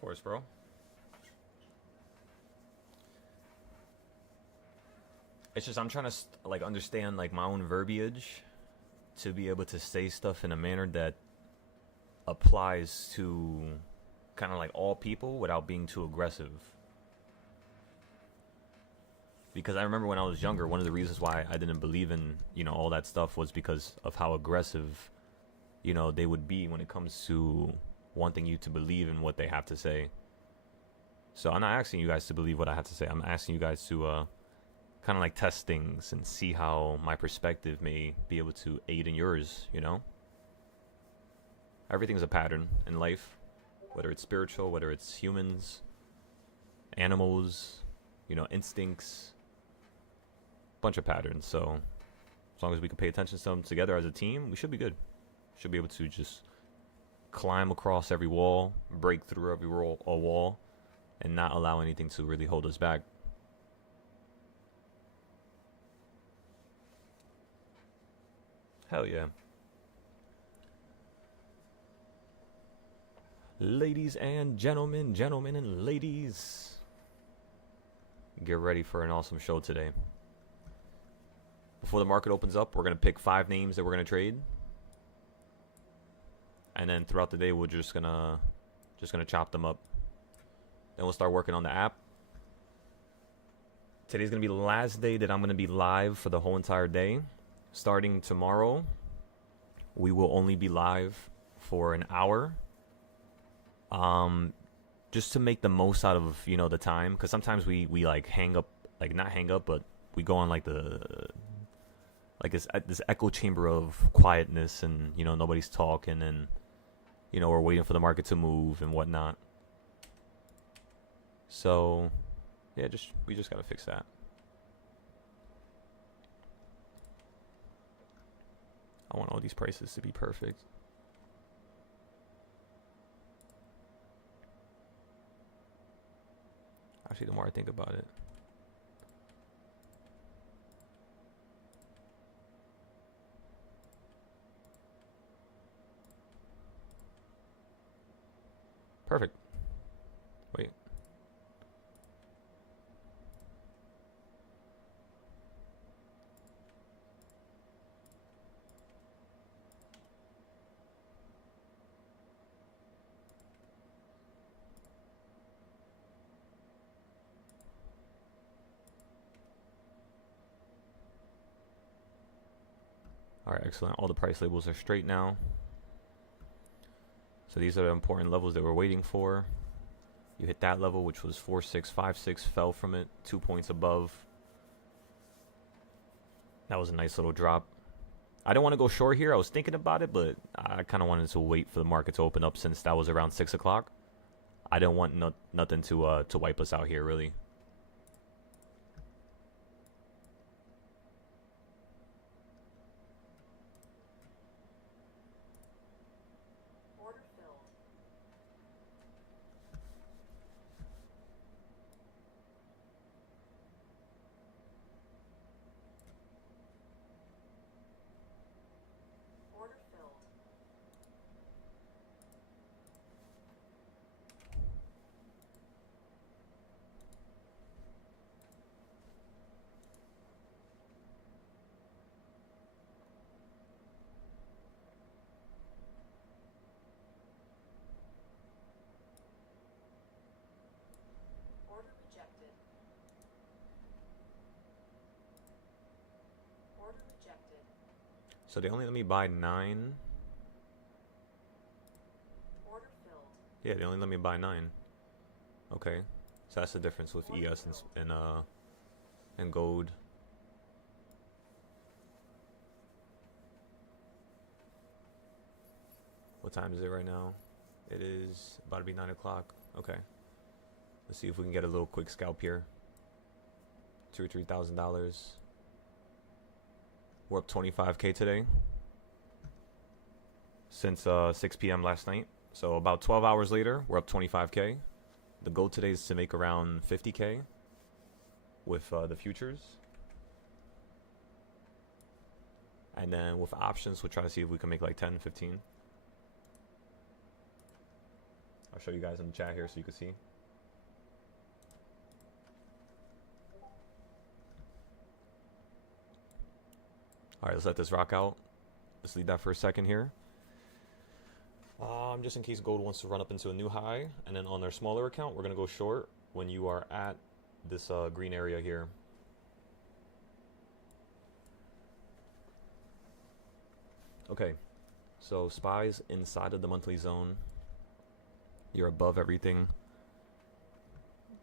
Of course, bro. It's just I'm trying to like understand like my own verbiage to be able to say stuff in a manner that applies to kind of like all people without being too aggressive. Because I remember when I was younger, one of the reasons why I didn't believe in, all that stuff was because of how aggressive, they would be when it comes to wanting you to believe in what they have to say. So I'm not asking you guys to believe what I have to say. I'm asking you guys to kind of like test things and see how my perspective may be able to aid in yours. Everything's a pattern in life, whether it's spiritual, whether it's humans, animals, instincts, bunch of patterns. So as long as we can pay attention to them together as a team, we should be good. Should be able to just climb across every wall, break through every wall, and not allow anything to really hold us back. Hell yeah. Ladies and gentlemen, gentlemen and ladies, get ready for an awesome show today. Before the market opens up, we're going to pick 5 names that we're going to trade. And then throughout the day, we're just going to chop them up. Then we'll start working on the app. Today's going to be the last day that I'm going to be live for the whole entire day. Starting tomorrow, we will only be live for an hour. Just to make the most out of, the time. Because sometimes we like hang up, like not hang up, but we go on like this echo chamber of quietness and, nobody's talking and, we're waiting for the market to move and whatnot. So, yeah, we just gotta fix that. I want all these prices to be perfect. Actually, the more I think about it. Perfect. Wait. Alright, excellent. All the price labels are straight now. So these are the important levels that we're waiting for. You hit that level, which was 4656, fell from it, 2 points above. That was a nice little drop. I didn't want to go short here. I was thinking about it, but I kind of wanted to wait for the market to open up since that was around 6 o'clock. I didn't want nothing to wipe us out here, really. So they only let me buy 9. Yeah, they only let me buy 9. Okay, so that's the difference with ES and gold. What time is it right now? It is about to be 9 o'clock. Okay, let's see if we can get a little quick scalp here. $2,000 or $3,000. We're up 25K today since 6 p.m. last night. So about 12 hours later, we're up 25K. The goal today is to make around 50K with the futures. And then with options, we'll try to see if we can make like 10, 15. I'll show you guys in the chat here so you can see. All right, let's let this rock out. Let's leave that for a second here. Just in case gold wants to run up into a new high, and then on their smaller account, we're gonna go short when you are at this green area here. Okay, so SPY's inside of the monthly zone. You're above everything.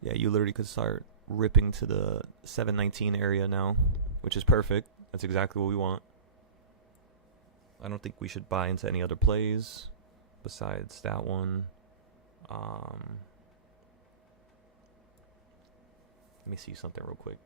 Yeah, you literally could start ripping to the 719 area now, which is perfect. That's exactly what we want. I don't think we should buy into any other plays besides that one. Let me see something real quick.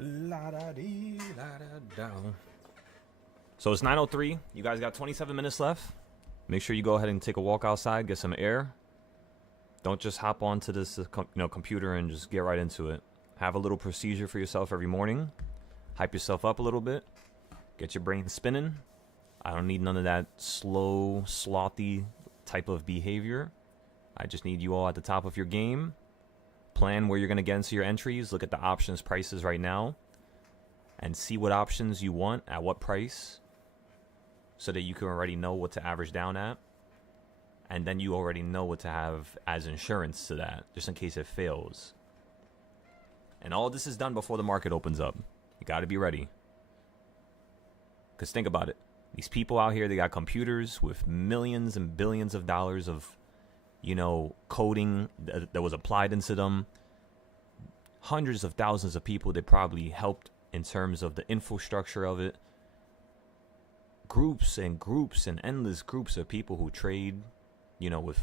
La da dee, la da da. So it's 9:03. You guys got 27 minutes left. Make sure you go ahead and take a walk outside, get some air. Don't just hop onto this computer and just get right into it. Have a little procedure for yourself every morning. Hype yourself up a little bit. Get your brain spinning. I don't need none of that slow, slothy type of behavior. I just need you all at the top of your game. Plan where you're going to get into your entries. Look at the options prices right now. And see what options you want at what price. So that you can already know what to average down at. And then you already know what to have as insurance to that. Just in case it fails. And all this is done before the market opens up. You got to be ready. Because think about it. These people out here, they got computers with millions and billions of dollars of, coding that was applied into them. Hundreds of thousands of people that probably helped in terms of the infrastructure of it. Groups and groups and endless groups of people who trade you know, with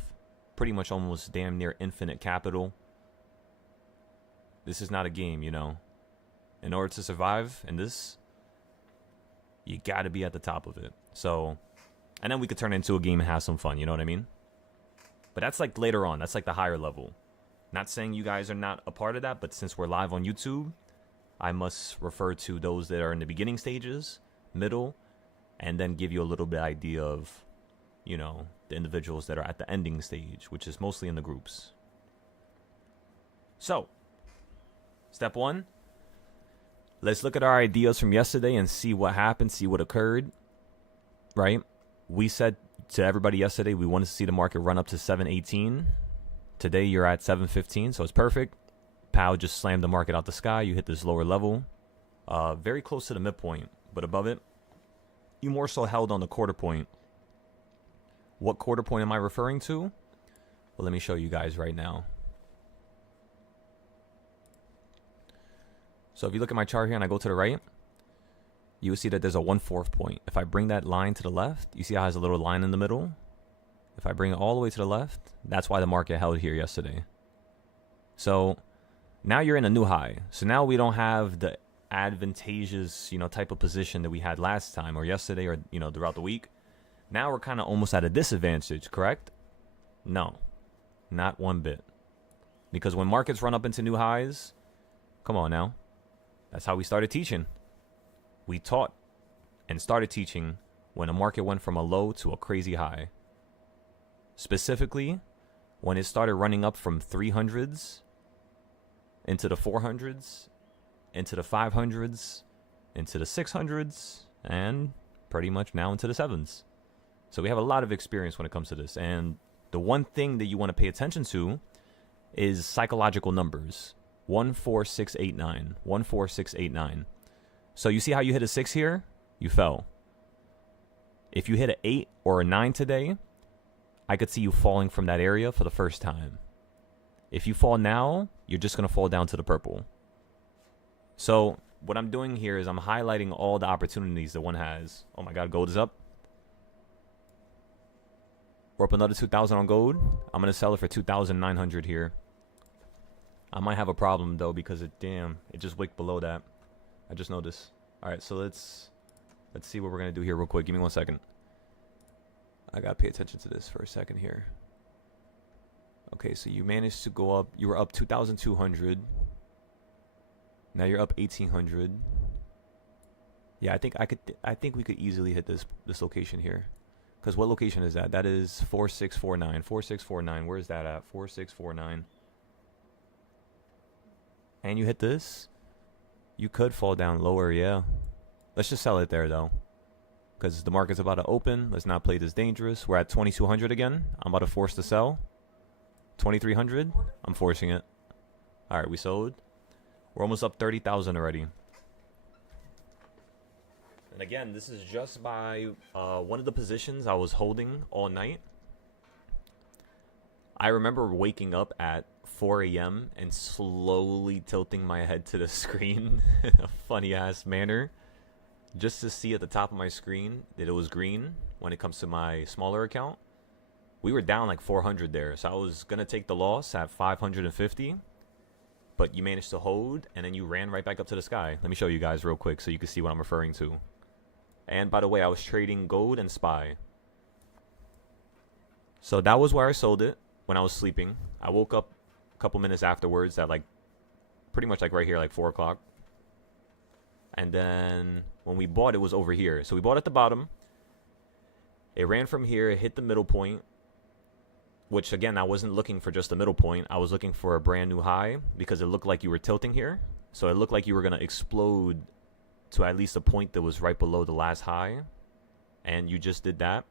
pretty much almost damn near infinite capital. This is not a game, you know. In order to survive in this, you got to be at the top of it. So, and then we could turn it into a game and have some fun, you know what I mean? But that's like later on. That's like the higher level. Not saying you guys are not a part of that, but since we're live on YouTube, I must refer to those that are in the beginning stages, middle, and then give you a little bit idea of, you know, the individuals that are at the ending stage, which is mostly in the groups. So, step one, let's look at our ideas from yesterday and see what happened, see what occurred, right? We said to everybody yesterday we wanted to see the market run up to 718. Today you're at 715, so it's perfect. Powell just slammed the market out the sky. You hit this lower level, very close to the midpoint, but above it, you more so held on the quarter point. What quarter point am I referring to? Well, let me show you guys right now. So if you look at my chart here and I go to the right, you will see that there's a 1/4 point. If I bring that line to the left, you see how it has a little line in the middle? If I bring it all the way to the left, that's why the market held here yesterday. So now you're in a new high. So now we don't have the advantageous, you know, type of position that we had last time or yesterday or, you know, throughout the week. Now we're kind of almost at a disadvantage, correct? No, not one bit. Because when markets run up into new highs, come on now. That's how we started teaching. We taught and started teaching when a market went from a low to a crazy high. Specifically, when it started running up from 300s into the 400s, into the 500s, into the 600s, and pretty much now into the 7s. So we have a lot of experience when it comes to this. And the one thing that you want to pay attention to is psychological numbers. 14689. 14689. So you see how you hit a 6 here? You fell. If you hit an 8 or a 9 today, I could see you falling from that area for the first time. If you fall now, you're just going to fall down to the purple. So what I'm doing here is I'm highlighting all the opportunities that one has. Oh my God, gold is up. We're up another 2,000 on gold. I'm going to sell it for 2,900 here. I might have a problem though because it just wicked below that. I just noticed. All right, so let's see what we're going to do here real quick. Give me 1 second. I got to pay attention to this for a second here. Okay, so you managed to go up. You were up 2,200. Now you're up 1,800. Yeah, I think we could easily hit this location here. Because what location is that? That is 4649. 4649. Where's that at? 4649. And you hit this. You could fall down lower, yeah. Let's just sell it there, though. Because the market's about to open. Let's not play this dangerous. We're at 2,200 again. I'm about to force the sell. 2,300. I'm forcing it. All right, we sold. We're almost up 30,000 already. And again, this is just by one of the positions I was holding all night. I remember waking up at 4 a.m. and slowly tilting my head to the screen in a funny-ass manner just to see at the top of my screen that it was green when it comes to my smaller account. We were down like 400 there, so I was going to take the loss at 550, but you managed to hold, and then you ran right back up to the sky. Let me show you guys real quick so you can see what I'm referring to. And by the way, I was trading gold and SPY. So that was where I sold it when I was sleeping. I woke up a couple minutes afterwards at like pretty much like right here, like 4 o'clock. And then when we bought, it was over here. So we bought at the bottom. It ran from here, it hit the middle point, which again, I wasn't looking for just the middle point. I was looking for a brand new high because it looked like you were tilting here. So it looked like you were going to explode to at least a point that was right below the last high. And you just did that.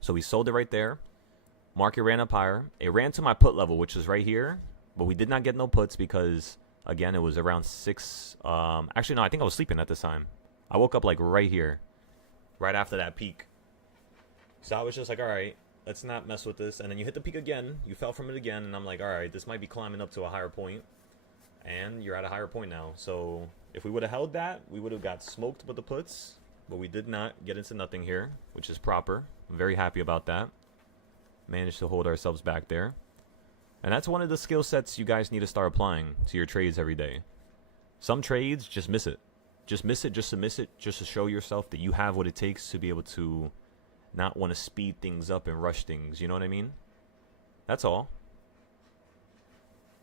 So we sold it right there. Market ran up higher. It ran to my put level, which is right here. But we did not get no puts because, again, it was around 6. Actually, no, I think I was sleeping at this time. I woke up like right here, right after that peak. So I was just like, all right, let's not mess with this. And then you hit the peak again. You fell from it again. And I'm like, all right, this might be climbing up to a higher point. And you're at a higher point now. So if we would have held that, we would have got smoked with the puts. But we did not get into nothing here, which is proper. I'm very happy about that. manage to hold ourselves back there. And that's one of the skill sets you guys need to start applying to your trades every day. Some trades, just miss it. Just miss it, just to miss it, just to show yourself that you have what it takes to be able to not want to speed things up and rush things. You know what I mean? That's all.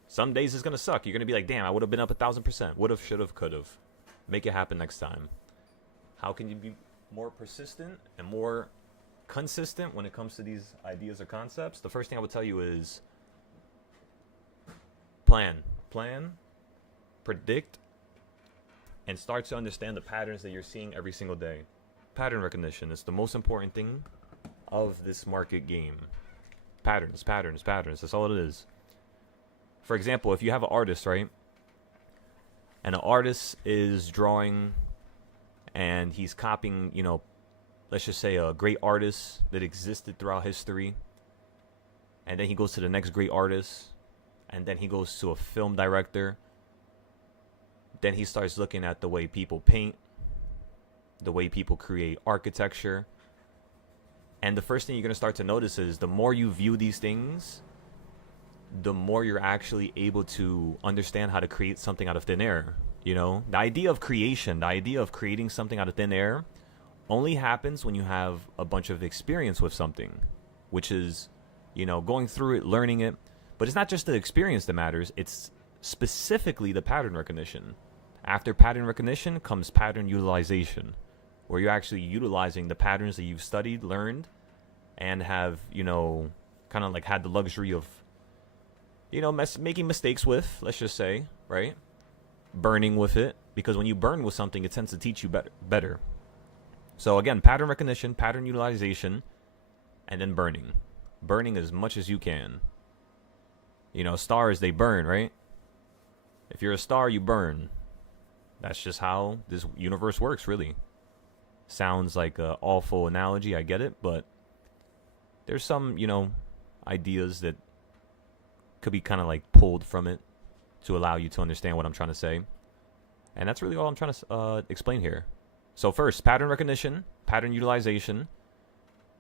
Some days it's going to suck. You're going to be like, damn, I would have been up 1,000%. Would have, should have, could have. Make it happen next time. How can you be more persistent and more consistent when it comes to these ideas or concepts? The first thing I would tell you is plan, predict, and start to understand the patterns that you're seeing every single day. Pattern recognition is the most important thing of this market game. Patterns. That's all it is. For example, if you have an artist, right? And an artist is drawing and he's copying, let's just say a great artist that existed throughout history. And then he goes to the next great artist. And then he goes to a film director. Then he starts looking at the way people paint, the way people create architecture. And the first thing you're going to start to notice is the more you view these things, the more you're actually able to understand how to create something out of thin air. The idea of creation, the idea of creating something out of thin air only happens when you have a bunch of experience with something, which is, going through it, learning it. But it's not just the experience that matters. It's specifically the pattern recognition. After pattern recognition comes pattern utilization, where you're actually utilizing the patterns that you've studied, learned, and have, kind of like had the luxury of, making mistakes with, let's just say, right? Burning with it. Because when you burn with something, it tends to teach you better. So again, pattern recognition, pattern utilization, and then burning. Burning as much as you can. Stars, they burn, right? If you're a star, you burn. That's just how this universe works, really. Sounds like an awful analogy, I get it, but there's some, ideas that could be kind of like pulled from it to allow you to understand what I'm trying to say. And that's really all I'm trying to explain here. So first, pattern recognition, pattern utilization,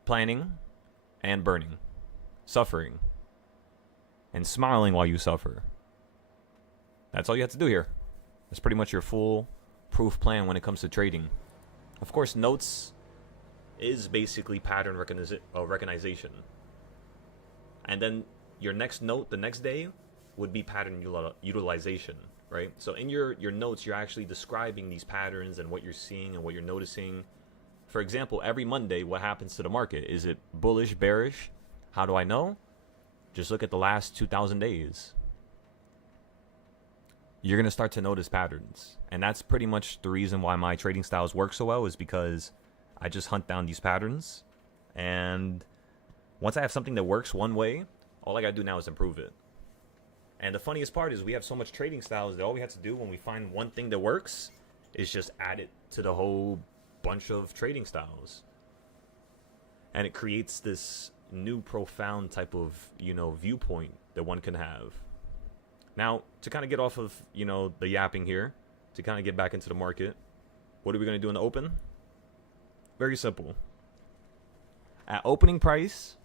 planning, and burning. Suffering. And smiling while you suffer. That's all you have to do here. That's pretty much your full proof plan when it comes to trading. Of course, notes is basically pattern recognition. And then your next note the next day would be pattern utilization, right? So in your notes, you're actually describing these patterns and what you're seeing and what you're noticing. For example, every Monday, what happens to the market? Is it bullish, bearish? How do I know? Just look at the last 2,000 days. You're going to start to notice patterns. And that's pretty much the reason why my trading styles work so well, is because I just hunt down these patterns. And once I have something that works one way, all I got to do now is improve it. And the funniest part is we have so much trading styles that all we have to do when we find one thing that works is just add it to the whole bunch of trading styles. And it creates this new profound type of, viewpoint that one can have. Now, to kind of get off of, the yapping here, to kind of get back into the market, what are we going to do in the open? Very simple. At opening price,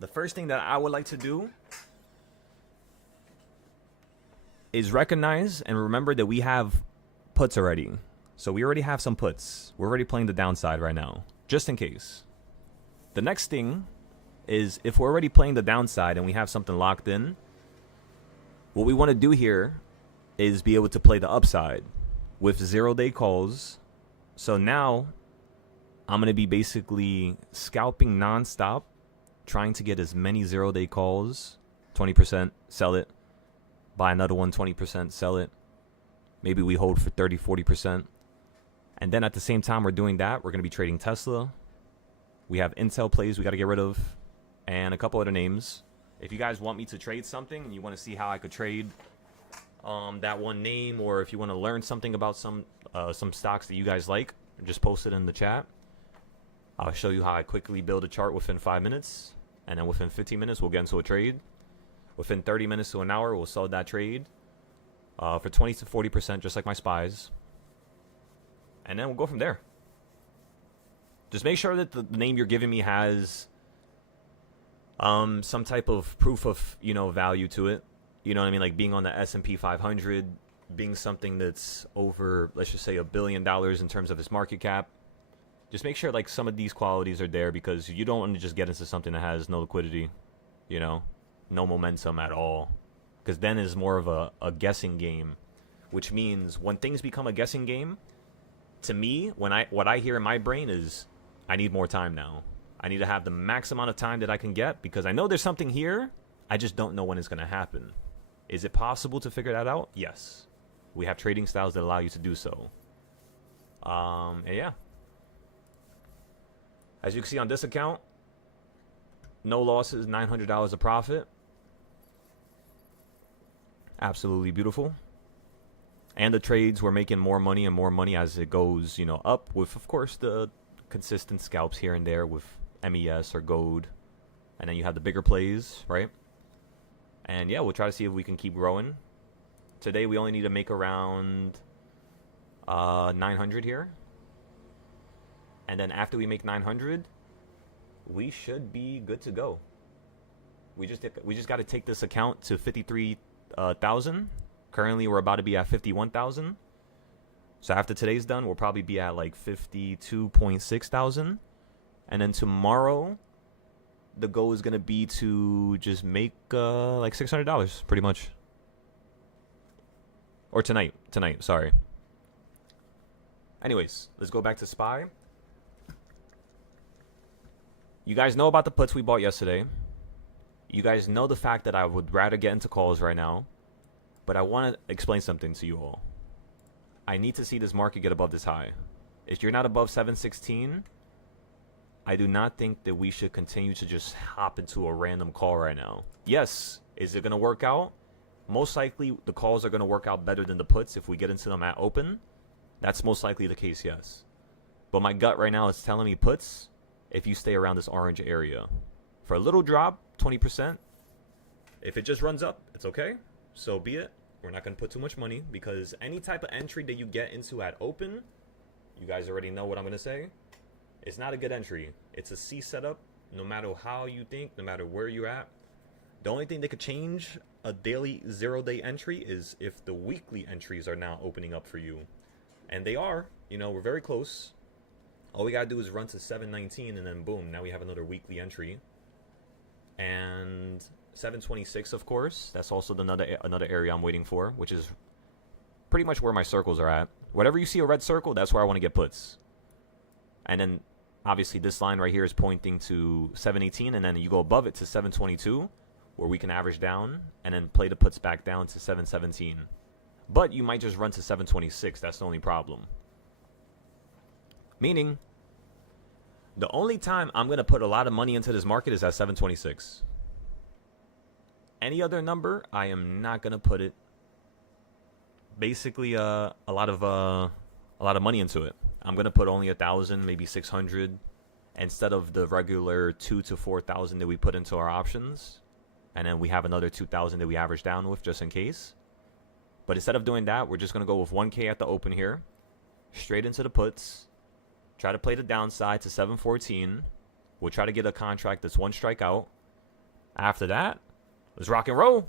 the first thing that I would like to do is recognize and remember that we have puts already. So we already have some puts. We're already playing the downside right now, just in case. The next thing is, if we're already playing the downside and we have something locked in, what we want to do here is be able to play the upside with 0-day calls. So now I'm going to be basically scalping nonstop, trying to get as many 0-day calls, 20%, sell it, buy another one, 20%, sell it. Maybe we hold for 30, 40%. And then at the same time we're doing that, we're going to be trading Tesla. We have Intel plays we got to get rid of, and a couple other names. If you guys want me to trade something and you want to see how I could trade that one name, or if you want to learn something about some stocks that you guys like, just post it in the chat. I'll show you how I quickly build a chart within 5 minutes, and then within 15 minutes we'll get into a trade. Within 30 minutes to an hour we'll sell that trade for 20 to 40%, just like my spies, and then we'll go from there. Just make sure that the name you're giving me has Some type of proof of, value to it. You know what I mean? Like being on the S&P 500, being something that's over, let's just say, $1 billion in terms of its market cap. Just make sure like some of these qualities are there, because you don't want to just get into something that has no liquidity, no momentum at all. Because then it's more of a guessing game, which means when things become a guessing game, to me, what I hear in my brain is, I need more time now. I need to have the max amount of time that I can get, because I know there's something here. I just don't know when it's going to happen. Is it possible to figure that out? Yes. We have trading styles that allow you to do so. And yeah. As you can see on this account, no losses, $900 of profit. Absolutely beautiful. And the trades, we're making more money and more money as it goes, up, with, of course, the consistent scalps here and there with MES or gold. And then you have the bigger plays, right? And yeah, we'll try to see if we can keep growing. Today, we only need to make around 900 here. And then after we make 900, we should be good to go. We just got to take this account to 53,000. Currently, we're about to be at 51,000. So after today's done, we'll probably be at like 52.6 thousand. And then tomorrow, the goal is going to be to just make like $600, pretty much. Or tonight, sorry. Anyways, let's go back to SPY. You guys know about the puts we bought yesterday. You guys know the fact that I would rather get into calls right now. But I want to explain something to you all. I need to see this market get above this high. If you're not above 716, I do not think that we should continue to just hop into a random call right now. Yes, is it going to work out? Most likely, the calls are going to work out better than the puts if we get into them at open. That's most likely the case, yes. But my gut right now is telling me puts if you stay around this orange area. For a little drop, 20%. If it just runs up, it's okay. So be it. We're not going to put too much money, because any type of entry that you get into at open, you guys already know what I'm going to say. It's not a good entry. It's a C setup, no matter how you think, no matter where you're at. The only thing that could change a daily 0-day entry is if the weekly entries are now opening up for you. And they are. We're very close. All we got to do is run to 719, and then boom, now we have another weekly entry. And 726, of course. That's also another area I'm waiting for, which is pretty much where my circles are at. Whatever you see a red circle, that's where I want to get puts. And then, obviously, this line right here is pointing to 718, and then you go above it to 722, where we can average down, and then play the puts back down to 717. But you might just run to 726. That's the only problem. Meaning, the only time I'm going to put a lot of money into this market is at 726. Any other number, I am not going to put it. Basically, a lot of money into it. I'm going to put only 1,000, maybe 600, instead of the regular 2,000 to 4,000 that we put into our options. And then we have another 2,000 that we average down with just in case. But instead of doing that, we're just going to go with 1K at the open here. Straight into the puts. Try to play the downside to 714. We'll try to get a contract that's one strike out. After that, let's rock and roll.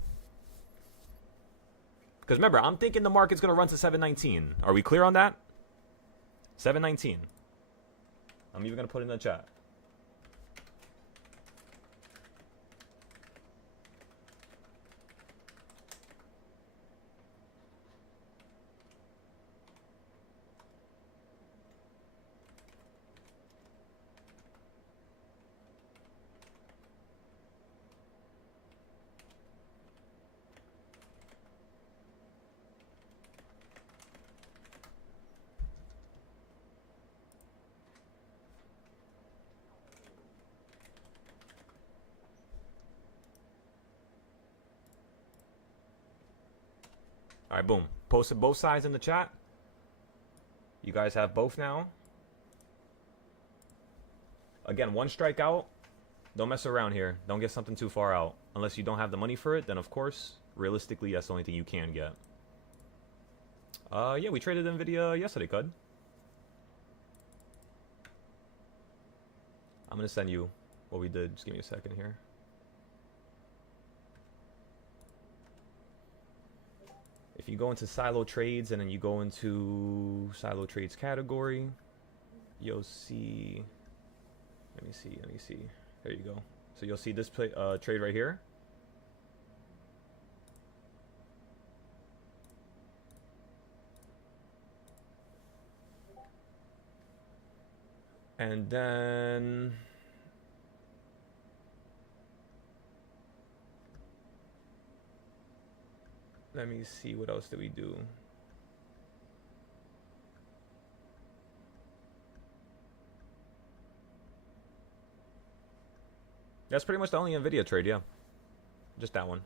Because remember, I'm thinking the market's going to run to 719. Are we clear on that? 719. I'm even going to put it in the chat. All right, boom. Posted both sides in the chat. You guys have both now. Again, one strike out. Don't mess around here. Don't get something too far out. Unless you don't have the money for it, then of course, realistically, that's the only thing you can get. Yeah, we traded NVIDIA yesterday, Cud. I'm going to send you what we did. Just give me a second here. If you go into silo trades and then you go into silo trades category, you'll see. Let me see. There you go. So you'll see this trade right here. And then let me see, what else did we do? That's pretty much the only NVIDIA trade, yeah. Just that one.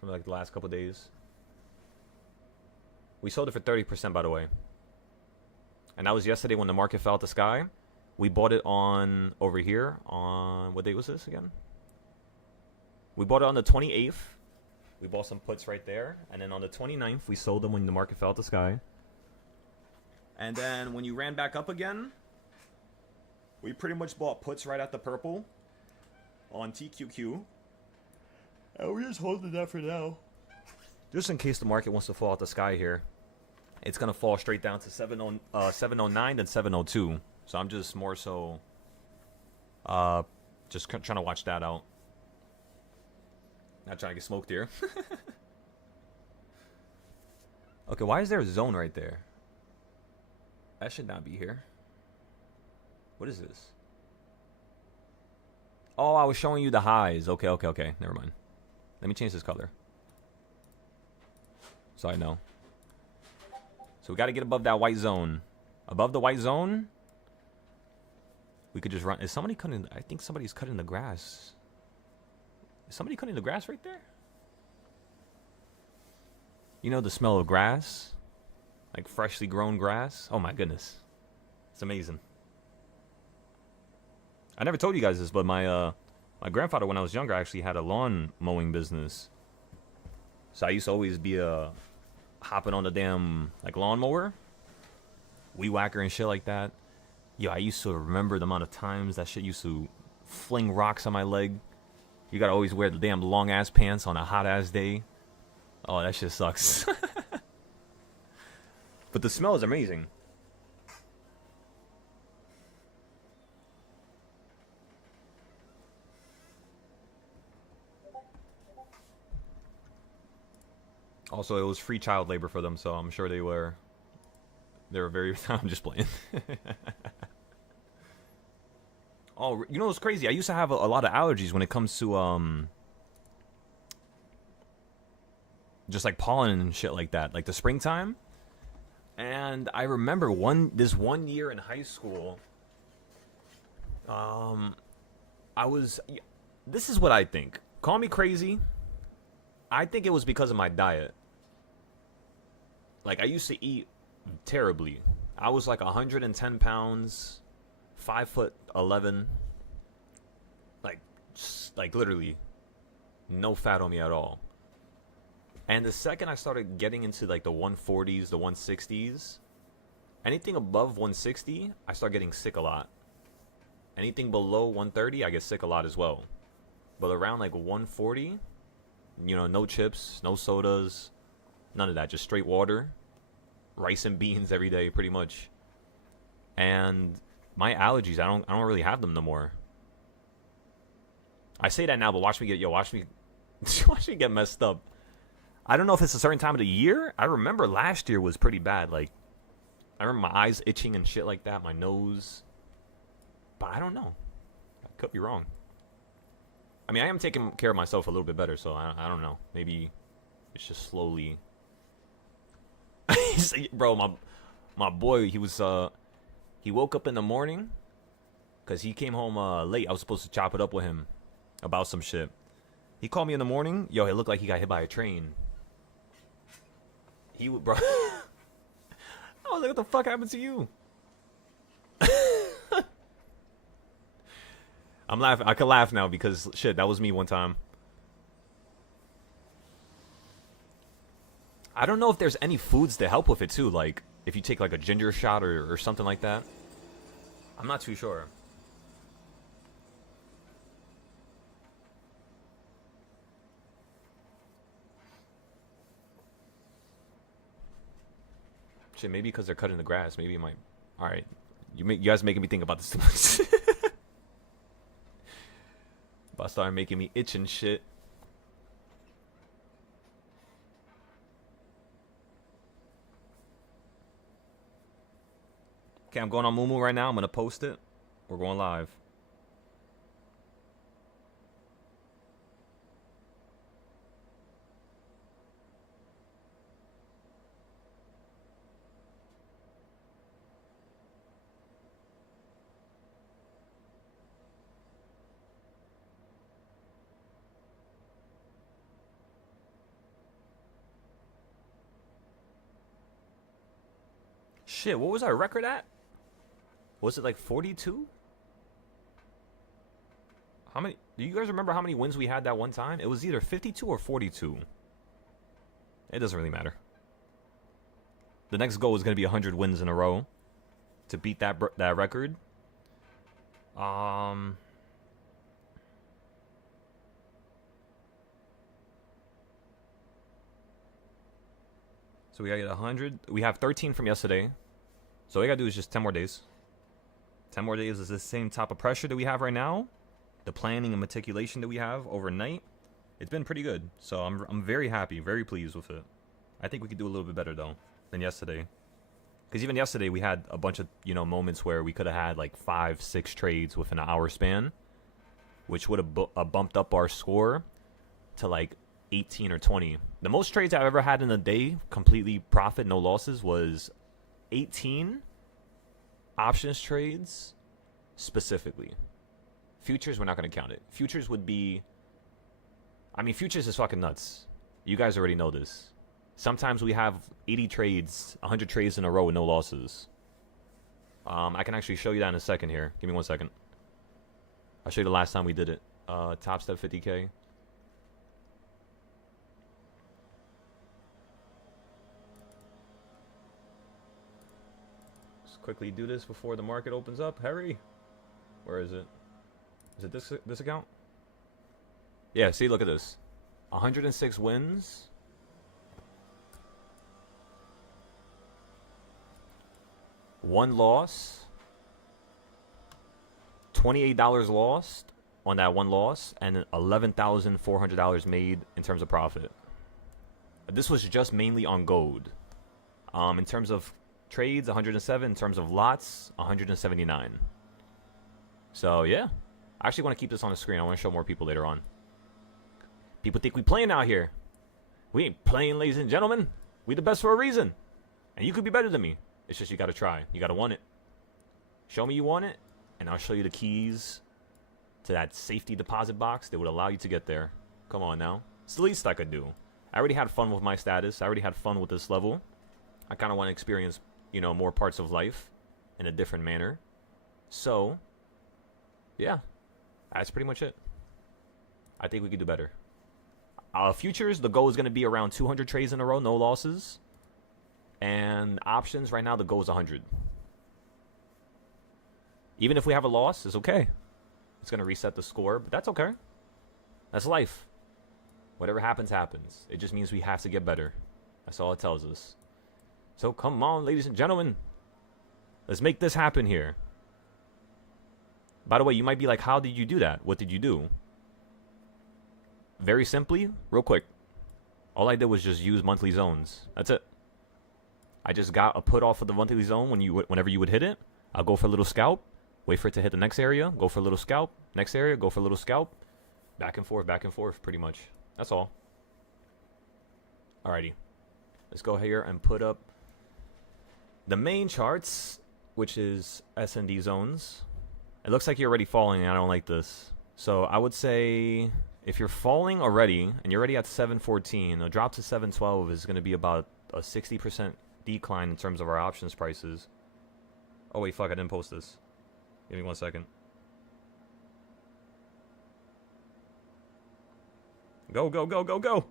From like the last couple days. We sold it for 30%, by the way. And that was yesterday when the market fell out the sky. We bought it on, over here, on, what date was this again? We bought it on the 28th. We bought some puts right there. And then on the 29th, we sold them when the market fell out the sky. And then when you ran back up again, we pretty much bought puts right at the purple on TQQ. And we're just holding that for now. Just in case the market wants to fall out the sky here. It's going to fall straight down to 709 then 702. So I'm just more so just trying to watch that out. Not trying to get smoked here. Okay, why is there a zone right there? That should not be here. What is this? Oh, I was showing you the highs. Okay. Never mind. Let me change this color. So I know. So we got to get above that white zone. Above the white zone, we could just run. Is somebody cutting? I think somebody's cutting the grass. Is somebody cutting the grass right there? You know the smell of grass? Like freshly grown grass? Oh my goodness. It's amazing. I never told you guys this, but my grandfather, when I was younger, actually had a lawn mowing business. So I used to always be hopping on the damn like lawnmower, weed whacker and shit like that. Yo, I used to remember the amount of times that shit used to fling rocks on my leg. You gotta always wear the damn long ass pants on a hot ass day. Oh, that shit sucks. But the smell is amazing. Also, it was free child labor for them, so I'm sure they were very. I'm just playing. Oh, you know what's crazy? I used to have a lot of allergies when it comes to just like pollen and shit like that, like the springtime. And I remember this one year in high school, this is what I think. Call me crazy. I think it was because of my diet. Like, I used to eat terribly. I was like 110 pounds, 5'11". Like literally no fat on me at all. And the second I started getting into like the 140s, the 160s, anything above 160, I start getting sick a lot. Anything below 130, I get sick a lot as well. But around like 140, you know, no chips, no sodas, none of that, just straight water, rice and beans every day pretty much. And my allergies, I don't really have them no more. I say that now, but watch me get messed up. I don't know if it's a certain time of the year. I remember last year was pretty bad. Like, I remember my eyes itching and shit like that, my nose. But I don't know. I could be wrong. I mean, I am taking care of myself a little bit better, so I don't know. Maybe it's just slowly. Bro, my boy, he woke up in the morning because he came home late. I was supposed to chop it up with him about some shit. He called me in the morning. Yo, it looked like he got hit by a train. Bro. I was like, what the fuck happened to you? I'm laughing. I can laugh now because shit, that was me one time. I don't know if there's any foods to help with it too. Like if you take like a ginger shot or something like that. I'm not too sure. shit, maybe because they're cutting the grass. Maybe it might. All right, you guys making me think about this too much. About start making me itch and shit. Okay, I'm going on Moomoo right now. I'm gonna post it. We're going live. Shit, what was our record at? Was it like 42? How many? Do you guys remember how many wins we had that one time? It was either 52 or 42. It doesn't really matter. The next goal is going to be 100 wins in a row to beat that record. So we got to get 100. We have 13 from yesterday. So all we got to do is just 10 more days. 10 more days is the same type of pressure that we have right now. The planning and meticulation that we have overnight. It's been pretty good. So I'm very happy, very pleased with it. I think we could do a little bit better, though, than yesterday. Because even yesterday, we had a bunch of, moments where we could have had like 5-6 trades within an hour span, which would have bumped up our score to like 18 or 20. The most trades I've ever had in a day, completely profit, no losses, was 18 options trades specifically. Futures, we're not going to count it. Futures would be... I mean, futures is fucking nuts. You guys already know this. Sometimes we have 80 trades, 100 trades in a row with no losses. I can actually show you that in a second here. Give me 1 second. I'll show you the last time we did it. Top Step 50K. Let's quickly do this before the market opens up. Hurry. Where is it? Is it this account? Yeah, see, look at this. 106 wins. 1 loss. $28 lost on that 1 loss, and $11,400 made in terms of profit. This was just mainly on gold. In terms of trades, 107. In terms of lots, 179. So yeah, I actually want to keep this on the screen. I want to show more people later on. People think we playing out here. We ain't playing, ladies and gentlemen. We the best for a reason, and you could be better than me. It's just you got to try. You got to want it. Show me you want it, and I'll show you the keys to that safety deposit box that would allow you to get there. Come on now. It's the least I could do. I already had fun with my status. I already had fun with this level. I kind of want to experience, more parts of life in a different manner. So, yeah, that's pretty much it. I think we could do better. Futures, the goal is going to be around 200 trades in a row, no losses. And options, right now, the goal is 100. Even if we have a loss, it's okay. It's going to reset the score, but that's okay. That's life. Whatever happens, happens. It just means we have to get better. That's all it tells us. So come on, ladies and gentlemen. Let's make this happen here. By the way, you might be like, how did you do that? What did you do? Very simply, real quick. All I did was just use monthly zones. That's it. I just got a put off of the monthly zone whenever you would hit it. I'll go for a little scalp. Wait for it to hit the next area. Go for a little scalp. Next area, go for a little scalp. Back and forth, pretty much. That's all. Alrighty. Let's go here and put up the main charts, which is S&D zones. It looks like you're already falling, and I don't like this. So I would say if you're falling already, and you're already at 714, a drop to 712 is going to be about a 60% decline in terms of our options prices. Oh, wait, fuck, I didn't post this. Give me 1 second. Go, go, go, go, go!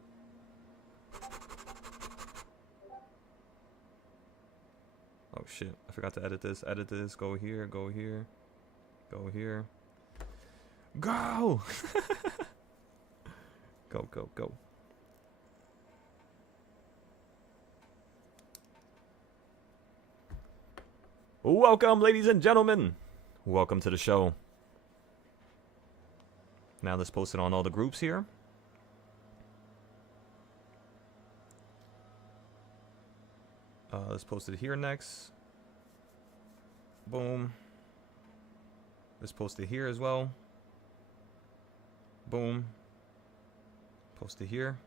Oh, shit. I forgot to edit this. Edit this. Go here, go here. Go here. Go! Go, go, go. Welcome, ladies and gentlemen. Welcome to the show. Now let's post it on all the groups here. Let's post it here next. Boom. Let's post it here as well. Boom. Post it here.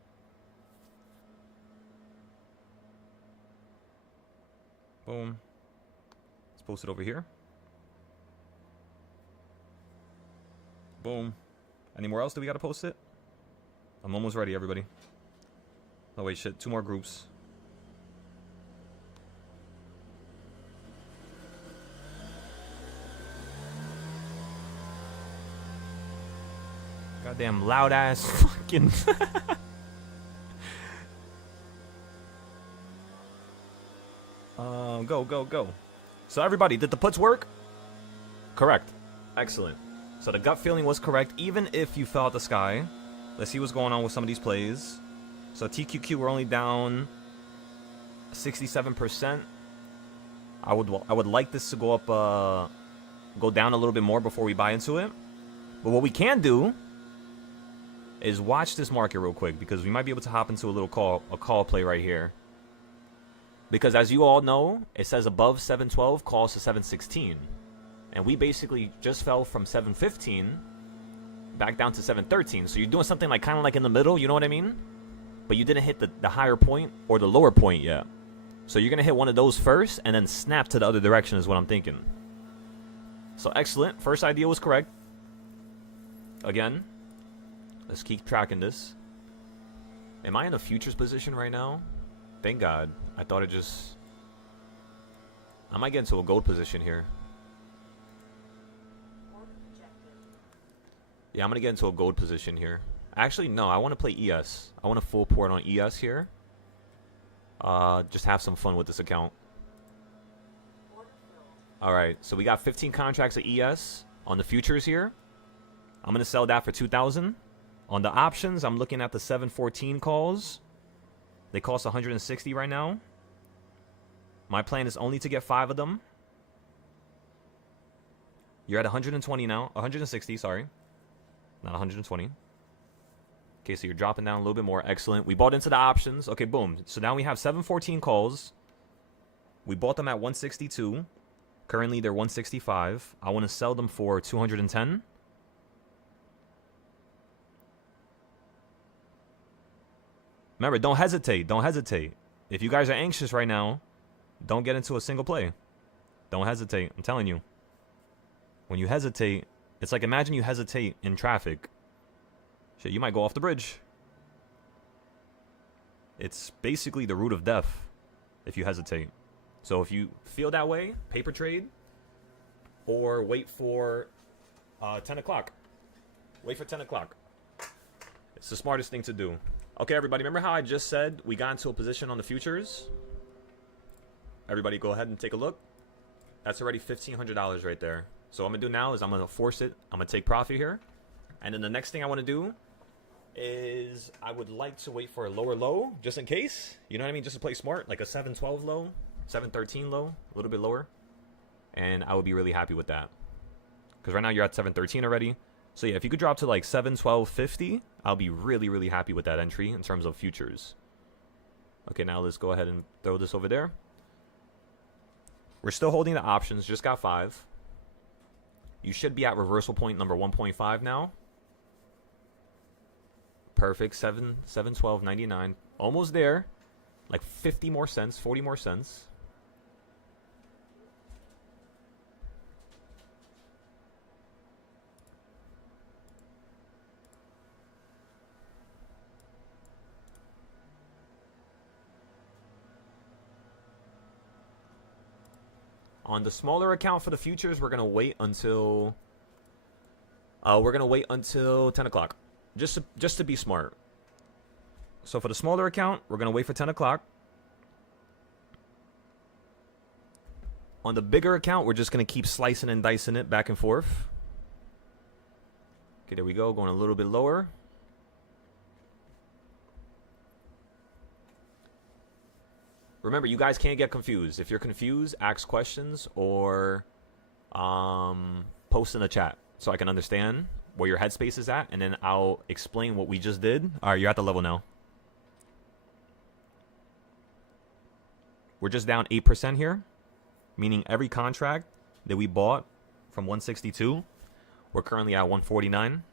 Boom. Let's post it over here. Boom. Anywhere else do we gotta post it? I'm almost ready, everybody. Oh wait, shit. 2 more groups. Goddamn loud ass fucking. Go. So everybody, did the puts work? Correct. Excellent. So the gut feeling was correct, even if you fell out the sky. Let's see what's going on with some of these plays. So TQQ, we're only down 67%. I would like this to go up, go down a little bit more before we buy into it. But what we can do is watch this market real quick, because we might be able to hop into a call play right here. Because as you all know, it says above 712 calls to 716. And we basically just fell from 715 back down to 713. So you're doing something like kind of like in the middle, you know what I mean? But you didn't hit the higher point or the lower point yet. So you're going to hit one of those first and then snap to the other direction is what I'm thinking. So excellent. First idea was correct. Again, let's keep tracking this. Am I in a futures position right now? Thank God. I thought it just... I might get into a gold position here. Yeah, I'm going to get into a gold position here. Actually, no. I want to play ES. I want to full port on ES here. Just have some fun with this account. Alright, so we got 15 contracts of ES on the futures here. I'm going to sell that for 2,000. On the options, I'm looking at the 714 calls. They cost 160 right now. My plan is only to get 5 of them. You're at 120 now. 160, sorry. Not 120. Okay, so you're dropping down a little bit more. Excellent. We bought into the options. Okay, boom. So now we have 714 calls. We bought them at 162. Currently, they're 165. I want to sell them for 210. Remember, don't hesitate. Don't hesitate. If you guys are anxious right now, don't get into a single play. Don't hesitate. I'm telling you. When you hesitate, it's like imagine you hesitate in traffic. Shit, you might go off the bridge. It's basically the root of death if you hesitate. So if you feel that way, paper trade or wait for 10 o'clock. Wait for 10 o'clock. It's the smartest thing to do. Okay, everybody, remember how I just said we got into a position on the futures? Everybody go ahead and take a look. That's already $1,500 right there. So what I'm going to do now is I'm going to force it. I'm going to take profit here. And then the next thing I want to do is I would like to wait for a lower low just in case. You know what I mean? Just to play smart. Like a 712 low, 713 low, a little bit lower. And I would be really happy with that. Because right now you're at 713 already. So yeah, if you could drop to like 712.50, I'll be really, really happy with that entry in terms of futures. Okay, now let's go ahead and throw this over there. We're still holding the options, just got 5. You should be at reversal point number 1.5 now. Perfect, 712.99. Almost there. Like 50 more cents, 40 more cents. On the smaller account for the futures, we're gonna wait until 10 o'clock, just to be smart. So for the smaller account, we're gonna wait for 10 o'clock. On the bigger account, we're just gonna keep slicing and dicing it back and forth. Okay, there we go, going a little bit lower. remember, you guys can't get confused. If you're confused, ask questions or post in the chat so I can understand where your headspace is at, and then I'll explain what we just did. All right, you're at the level now. We're just down 8% here, meaning every contract that we bought from 162, we're currently at 149.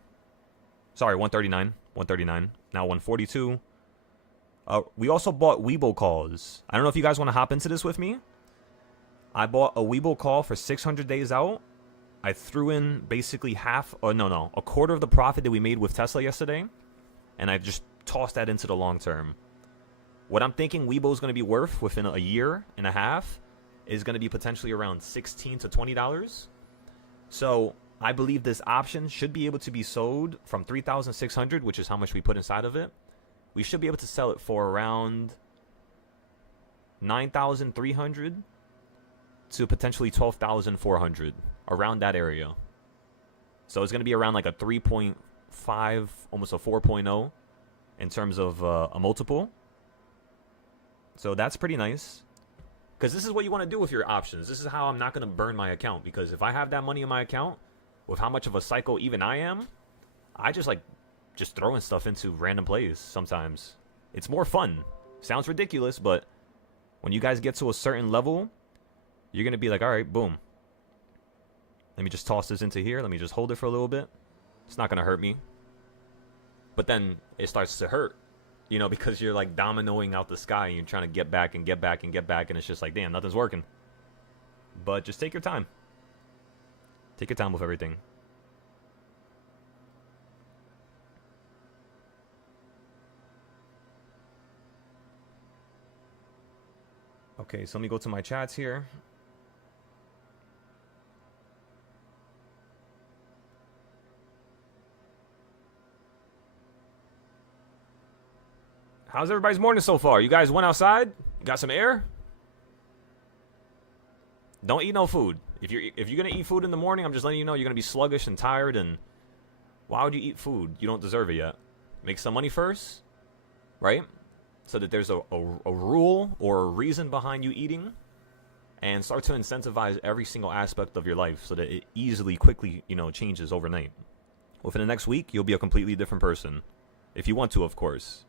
Sorry, 139. 139. Now 142. We also bought Weeble calls. I don't know if you guys want to hop into this with me. I bought a Weeble call for 600 days out. I threw in basically a quarter of the profit that we made with Tesla yesterday, and I just tossed that into the long term. What I'm thinking Weeble is going to be worth within a year and a half is going to be potentially around $16 to $20. So I believe this option should be able to be sold from 3,600, which is how much we put inside of it. We should be able to sell it for around 9,300 to potentially 12,400, around that area. So it's going to be around like a 3.5, almost a 4.0 in terms of a multiple. So that's pretty nice. Because this is what you want to do with your options. This is how I'm not going to burn my account. Because if I have that money in my account, with how much of a psycho even I am, I just throwing stuff into random plays sometimes. It's more fun. Sounds ridiculous, but when you guys get to a certain level, you're going to be like, all right, boom. Let me just toss this into here. Let me just hold it for a little bit. It's not going to hurt me. But then it starts to hurt. You know, because you're like dominoing out the sky and you're trying to get back and get back and get back, and it's just like, damn, nothing's working. But just take your time. Take your time with everything. Okay, so let me go to my chats here. How's everybody's morning so far? You guys went outside? Got some air? Don't eat no food. If you're gonna eat food in the morning, I'm just letting you know you're gonna be sluggish and tired. And why would you eat food? You don't deserve it yet. Make some money first, right? So that there's a rule or a reason behind you eating, and start to incentivize every single aspect of your life so that it quickly, changes overnight. Within the next week, you'll be a completely different person, if you want to, of course.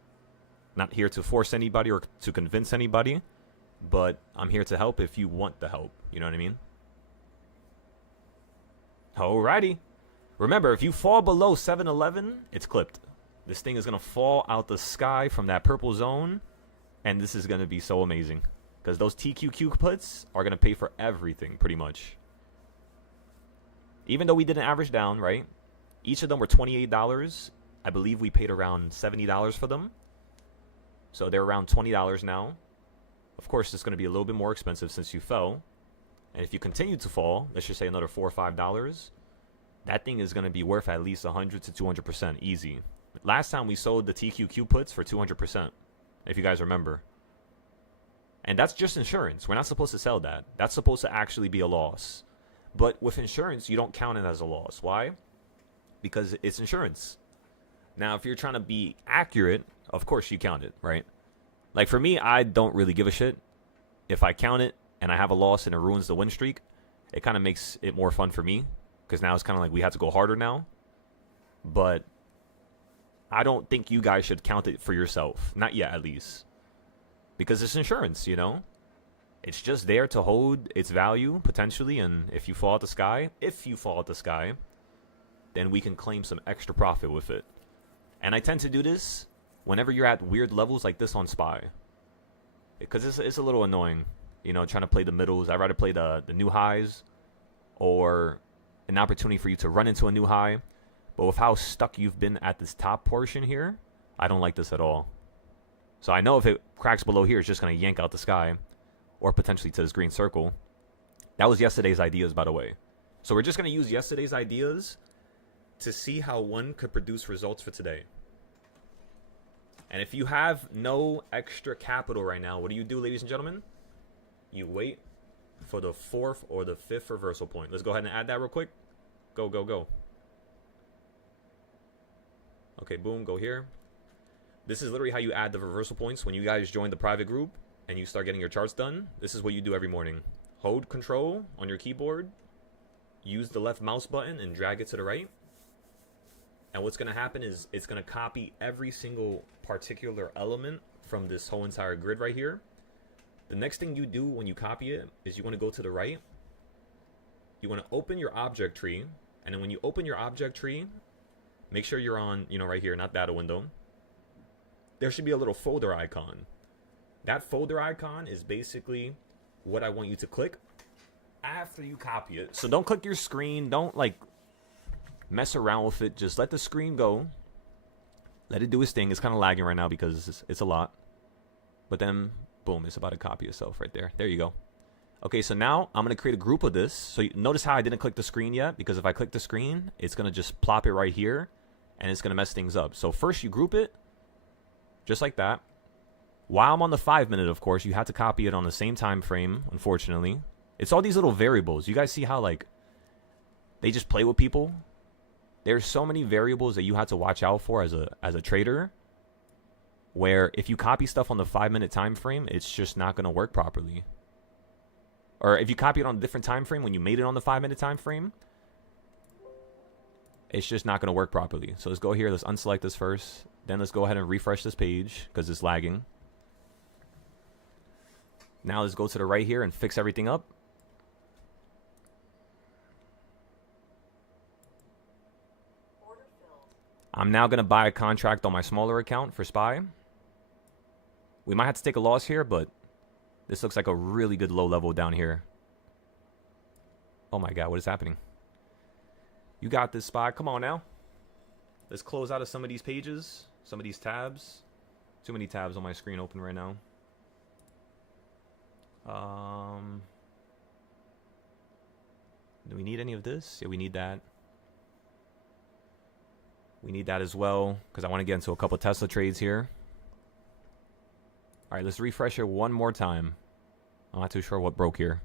Not here to force anybody or to convince anybody, but I'm here to help if you want the help. You know what I mean? Alrighty. Remember, if you fall below 711, it's clipped. This thing is going to fall out the sky from that purple zone, and this is going to be so amazing. Because those TQQ puts are going to pay for everything, pretty much. Even though we didn't average down, right? Each of them were $28. I believe we paid around $70 for them. So they're around $20 now. Of course, it's going to be a little bit more expensive since you fell. And if you continue to fall, let's just say another $4 or $5, that thing is going to be worth at least 100 to 200% easy. Last time we sold the TQQ puts for 200%, if you guys remember. And that's just insurance. We're not supposed to sell that. That's supposed to actually be a loss. But with insurance, you don't count it as a loss. Why? Because it's insurance. Now, if you're trying to be accurate, of course you count it, right? Like for me, I don't really give a shit. If I count it and I have a loss and it ruins the win streak, it kind of makes it more fun for me. Because now it's kind of like we have to go harder now. But I don't think you guys should count it for yourself. Not yet, at least. Because it's insurance, It's just there to hold its value, potentially. And if you fall out the sky, then we can claim some extra profit with it. And I tend to do this whenever you're at weird levels like this on SPY. Because it's a little annoying, trying to play the middles. I'd rather play the new highs or an opportunity for you to run into a new high. But with how stuck you've been at this top portion here, I don't like this at all. So I know if it cracks below here, it's just going to yank out the sky or potentially to this green circle. That was yesterday's ideas, by the way. So we're just going to use yesterday's ideas to see how one could produce results for today. And if you have no extra capital right now, what do, ladies and gentlemen? You wait for the 4th or the 5th reversal point. Let's go ahead and add that real quick. Go, go, go. Okay, boom, go here. This is literally how you add the reversal points when you guys join the private group. and you start getting your charts done, this is what you do every morning. Hold control on your keyboard, use the left mouse button and drag it to the right. And what's going to happen is it's going to copy every single particular element from this whole entire grid right here. The next thing you do when you copy it is you want to go to the right. You want to open your object tree. And then when you open your object tree, make sure you're on, right here, not data window. There should be a little folder icon. That folder icon is basically what I want you to click after you copy it. So don't click your screen. Don't mess around with it. Just let the screen go. Let it do its thing. It's kind of lagging right now because it's a lot. But then, boom, it's about to copy itself right there. There you go. Okay, so now I'm going to create a group of this. So notice how I didn't click the screen yet, because if I click the screen, it's going to just plop it right here, and it's going to mess things up. So first you group it, just like that. While I'm on the 5 minute, of course, you have to copy it on the same time frame, unfortunately. It's all these little variables. You guys see how, they just play with people? There's so many variables that you have to watch out for as a trader, where if you copy stuff on the 5 minute time frame, it's just not going to work properly. Or if you copy it on a different time frame when you made it on the 5 minute time frame, it's just not going to work properly. So let's go here. Let's unselect this first. Then let's go ahead and refresh this page because it's lagging. Now let's go to the right here and fix everything up. I'm now going to buy a contract on my smaller account for SPY. We might have to take a loss here, but this looks like a really good low level down here. Oh my God, what is happening? You got this, SPY. Come on now. Let's close out of some of these pages, some of these tabs. Too many tabs on my screen open right now. Do we need any of this? Yeah, we need that. We need that as well, because I want to get into a couple Tesla trades here. All right, let's refresh it one more time. I'm not too sure what broke here.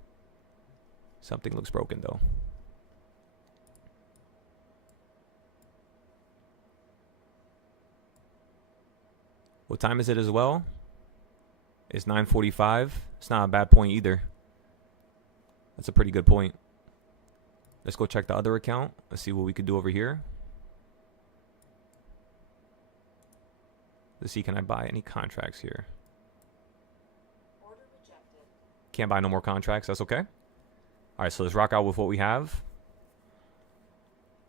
Something looks broken, though. What time is it as well? It's 9:45. It's not a bad point either. That's a pretty good point. Let's go check the other account. Let's see what we could do over here. Let's see, can I buy any contracts here? Order rejected. Can't buy no more contracts. That's okay. All right, so let's rock out with what we have.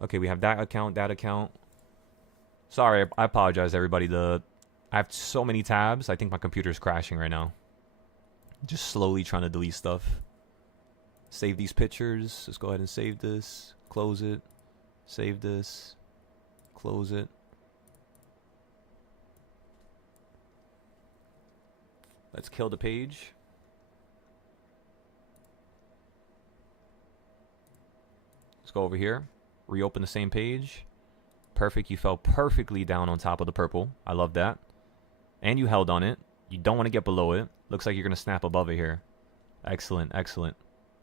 Okay, we have that account, that account. Sorry, I apologize, everybody. I have so many tabs. I think my computer's crashing right now. Just slowly trying to delete stuff. Save these pictures. Let's go ahead and save this. Close it. Save this. Close it. Let's kill the page. Let's go over here. Reopen the same page. Perfect. You fell perfectly down on top of the purple. I love that. And you held on it. You don't want to get below it. Looks like you're going to snap above it here. Excellent. Excellent.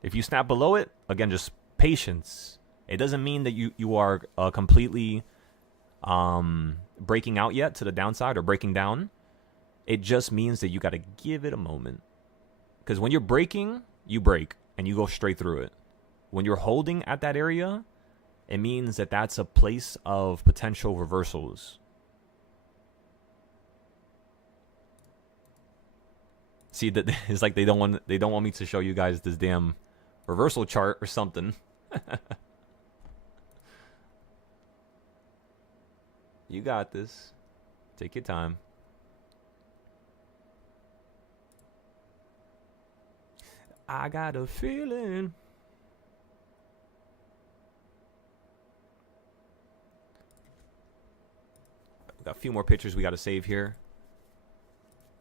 If you snap below it, again, just patience. It doesn't mean that you are completely breaking out yet to the downside or breaking down. It just means that you got to give it a moment. Because when you're breaking, you break and you go straight through it. When you're holding at that area, it means that that's a place of potential reversals. See, that it's like they don't want me to show you guys this damn reversal chart or something. You got this. Take your time. I got a feeling. We got a few more pictures we got to save here.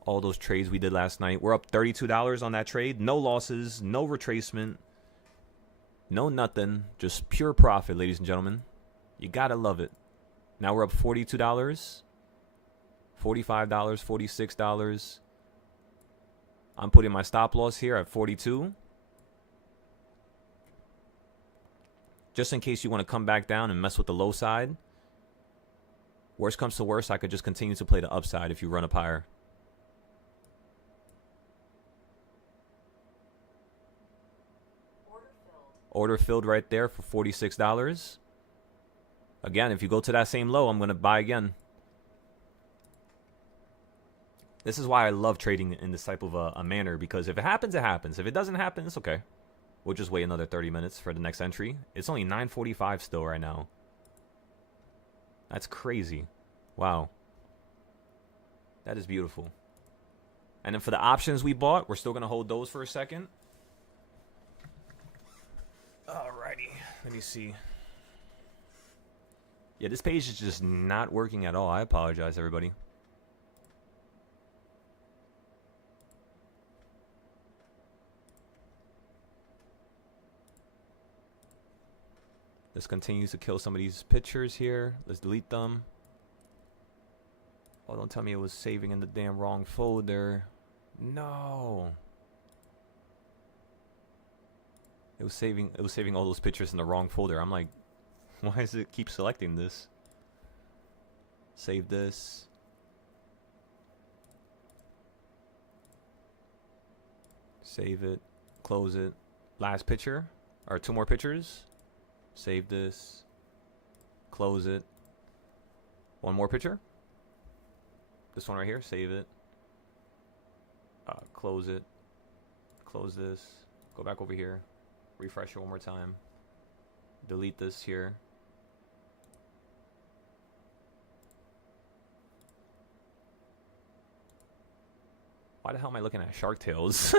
All those trades we did last night. We're up $32 on that trade. No losses, no retracement, no nothing. Just pure profit, ladies and gentlemen. You got to love it. Now we're up $42, $45, $46. I'm putting my stop loss here at 42. Just in case you want to come back down and mess with the low side. Worst comes to worst, I could just continue to play the upside if you run up higher. Order filled right there for $46. Again, if you go to that same low, I'm going to buy again. This is why I love trading in this type of a manner, because if it happens, it happens. If it doesn't happen, it's okay. We'll just wait another 30 minutes for the next entry. It's only 9:45 still right now. That's crazy. Wow. That is beautiful. And then for the options we bought, we're still going to hold those for a second. Alrighty. Let me see. Yeah, this page is just not working at all. I apologize, everybody. This continues to kill some of these pictures here. Let's delete them. Oh, don't tell me it was saving in the damn wrong folder. No. It was saving all those pictures in the wrong folder. I'm like, why does it keep selecting this? Save this. Save it. Close it. Last picture. Or 2 more pictures. Save this. Close it. 1 more picture. This one right here. Save it. Close it. Close this. Go back over here. Refresh it 1 more time. Delete this here. Why the hell am I looking at Shark Tales?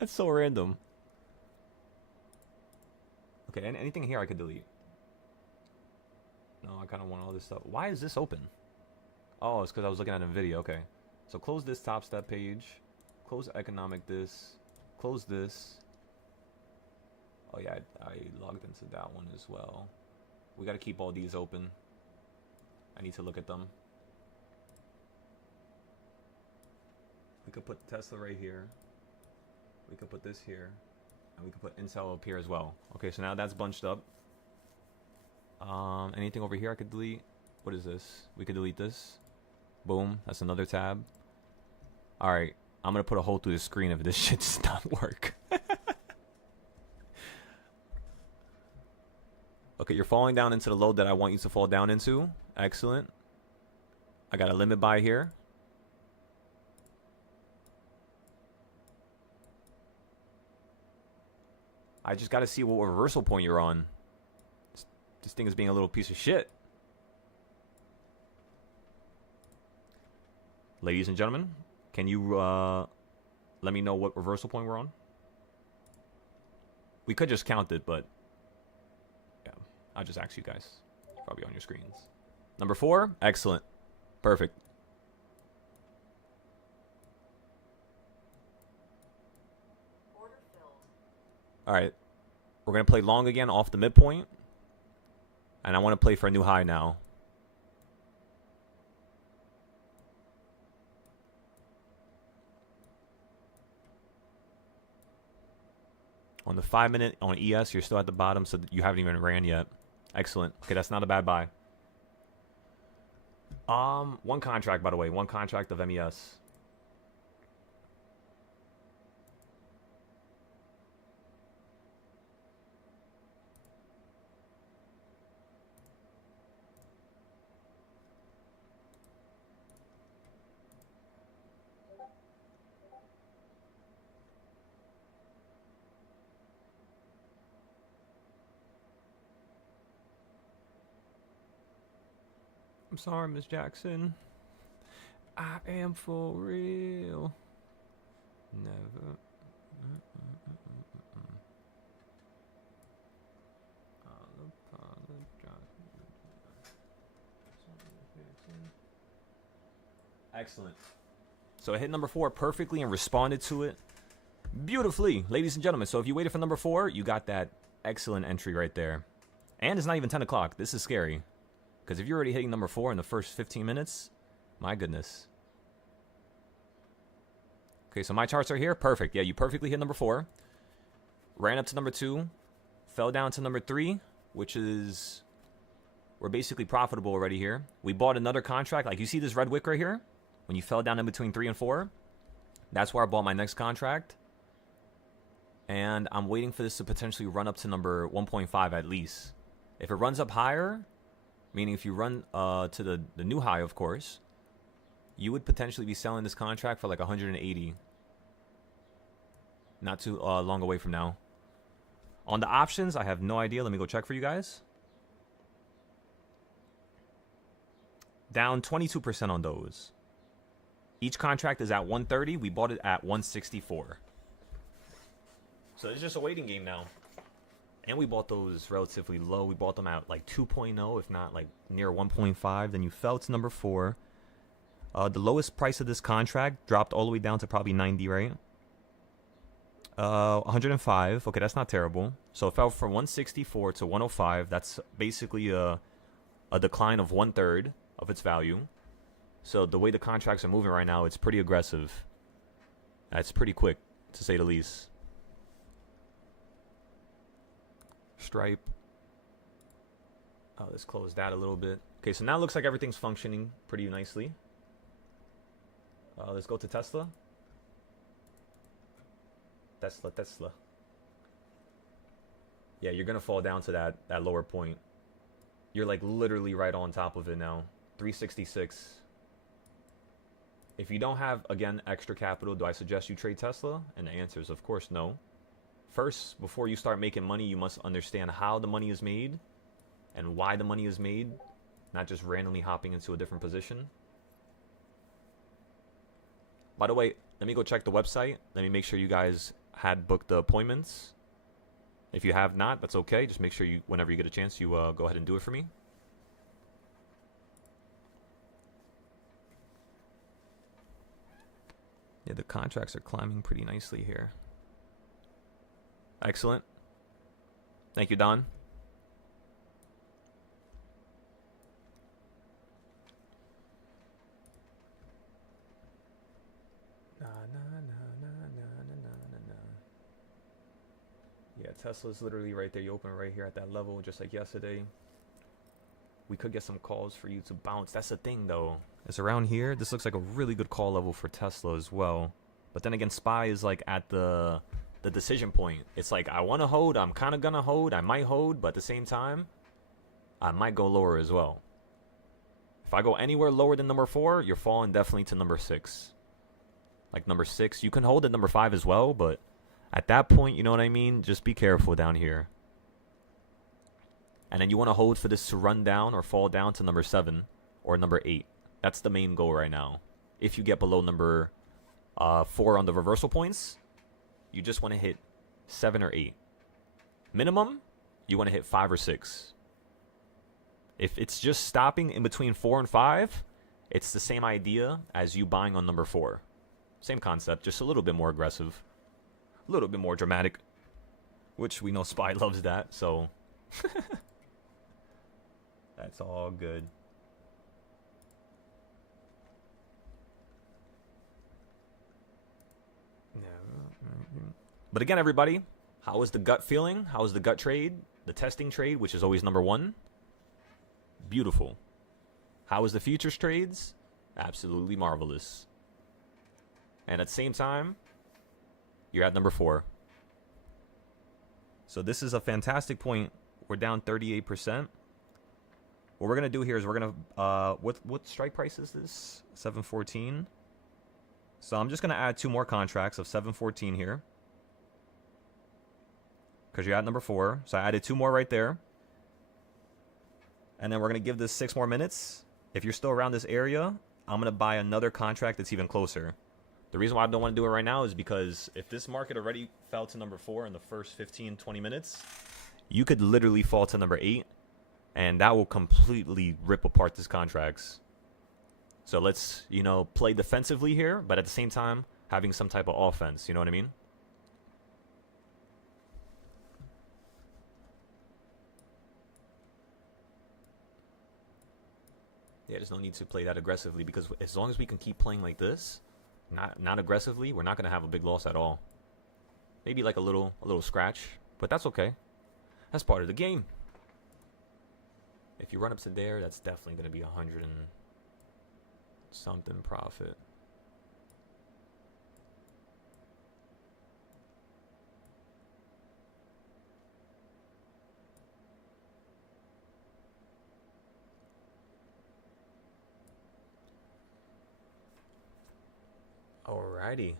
That's so random. Okay, anything here I could delete. No, I kind of want all this stuff. Why is this open? Oh, it's because I was looking at a video. Okay. So close this top step page. Close economic this. Close this. Oh, yeah, I logged into that one as well. We got to keep all these open. I need to look at them. We could put Tesla right here. We could put this here. And we could put Intel up here as well. Okay, so now that's bunched up. Anything over here I could delete? What is this? We could delete this. Boom. That's another tab. Alright. I'm going to put a hole through the screen if this shit does not work. Okay, you're falling down into the load that I want you to fall down into. Excellent. I got a limit buy here. I just got to see what reversal point you're on. This thing is being a little piece of shit. Ladies and gentlemen, can you let me know what reversal point we're on? We could just count it, but yeah, I'll just ask you guys. It's probably on your screens. Number 4, excellent. Perfect. Order filled. Alright. We're going to play long again off the midpoint. And I want to play for a new high now. On the 5 minute on ES, you're still at the bottom, so you haven't even ran yet. Excellent. Okay, that's not a bad buy. 1 contract, by the way. 1 contract of MES. I'm sorry, Miss Jackson. I am for real. Never. I'll apologize. Excellent. So I hit number 4 perfectly and responded to it beautifully, ladies and gentlemen. So if you waited for number 4, you got that excellent entry right there. And it's not even 10 o'clock. This is scary. Because if you're already hitting number 4 in the first 15 minutes, my goodness. Okay, so my charts are here. Perfect. Yeah, you perfectly hit number 4. Ran up to number 2. Fell down to number 3, which is... We're basically profitable already here. We bought another contract. Like, you see this red wick right here? When you fell down in between 3 and 4? That's where I bought my next contract. And I'm waiting for this to potentially run up to number 1.5 at least. If it runs up higher, meaning if you run to the new high, of course, you would potentially be selling this contract for like 180. Not too long away from now. On the options, I have no idea. Let me go check for you guys. Down 22% on those. Each contract is at 130. We bought it at 164. So it's just a waiting game now. And we bought those relatively low. We bought them at like 2.0, if not like near 1.5. Then you fell to number 4. The lowest price of this contract dropped all the way down to probably 90, right? 105. Okay, that's not terrible. So it fell from 164 to 105. That's basically a decline of 1/3 of its value. So the way the contracts are moving right now, it's pretty aggressive. That's pretty quick, to say the least. Stripe. Let's close that a little bit. Okay, so now it looks like everything's functioning pretty nicely. Let's go to Tesla. Tesla. Yeah, you're gonna fall down to that lower point. You're like literally right on top of it now. 366. If you don't have, again, extra capital, do I suggest you trade Tesla? And the answer is, of course, no. First, before you start making money, you must understand how the money is made and why the money is made, not just randomly hopping into a different position. By the way, let me go check the website. Let me make sure you guys had booked the appointments. If you have not, that's okay. Just make sure you, whenever you get a chance, you go ahead and do it for me. Yeah, the contracts are climbing pretty nicely here. Excellent. Thank you, Don. Yeah, Tesla's literally right there. You open right here at that level, just like yesterday. We could get some calls for you to bounce. That's the thing, though. It's around here. This looks like a really good call level for Tesla as well. But then again, SPY is like at the decision point. It's like, I want to hold. I'm kind of going to hold. I might hold. But at the same time, I might go lower as well. If I go anywhere lower than number 4, you're falling definitely to number 6. Like number 6. You can hold at number 5 as well. But at that point, you know what I mean? Just be careful down here. And then you want to hold for this to run down or fall down to number 7 or number 8. That's the main goal right now. If you get below number 4 on the reversal points, you just want to hit 7 or 8. Minimum, you want to hit 5 or 6. If it's just stopping in between 4 and 5, it's the same idea as you buying on number 4. Same concept, just a little bit more aggressive. A little bit more dramatic. Which we know SPY loves that, so... That's all good. But again, everybody, how is the gut feeling? How is the gut trade? The testing trade, which is always number 1. Beautiful. How is the futures trades? Absolutely marvelous. And at the same time, you're at number 4. So this is a fantastic point. We're down 38%. What we're going to do here is we're going to... what strike price is this? 714. So I'm just going to add 2 more contracts of 714 here. Because you're at number 4. So I added 2 more right there. And then we're going to give this 6 more minutes. If you're still around this area, I'm going to buy another contract that's even closer. The reason why I don't want to do it right now is because if this market already fell to number 4 in the first 15, 20 minutes, you could literally fall to number 8. And that will completely rip apart these contracts. So let's, play defensively here, but at the same time, having some type of offense. You know what I mean? Yeah, there's no need to play that aggressively because as long as we can keep playing like this, not aggressively, we're not going to have a big loss at all. Maybe like a little scratch, but that's okay. That's part of the game. If you run up to there, that's definitely going to be 100 and something profit. Alrighty.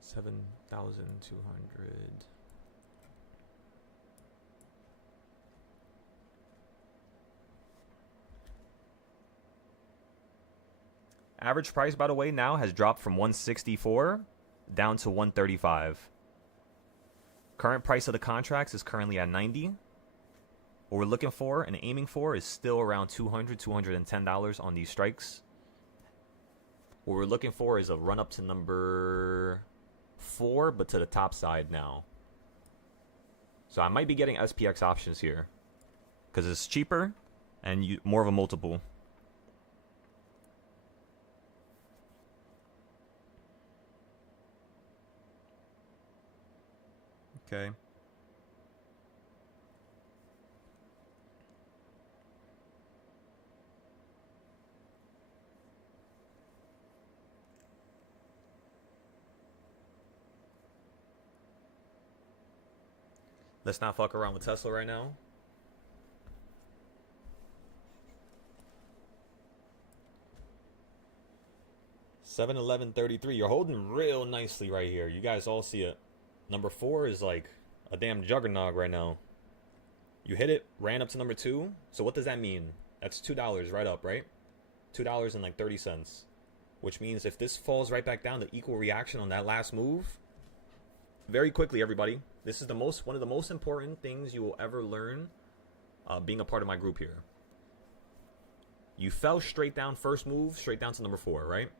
7,200. Average price, by the way, now has dropped from 164 down to 135. Current price of the contracts is currently at 90. What we're looking for and aiming for is still around $200, $210 on these strikes. What we're looking for is a run up to number 4, but to the top side now. So I might be getting SPX options here because it's cheaper and more of a multiple. Okay. Let's not fuck around with Tesla right now. $7.11.33. You're holding real nicely right here. You guys all see it. Number 4 is like a damn juggernaut right now. You hit it, ran up to number 2. So what does that mean? That's $2 right up, right? $2.30. Which means if this falls right back down to equal reaction on that last move, very quickly, everybody, this is one of the most important things you will ever learn being a part of my group here. You fell straight down first move, straight down to number 4, right?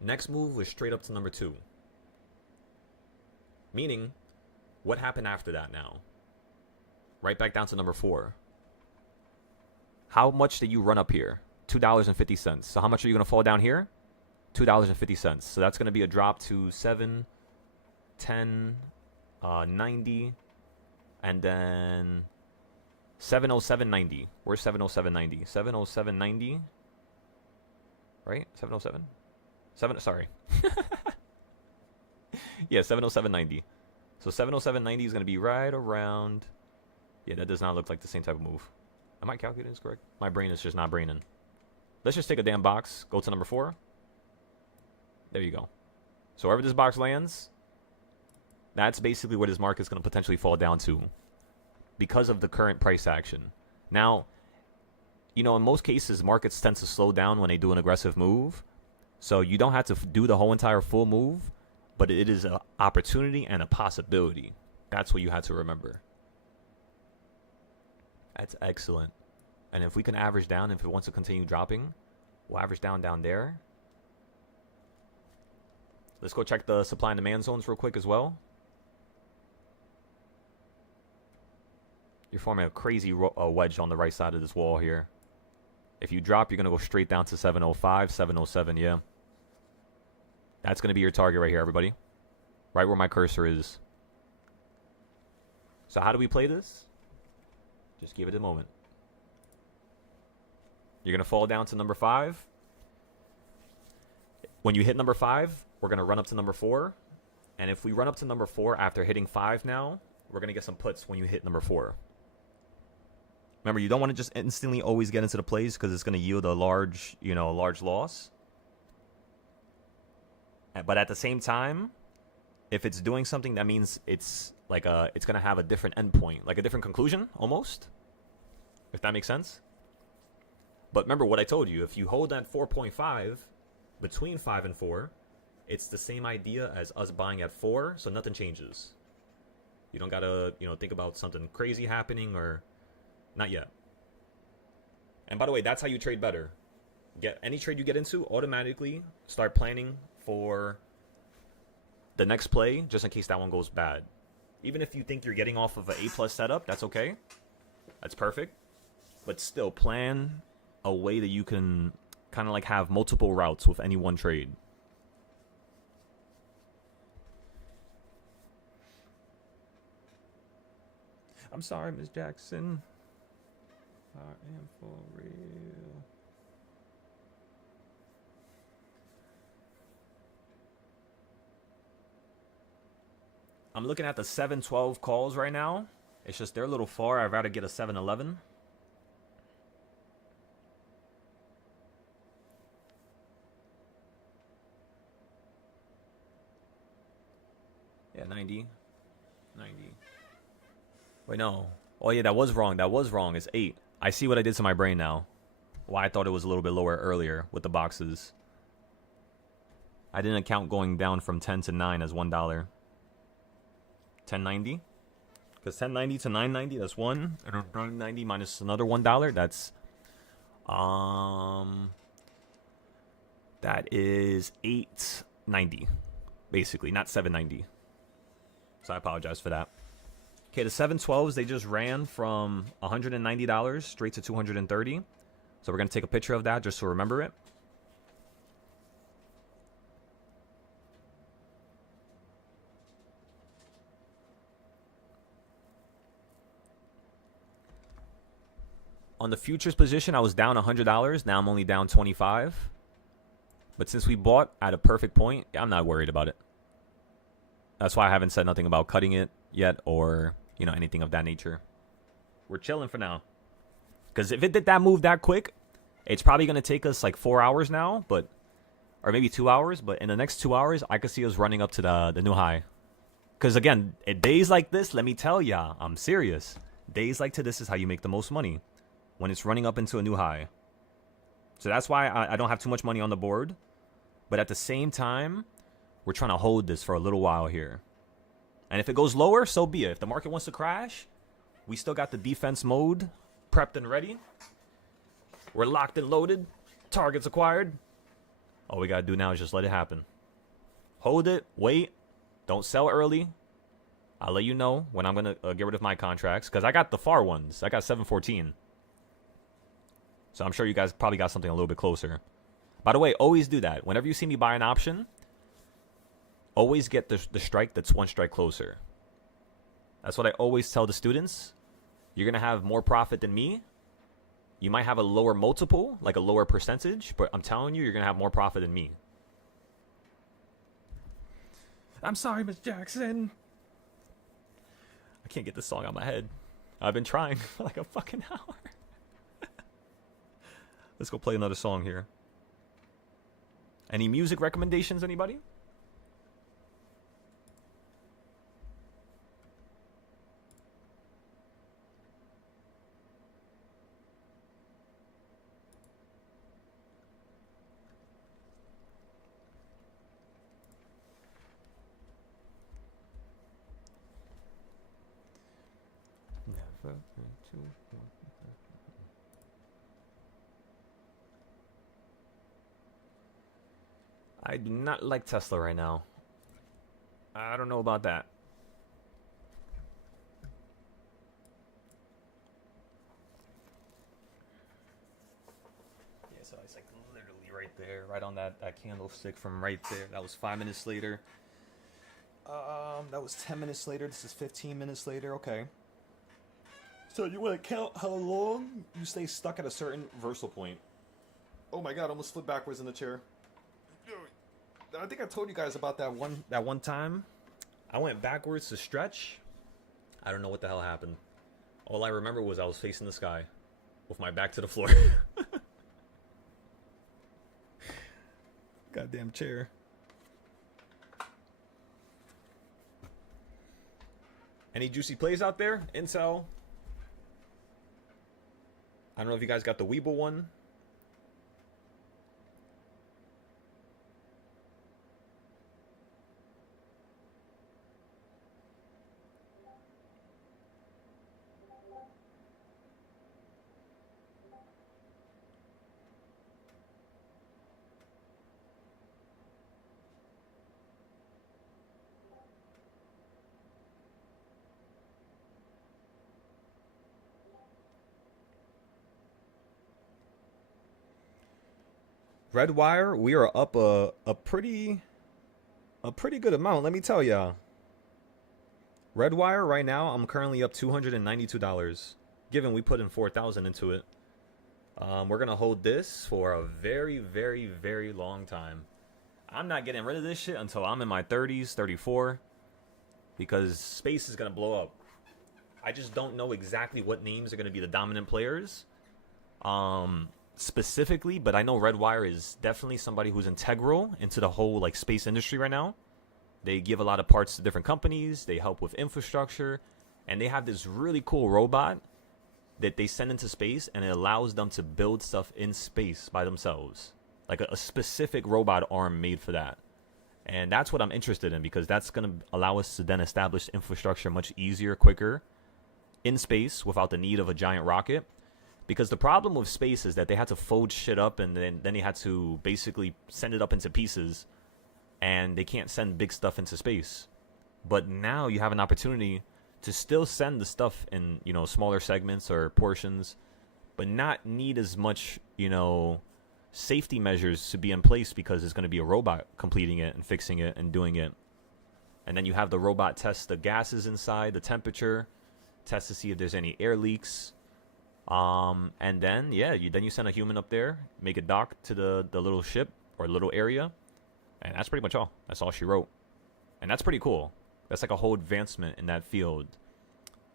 Next move was straight up to number 2. Meaning, what happened after that now? Right back down to number 4. How much did you run up here? $2.50. So how much are you going to fall down here? $2.50. So that's going to be a drop to 7, 10, 90, and then 707.90. Where's 707.90? 707.90, right? 707. Sorry. Yeah, 707.90. So 707.90 is going to be right around. Yeah, that does not look like the same type of move. Am I calculating this correct? My brain is just not braining. Let's just take a damn box. Go to number 4. There you go. So wherever this box lands, that's basically where this market is going to potentially fall down to because of the current price action. Now, you know, in most cases, markets tend to slow down when they do an aggressive move. So you don't have to do the whole entire full move, but it is an opportunity and a possibility. That's what you have to remember. That's excellent. And if we can average down, if it wants to continue dropping, we'll average down there. Let's go check the supply and demand zones real quick as well. You're forming a crazy wedge on the right side of this wall here. If you drop, you're going to go straight down to 705, 707, yeah. That's going to be your target right here, everybody. Right where my cursor is. So how do we play this? Just give it a moment. You're going to fall down to number 5. When you hit number 5, we're going to run up to number 4. And if we run up to number 4 after hitting 5 now, we're going to get some puts when you hit number 4. Remember, you don't want to just instantly always get into the plays because it's going to yield a large loss. But at the same time, if it's doing something, that means it's like it's going to have a different endpoint, like a different conclusion almost, if that makes sense. But remember what I told you. If you hold that 4.5 between 5 and 4, it's the same idea as us buying at 4, so nothing changes. You don't got to, think about something crazy happening or not yet. And by the way, that's how you trade better. Get any trade you get into, automatically start planning for the next play just in case that one goes bad. Even if you think you're getting off of an A+ setup, that's okay. That's perfect. But still plan a way that you can kind of like have multiple routes with any one trade. I'm sorry, Ms. Jackson. I am for real. I'm looking at the 712 calls right now. It's just they're a little far. I'd rather get a 711. Yeah, 90. 90. Wait, no. Oh, yeah, that was wrong. That was wrong. It's 8. I see what I did to my brain now. Why I thought it was a little bit lower earlier with the boxes. I didn't account going down from 10 to 9 as $1. 1090? Because 1090 to 990, that's 1. And 990 minus another $1, that's... That is 890. Basically, not 790. So I apologize for that. Okay, the 712s, they just ran from $190 straight to $230. So we're going to take a picture of that just to remember it. On the futures position, I was down $100. Now I'm only down $25. But since we bought at a perfect point, I'm not worried about it. That's why I haven't said nothing about cutting it yet or, you know, anything of that nature. We're chilling for now. Because if it did that move that quick, it's probably going to take us like 4 hours now, but or maybe 2 hours. But in the next 2 hours, I could see us running up to the new high. Because again, at days like this, let me tell ya, I'm serious. Days like this is how you make the most money. When it's running up into a new high. So that's why I don't have too much money on the board. But at the same time, we're trying to hold this for a little while here. And if it goes lower, so be it. If the market wants to crash, we still got the defense mode prepped and ready. We're locked and loaded. Targets acquired. All we got to do now is just let it happen. Hold it. Wait. Don't sell early. I'll let you know when I'm going to get rid of my contracts. Because I got the far ones. I got 714. So I'm sure you guys probably got something a little bit closer. By the way, always do that. Whenever you see me buy an option, always get the strike that's one strike closer. That's what I always tell the students. You're going to have more profit than me. You might have a lower multiple, like a lower percentage, but I'm telling you, you're going to have more profit than me. I'm sorry, Miss Jackson. I can't get this song out of my head. I've been trying for like a fucking hour. Let's go play another song here. Any music recommendations, anybody? Never to I do not like Tesla right now. I don't know about that. Yeah, so it's like literally right there, right on that candlestick from right there. That was 5 minutes later. That was 10 minutes later. This is 15 minutes later. Okay. So you want to count how long you stay stuck at a certain reversal point. Oh my god, I almost flipped backwards in the chair. I think I told you guys about that one time. I went backwards to stretch. I don't know what the hell happened. All I remember was I was facing the sky with my back to the floor. Goddamn chair. Any juicy plays out there? Intel. I don't know if you guys got the Weeble one. Red Wire, we are up a pretty good amount, let me tell ya. Red Wire right now, I'm currently up $292. Given we put in 4,000 into it. We're gonna hold this for a very, very, very long time. I'm not getting rid of this shit until I'm in my 30s, 34. Because space is gonna blow up. I just don't know exactly what names are gonna be the dominant players. Specifically, but I know Redwire is definitely somebody who's integral into the whole like space industry right now. They give a lot of parts to different companies. They help with infrastructure. And they have this really cool robot that they send into space, and it allows them to build stuff in space by themselves. Like a specific robot arm made for that. And that's what I'm interested in, because that's going to allow us to then establish infrastructure much easier, quicker in space without the need of a giant rocket. Because the problem with space is that they had to fold shit up, and then they had to basically send it up into pieces, and they can't send big stuff into space. But now you have an opportunity to still send the stuff in, you know, smaller segments or portions, but not need as much, you know, safety measures to be in place, because it's going to be a robot completing it and fixing it and doing it. And then you have the robot test the gases inside, the temperature, test to see if there's any air leaks. And then, yeah, you send a human up there, make it dock to the little ship or little area. And that's pretty much all. That's all she wrote. And that's pretty cool. That's like a whole advancement in that field.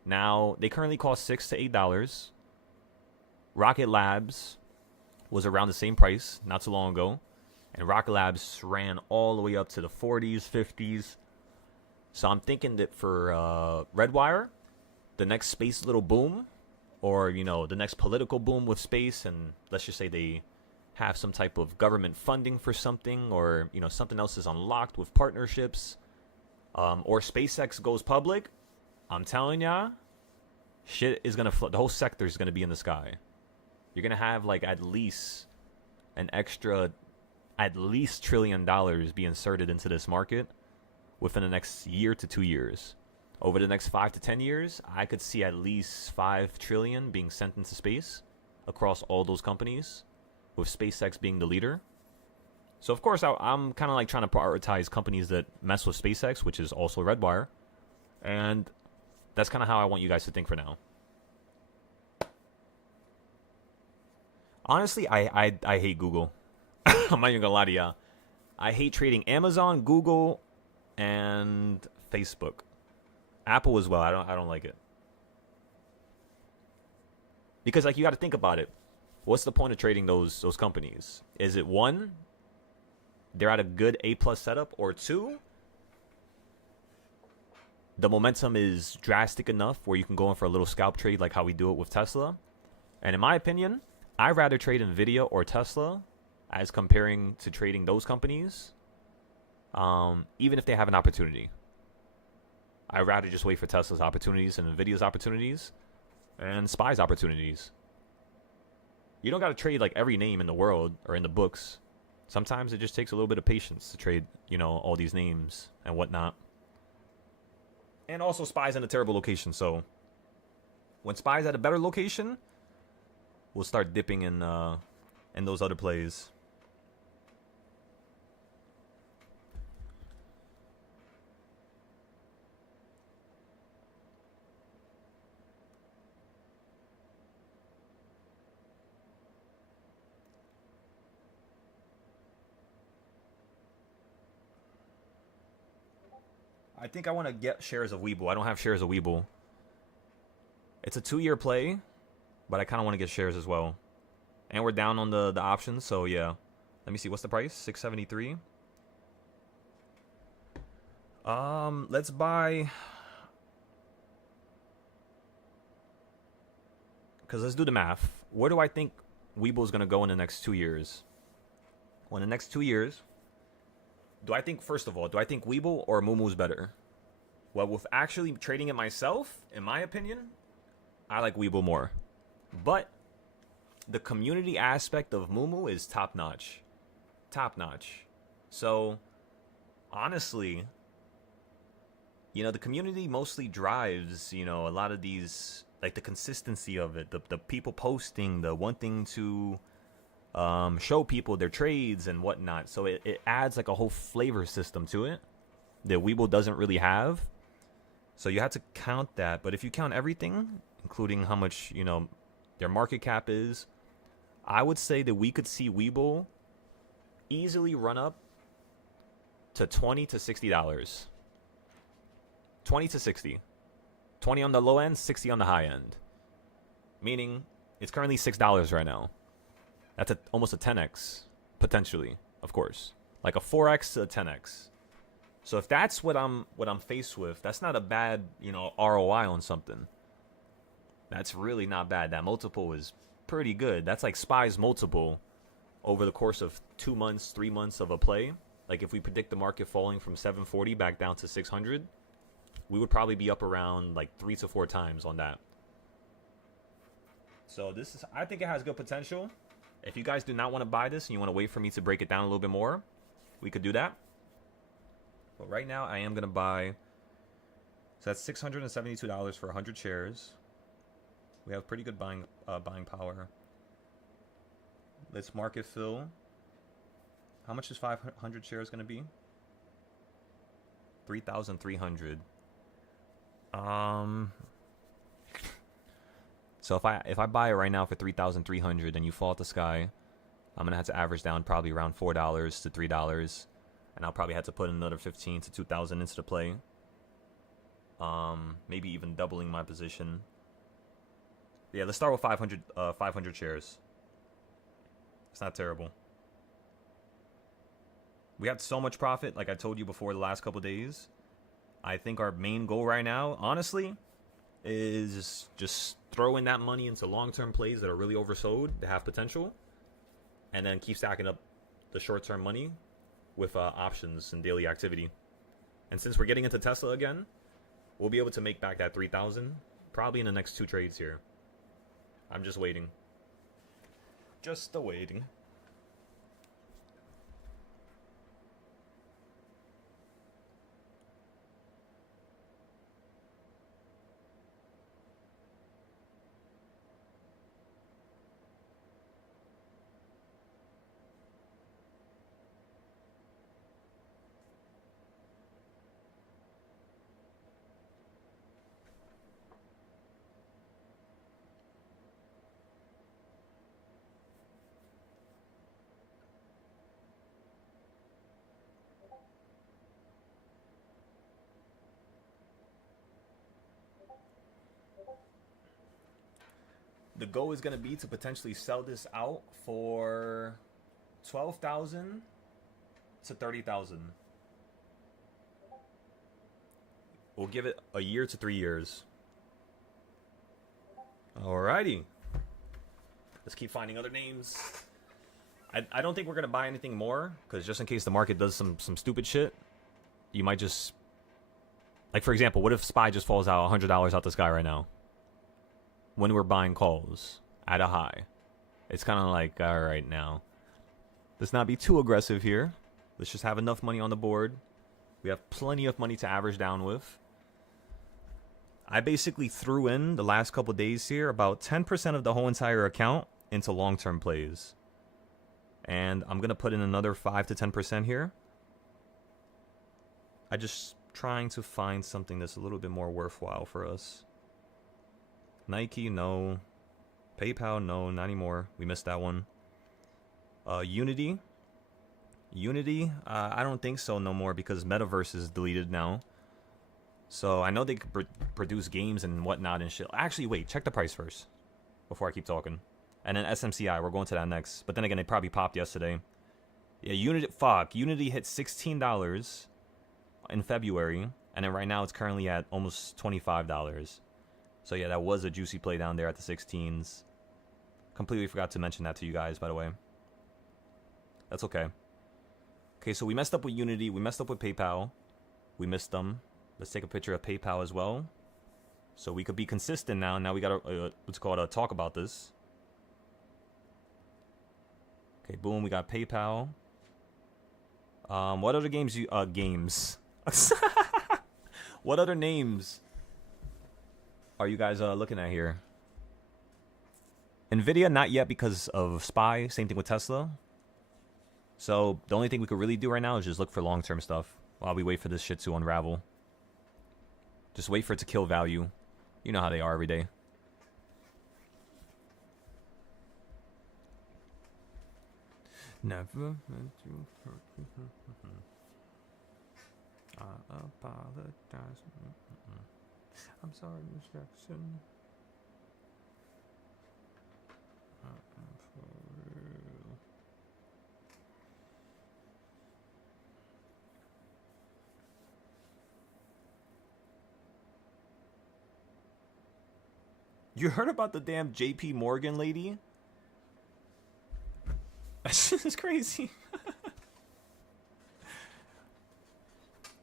Now, they currently cost $6 to $8. Rocket Labs was around the same price not too long ago. And Rocket Labs ran all the way up to the 40s, 50s. So I'm thinking that for Redwire, the next space little boom, or, you know, the next political boom with space, and let's just say they have some type of government funding for something, or, you know, something else is unlocked with partnerships, or SpaceX goes public, I'm telling y'all, shit is going to the whole sector is going to be in the sky. You're going to have like at least an extra, at least $1 trillion be inserted into this market within the next year to 2 years. Over the next 5 to 10 years, I could see at least 5 trillion being sent into space across all those companies, with SpaceX being the leader. So of course, I'm kind of like trying to prioritize companies that mess with SpaceX, which is also Redwire. And that's kind of how I want you guys to think for now. Honestly, I hate Google. I'm not even gonna lie to y'all. I hate trading Amazon, Google, and Facebook. Apple as well. I don't like it. Because like you got to think about it. What's the point of trading those companies? Is it one, they're at a good A+ setup, or two, the momentum is drastic enough where you can go in for a little scalp trade like how we do it with Tesla? And in my opinion, I'd rather trade Nvidia or Tesla as comparing to trading those companies, even if they have an opportunity. I'd rather just wait for Tesla's opportunities and Nvidia's opportunities and SPY's opportunities. You don't got to trade like every name in the world or in the books. Sometimes it just takes a little bit of patience to trade, you know, all these names and whatnot. And also, SPY's in a terrible location, so when SPY's at a better location, we'll start dipping in those other plays. I think I want to get shares of Webull. I don't have shares of Webull. It's a 2-year play, but I kind of want to get shares as well. And we're down on the options, so yeah. Let me see, what's the price? $6.73. Let's buy, because let's do the math. Where do I think Webull is going to go in the next 2 years? Well, in the next 2 years, do I think Webull or Moomoo is better? Well, with actually trading it myself, in my opinion, I like Webull more. But the community aspect of Moomoo is top notch. Top notch. So, honestly, you know, the community mostly drives, you know, a lot of these, like the consistency of it, the people posting, the wanting to show people their trades and whatnot. So it adds like a whole flavor system to it that Webull doesn't really have. So you have to count that. But if you count everything, including how much, you know, their market cap is, I would say that we could see Webull easily run up to $20 to $60. 20 to 60. 20 on the low end, 60 on the high end. Meaning it's currently $6 right now. That's almost a 10x, potentially, of course. Like a 4x to a 10x. So if that's what I'm faced with, that's not a bad, ROI on something. That's really not bad. That multiple is pretty good. That's like SPY's multiple over the course of 2 months, 3 months of a play. Like if we predict the market falling from 740 back down to 600, we would probably be up around like 3 to 4 times on that. So I think it has good potential. If you guys do not want to buy this and you want to wait for me to break it down a little bit more, we could do that. But right now I am going to buy, so that's $672 for 100 shares. We have pretty good buying power. Let's market fill. How much is 500 shares going to be? 3,300. So if I buy it right now for 3,300 and you fall at the sky, I'm gonna have to average down probably around $4 to $3, and I'll probably have to put another 15 to 2,000 into the play. Maybe even doubling my position. Yeah, let's start with 500 shares. It's not terrible. We have so much profit, like I told you before the last couple days. I think our main goal right now, honestly, is just throw in that money into long-term plays that are really oversold, that have potential, and then keep stacking up the short-term money with options and daily activity. And since we're getting into Tesla again, we'll be able to make back that 3,000 probably in the next 2 trades here. I'm just waiting. Just waiting. The goal is going to be to potentially sell this out for 12,000 to 30,000. We'll give it a year to 3 years. Alrighty. Let's keep finding other names. I don't think we're going to buy anything more, because just in case the market does some stupid shit, you might just... Like, for example, what if SPY just falls out $100 out the sky right now? When we're buying calls at a high. It's kind of like, all right, now, let's not be too aggressive here. Let's just have enough money on the board. We have plenty of money to average down with. I basically threw in the last couple days here about 10% of the whole entire account into long-term plays. And I'm going to put in another 5 to 10% here. I just trying to find something that's a little bit more worthwhile for us. Nike, no. PayPal, no, not anymore. We missed that one. Unity. Unity, I don't think so no more, because Metaverse is deleted now. So I know they could produce games and whatnot and shit. Actually, wait, check the price first before I keep talking. And then SMCI, we're going to that next. But then again, they probably popped yesterday. Yeah, Unity hit $16 in February. And then right now it's currently at almost $25. So yeah, that was a juicy play down there at the 16s. Completely forgot to mention that to you guys, by the way. That's okay. Okay, so we messed up with Unity. We messed up with PayPal. We missed them. Let's take a picture of PayPal as well. So we could be consistent now. Now we got to, what's called, talk about this. Okay, boom, we got PayPal. What other games games? What other names are you guys looking at here? Nvidia, not yet because of SPY. Same thing with Tesla. So the only thing we could really do right now is just look for long-term stuff while we wait for this shit to unravel. Just wait for it to kill value. You know how they are every day. Never meant to hurt you. I apologize. I'm sorry, Miss Jackson. For real. You heard about the damn JP Morgan lady? That shit is crazy.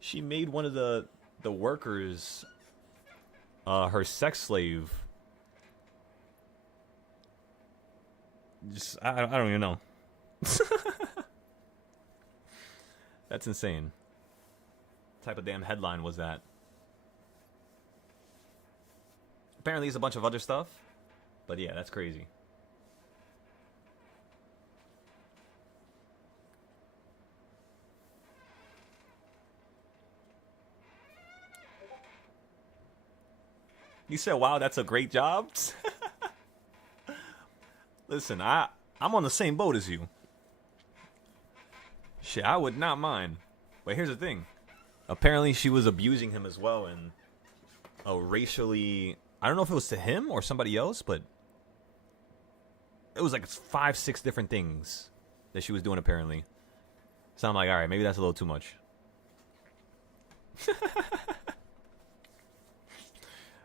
She made one of the workers her sex slave. Just I don't even know. That's insane. What type of damn headline was that? Apparently it's a bunch of other stuff. But yeah, that's crazy. You said, wow, that's a great job? Listen, I'm on the same boat as you. Shit, I would not mind. But here's the thing. Apparently she was abusing him as well in a racially... I don't know if it was to him or somebody else, but... It was like 5-6 different things that she was doing apparently. So I'm like, alright, maybe that's a little too much.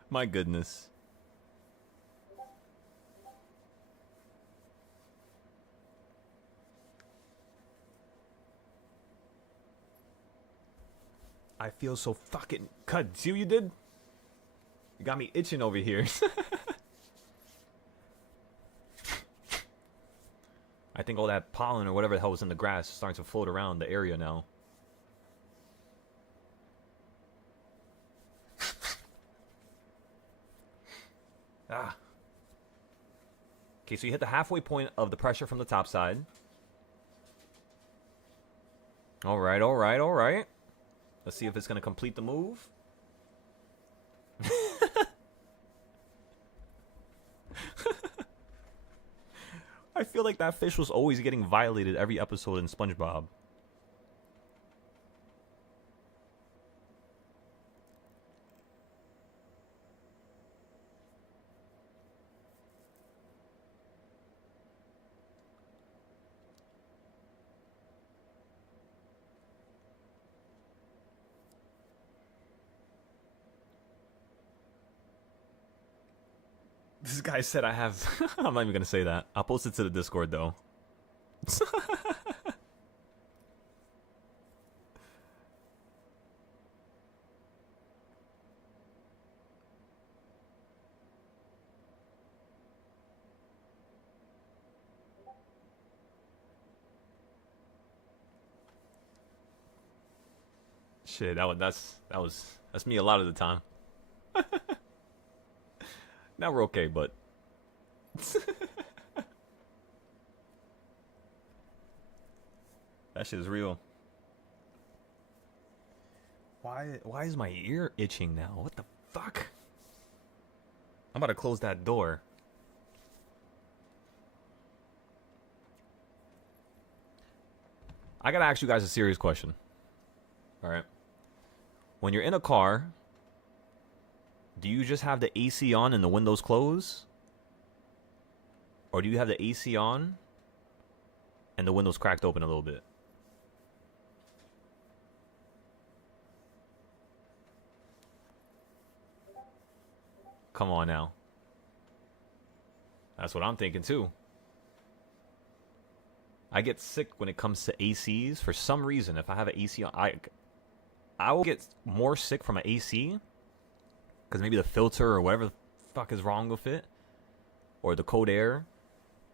My goodness. I feel so fucking cut. See what you did? You got me itching over here. I think all that pollen or whatever the hell was in the grass is starting to float around the area now. Ah. Okay, so you hit the halfway point of the pressure from the top side. Alright, alright, alright. Let's see if it's going to complete the move. I feel like that fish was always getting violated every episode in SpongeBob. This guy said I have... I'm not even going to say that. I'll post it to the Discord, though. Shit, that's me a lot of the time. Now we're okay, but that shit is real. Why is my ear itching now? What the fuck? I'm about to close that door. I gotta ask you guys a serious question. Alright. When you're in a car, do you just have the AC on and the windows closed? Or do you have the AC on and the windows cracked open a little bit? Come on now. That's what I'm thinking too. I get sick when it comes to ACs. For some reason, if I have an AC on, I will get more sick from an AC. Because maybe the filter or whatever the fuck is wrong with it. Or the cold air.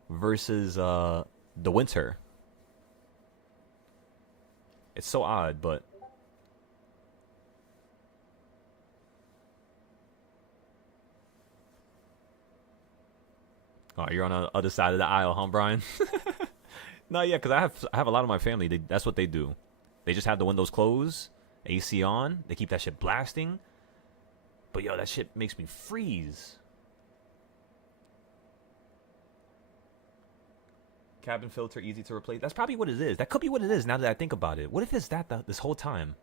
Versus the winter. It's so odd, but... Oh, you're on the other side of the aisle, huh, Brian? No, yeah, because I have a lot of my family. That's what they do. They just have the windows closed, AC on. They keep that shit blasting. But yo, that shit makes me freeze. Cabin filter, easy to replace. That's probably what it is. That could be what it is now that I think about it. What if it's that this whole time?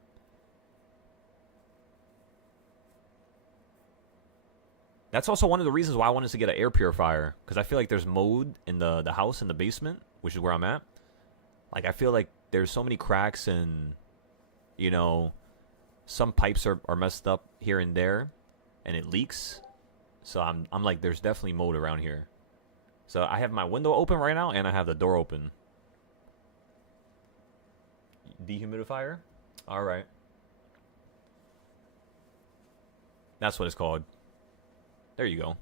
That's also one of the reasons why I wanted to get an air purifier. Because I feel like there's mold in the house in the basement, which is where I'm at. Like, I feel like there's so many cracks and, you know, some pipes are messed up here and there. And it leaks. So I'm like, there's definitely mold around here. So I have my window open right now, and I have the door open. Dehumidifier? All right. That's what it's called. There you go.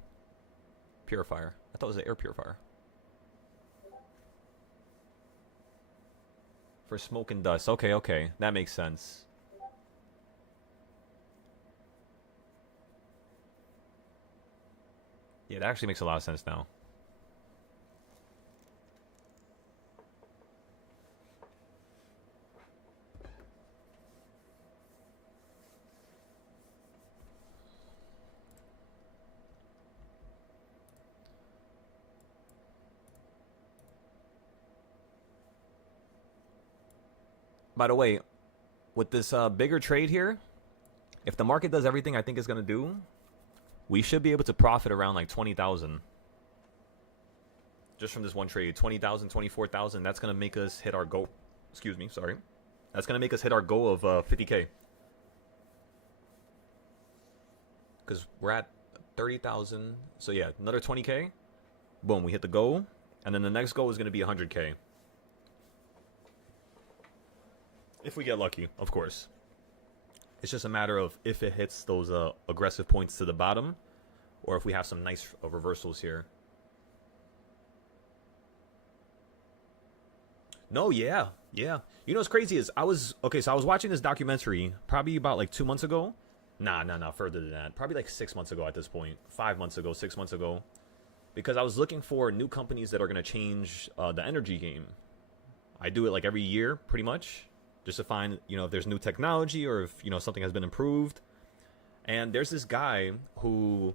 Purifier. I thought it was an air purifier. For smoke and dust. Okay, okay. That makes sense. Yeah, that actually makes a lot of sense now. By the way, with this bigger trade here, if the market does everything I think it's going to do, we should be able to profit around like 20,000. Just from this one trade. 20,000, 24,000. That's going to make us hit our goal. Excuse me, sorry. That's going to make us hit our goal of 50K. Because we're at 30,000. So yeah, another 20K. Boom, we hit the goal. And then the next goal is going to be 100K. If we get lucky, of course. It's just a matter of if it hits those aggressive points to the bottom, or if we have some nice reversals here. No, yeah. You know what's crazy is I was watching this documentary probably about like 2 months ago. Nah, further than that. Probably like 6 months ago at this point. 5 months ago, 6 months ago. Because I was looking for new companies that are going to change the energy game. I do it like every year, pretty much. Just to find, if there's new technology or if, something has been improved. And there's this guy who,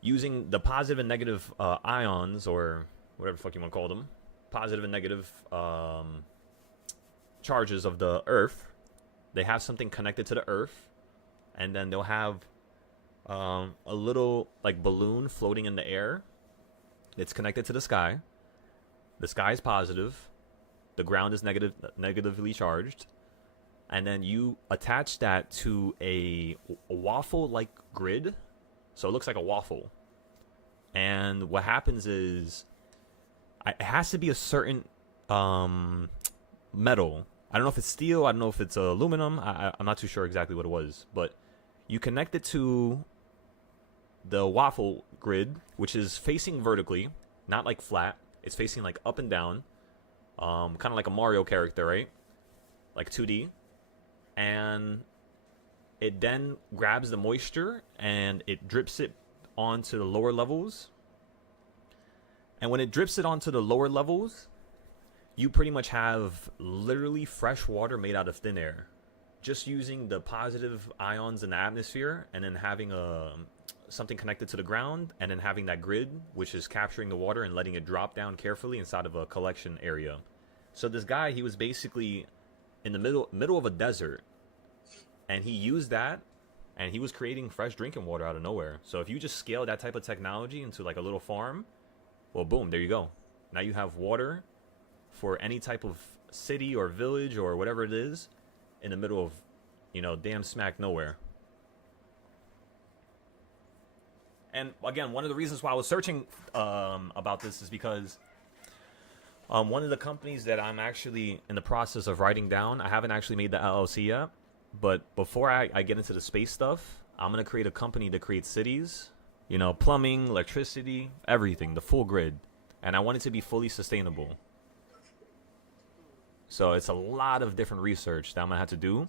using the positive and negative ions, or whatever the fuck you want to call them, positive and negative charges of the Earth, they have something connected to the Earth, and then they'll have a little, like, balloon floating in the air. It's connected to the sky. The sky is positive. The ground is negatively charged. And then you attach that to a waffle-like grid. So it looks like a waffle. And what happens is, it has to be a certain metal. I don't know if it's steel. I don't know if it's aluminum. I'm not too sure exactly what it was. But you connect it to the waffle grid, which is facing vertically, not like flat. It's facing like up and down. Kind of like a Mario character, right? Like 2D. And it then grabs the moisture and it drips it onto the lower levels. And when it drips it onto the lower levels, you pretty much have literally fresh water made out of thin air. Just using the positive ions in the atmosphere and then having something connected to the ground, and then having that grid, which is capturing the water and letting it drop down carefully inside of a collection area. So this guy, he was basically in the middle of a desert, and he used that, and he was creating fresh drinking water out of nowhere. So if you just scale that type of technology into like a little farm, well, boom, there you go. Now you have water for any type of city or village or whatever it is in the middle of, damn smack nowhere. And again, one of the reasons why I was searching about this is because one of the companies that I'm actually in the process of writing down, I haven't actually made the LLC yet, but before I get into the space stuff, I'm going to create a company that creates cities, plumbing, electricity, everything, the full grid. And I want it to be fully sustainable. So it's a lot of different research that I'm going to have to do.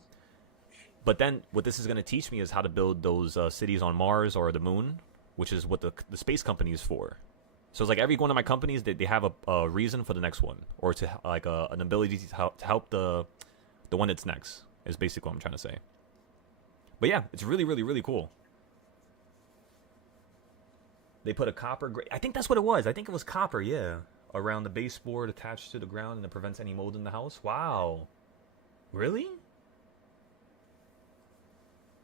But then what this is going to teach me is how to build those cities on Mars or the moon, which is what the space company is for. So it's like every one of my companies, they have a reason for the next one, or to like an ability to help the one that's next, is basically what I'm trying to say. But yeah, it's really, really, really cool. They put a copper I think that's what it was. I think it was copper, yeah. Around the baseboard attached to the ground, and it prevents any mold in the house. Wow. Really?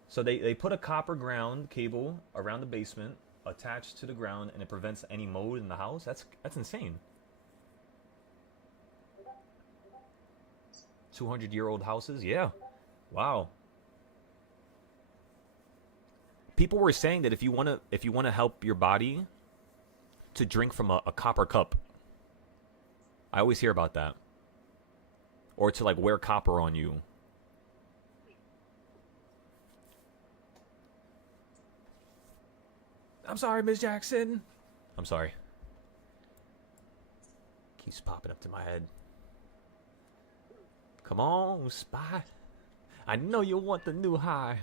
So they put a copper ground cable around the basement, attached to the ground, and it prevents any mold in the house. That's insane. 200-year-old houses, yeah. Wow. people were saying that if you want to help your body to drink from a copper cup. I always hear about that. Or to like wear copper on you. I'm sorry, Miss Jackson. I'm sorry. Keeps popping up to my head. Come on, Spot. I know you want the new high.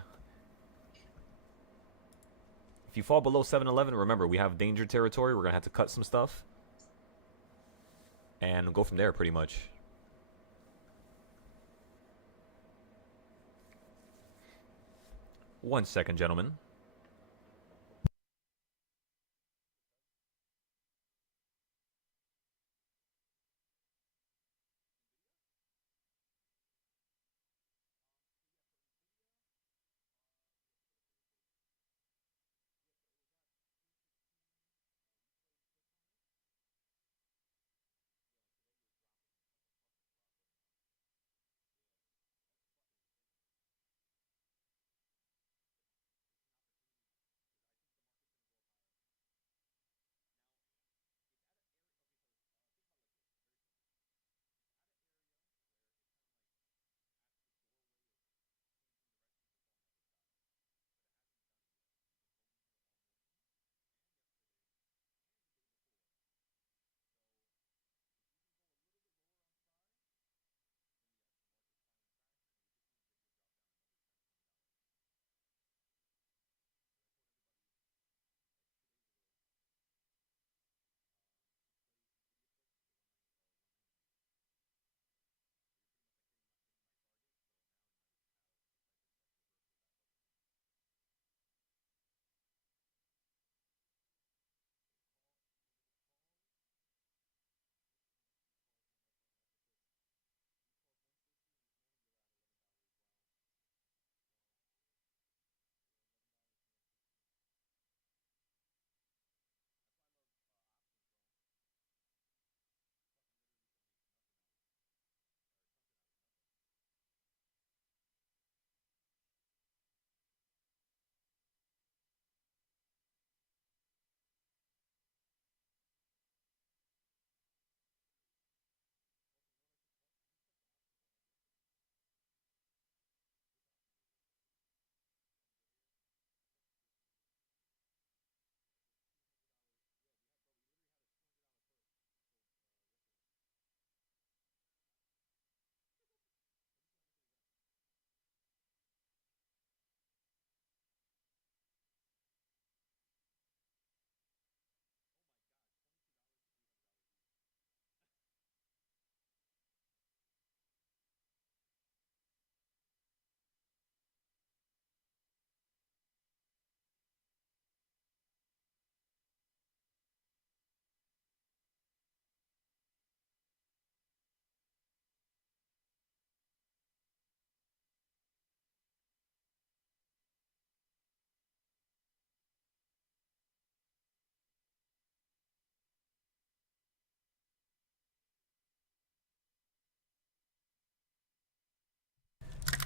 If you fall below 7-Eleven, remember, we have danger territory. We're going to have to cut some stuff. And go from there, pretty much. One second, gentlemen.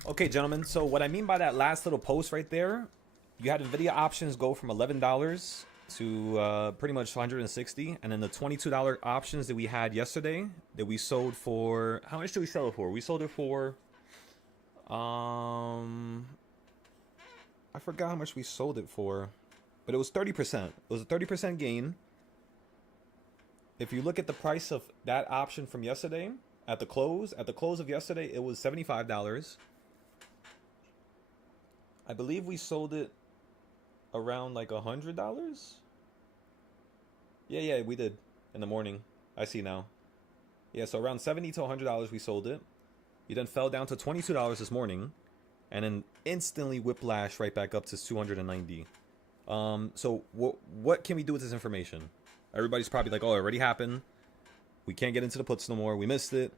Okay, gentlemen. So what I mean by that last little post right there, you had NVIDIA options go from $11 to pretty much 160, and then the $22 options that we had yesterday that we sold for, how much did we sell it for? We sold it for, I forgot how much we sold it for, but it was 30%. It was a 30% gain. If you look at the price of that option from yesterday, at the close of yesterday, it was $75. I believe we sold it around like $100. Yeah, we did in the morning. I see now. Yeah, so around $70 to $100 we sold it. You then fell down to $22 this morning, and then instantly whiplash right back up to $290. So what can we do with this information? Everybody's probably like, oh, it already happened. We can't get into the puts no more. We missed it.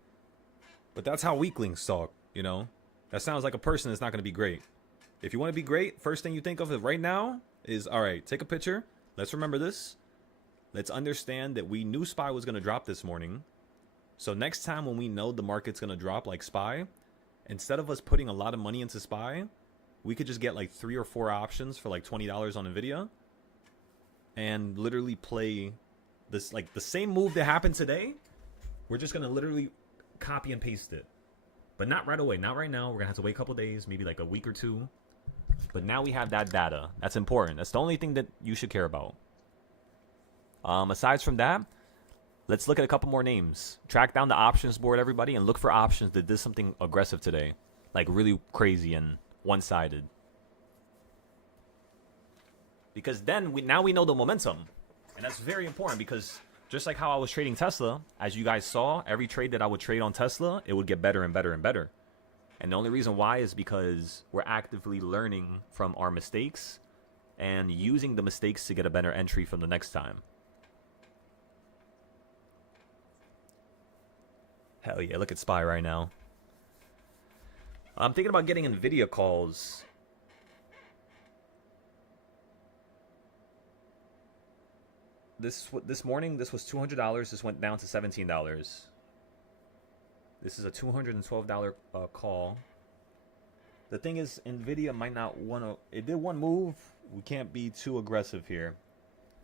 But that's how weaklings talk, you know? That sounds like a person that's not going to be great. If you want to be great, first thing you think of right now is, all right, take a picture. Let's remember this. Let's understand that we knew SPY was going to drop this morning. So next time when we know the market's going to drop like SPY, instead of us putting a lot of money into SPY, we could just get like 3 or 4 options for like $20 on Nvidia and literally play this, like the same move that happened today. We're just gonna literally copy and paste it, but not right away, not right now. We're gonna have to wait a couple days, maybe like a week or two. But now we have that data. That's important. That's the only thing that you should care about. Aside from that, let's look at a couple more names. Track down the options board, everybody, and look for options that did something aggressive today, like really crazy and one-sided. Because then now we know the momentum, and that's very important. Because just like how I was trading Tesla, as you guys saw, every trade that I would trade on Tesla, it would get better and better and better. And the only reason why is because we're actively learning from our mistakes and using the mistakes to get a better entry from the next time. Hell yeah, look at SPY right now. I'm thinking about getting Nvidia calls. This morning, this was $200. This went down to $17. This is a $212 call. The thing is, Nvidia might not want to. It did one move. We can't be too aggressive here.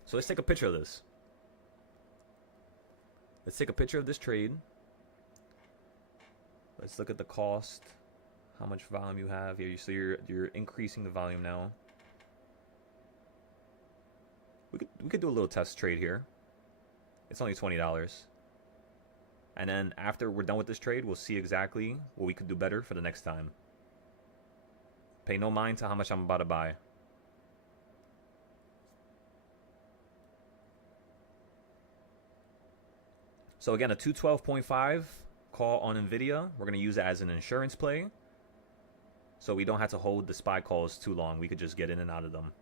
So let's take a picture of this. Let's take a picture of this trade. Let's look at the cost. How much volume you have here. So you're increasing the volume now. We could do a little test trade here. It's only $20. And then after we're done with this trade, we'll see exactly what we could do better for the next time. Pay no mind to how much I'm about to buy. So again, a 212.5 call on Nvidia. We're going to use it as an insurance play. So we don't have to hold the SPY calls too long. We could just get in and out of them.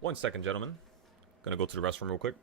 One second, gentlemen. Gonna go to the restroom real quick.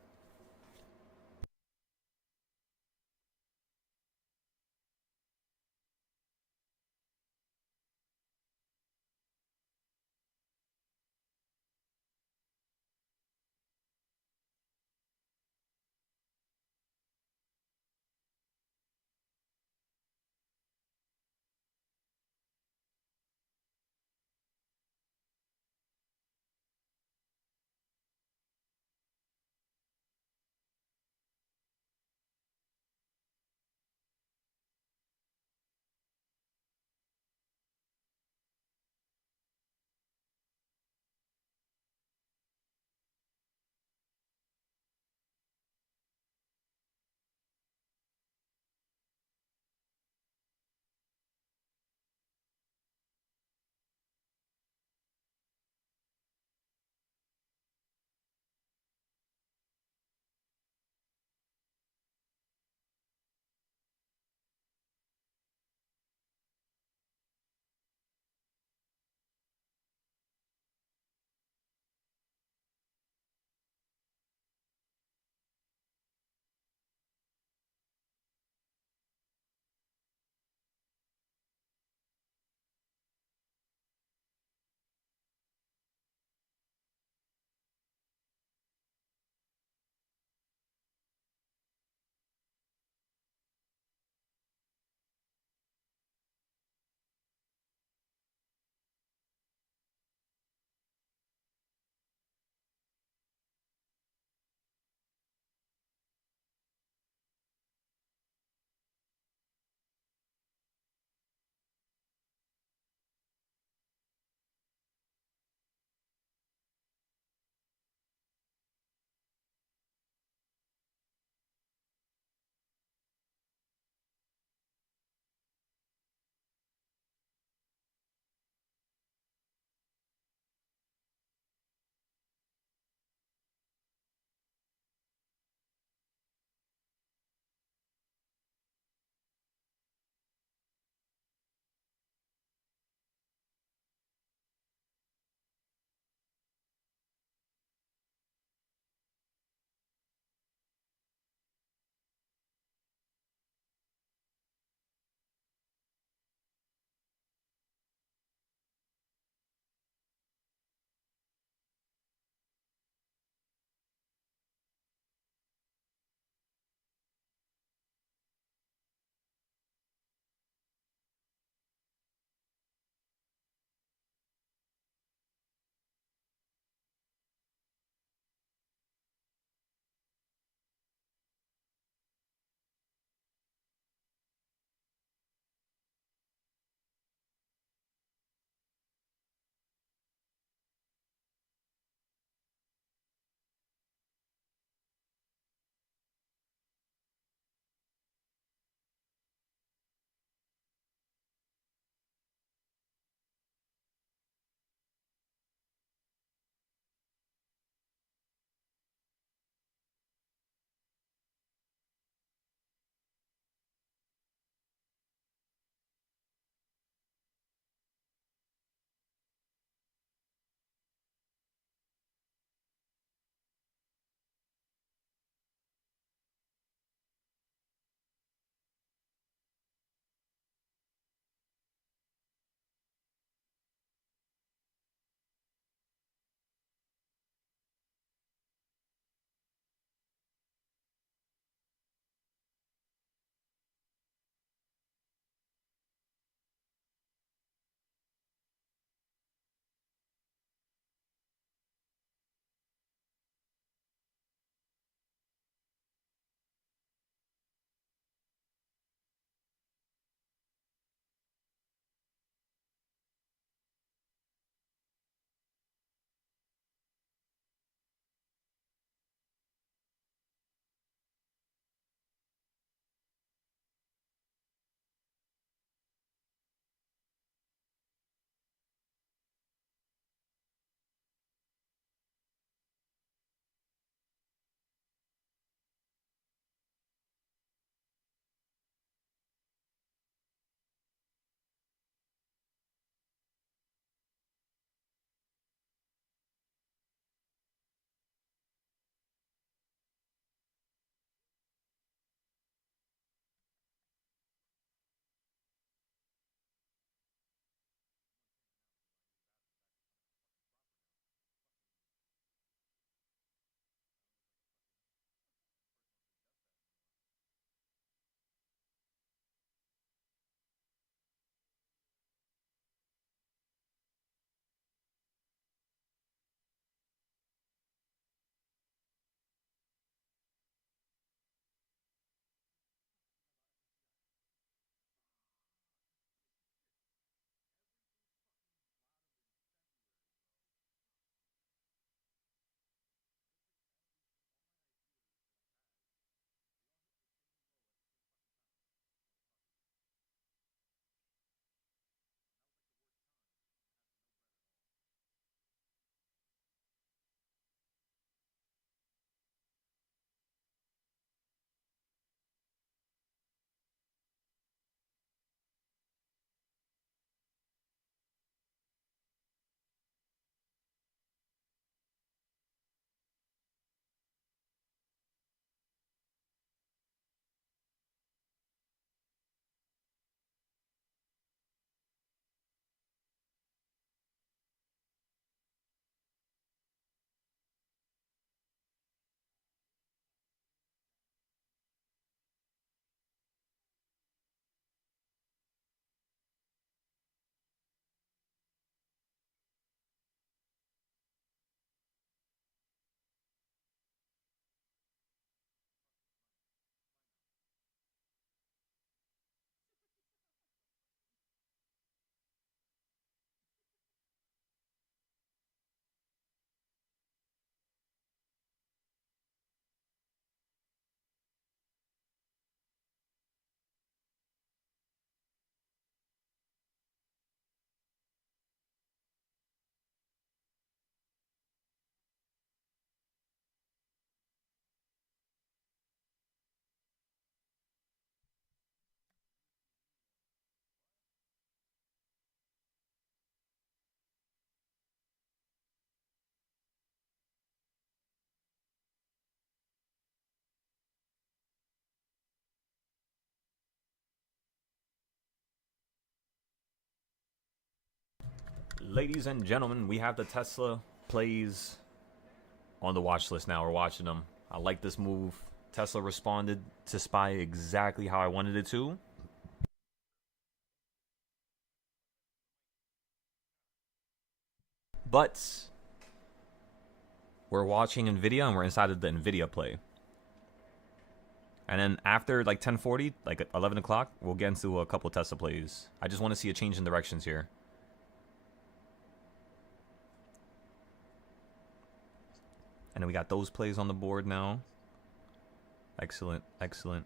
Ladies and gentlemen, we have the Tesla plays on the watch list now. We're watching them. I like this move. Tesla responded to SPY exactly how I wanted it to. But we're watching NVIDIA and we're inside of the NVIDIA play. And then after like 10:40, like at 11 o'clock, we'll get into a couple Tesla plays. I just want to see a change in directions here. And then we got those plays on the board now. Excellent, excellent.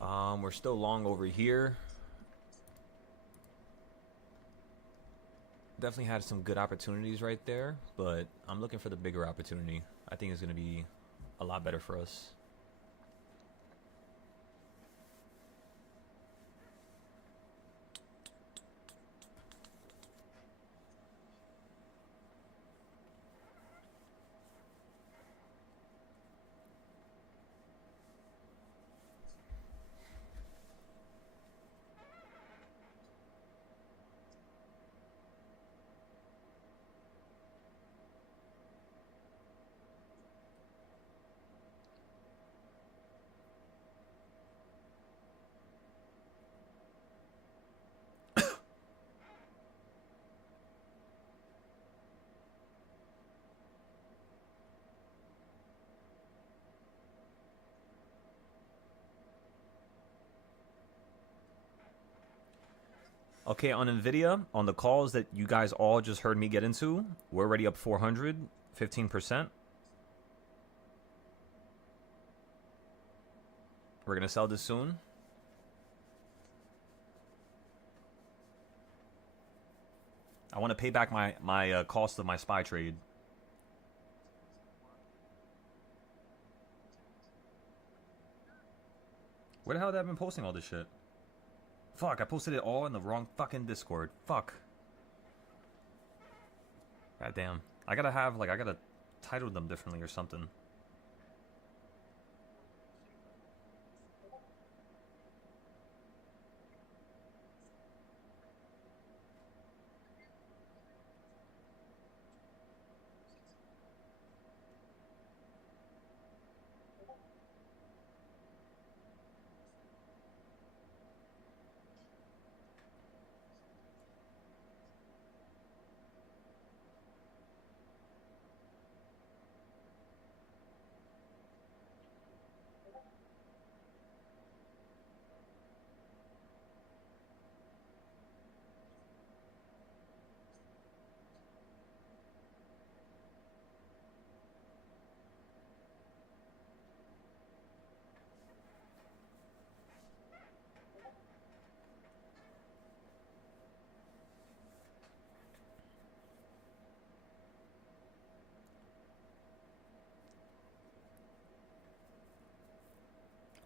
We're still long over here. Definitely had some good opportunities right there, but I'm looking for the bigger opportunity. I think it's going to be a lot better for us. Okay, on NVIDIA, on the calls that you guys all just heard me get into, we're already up 400, 15%. We're going to sell this soon. I want to pay back my cost of my SPY trade. Where the hell have I been posting all this shit? Fuck, I posted it all in the wrong fucking Discord. Fuck. God damn. I gotta title them differently or something.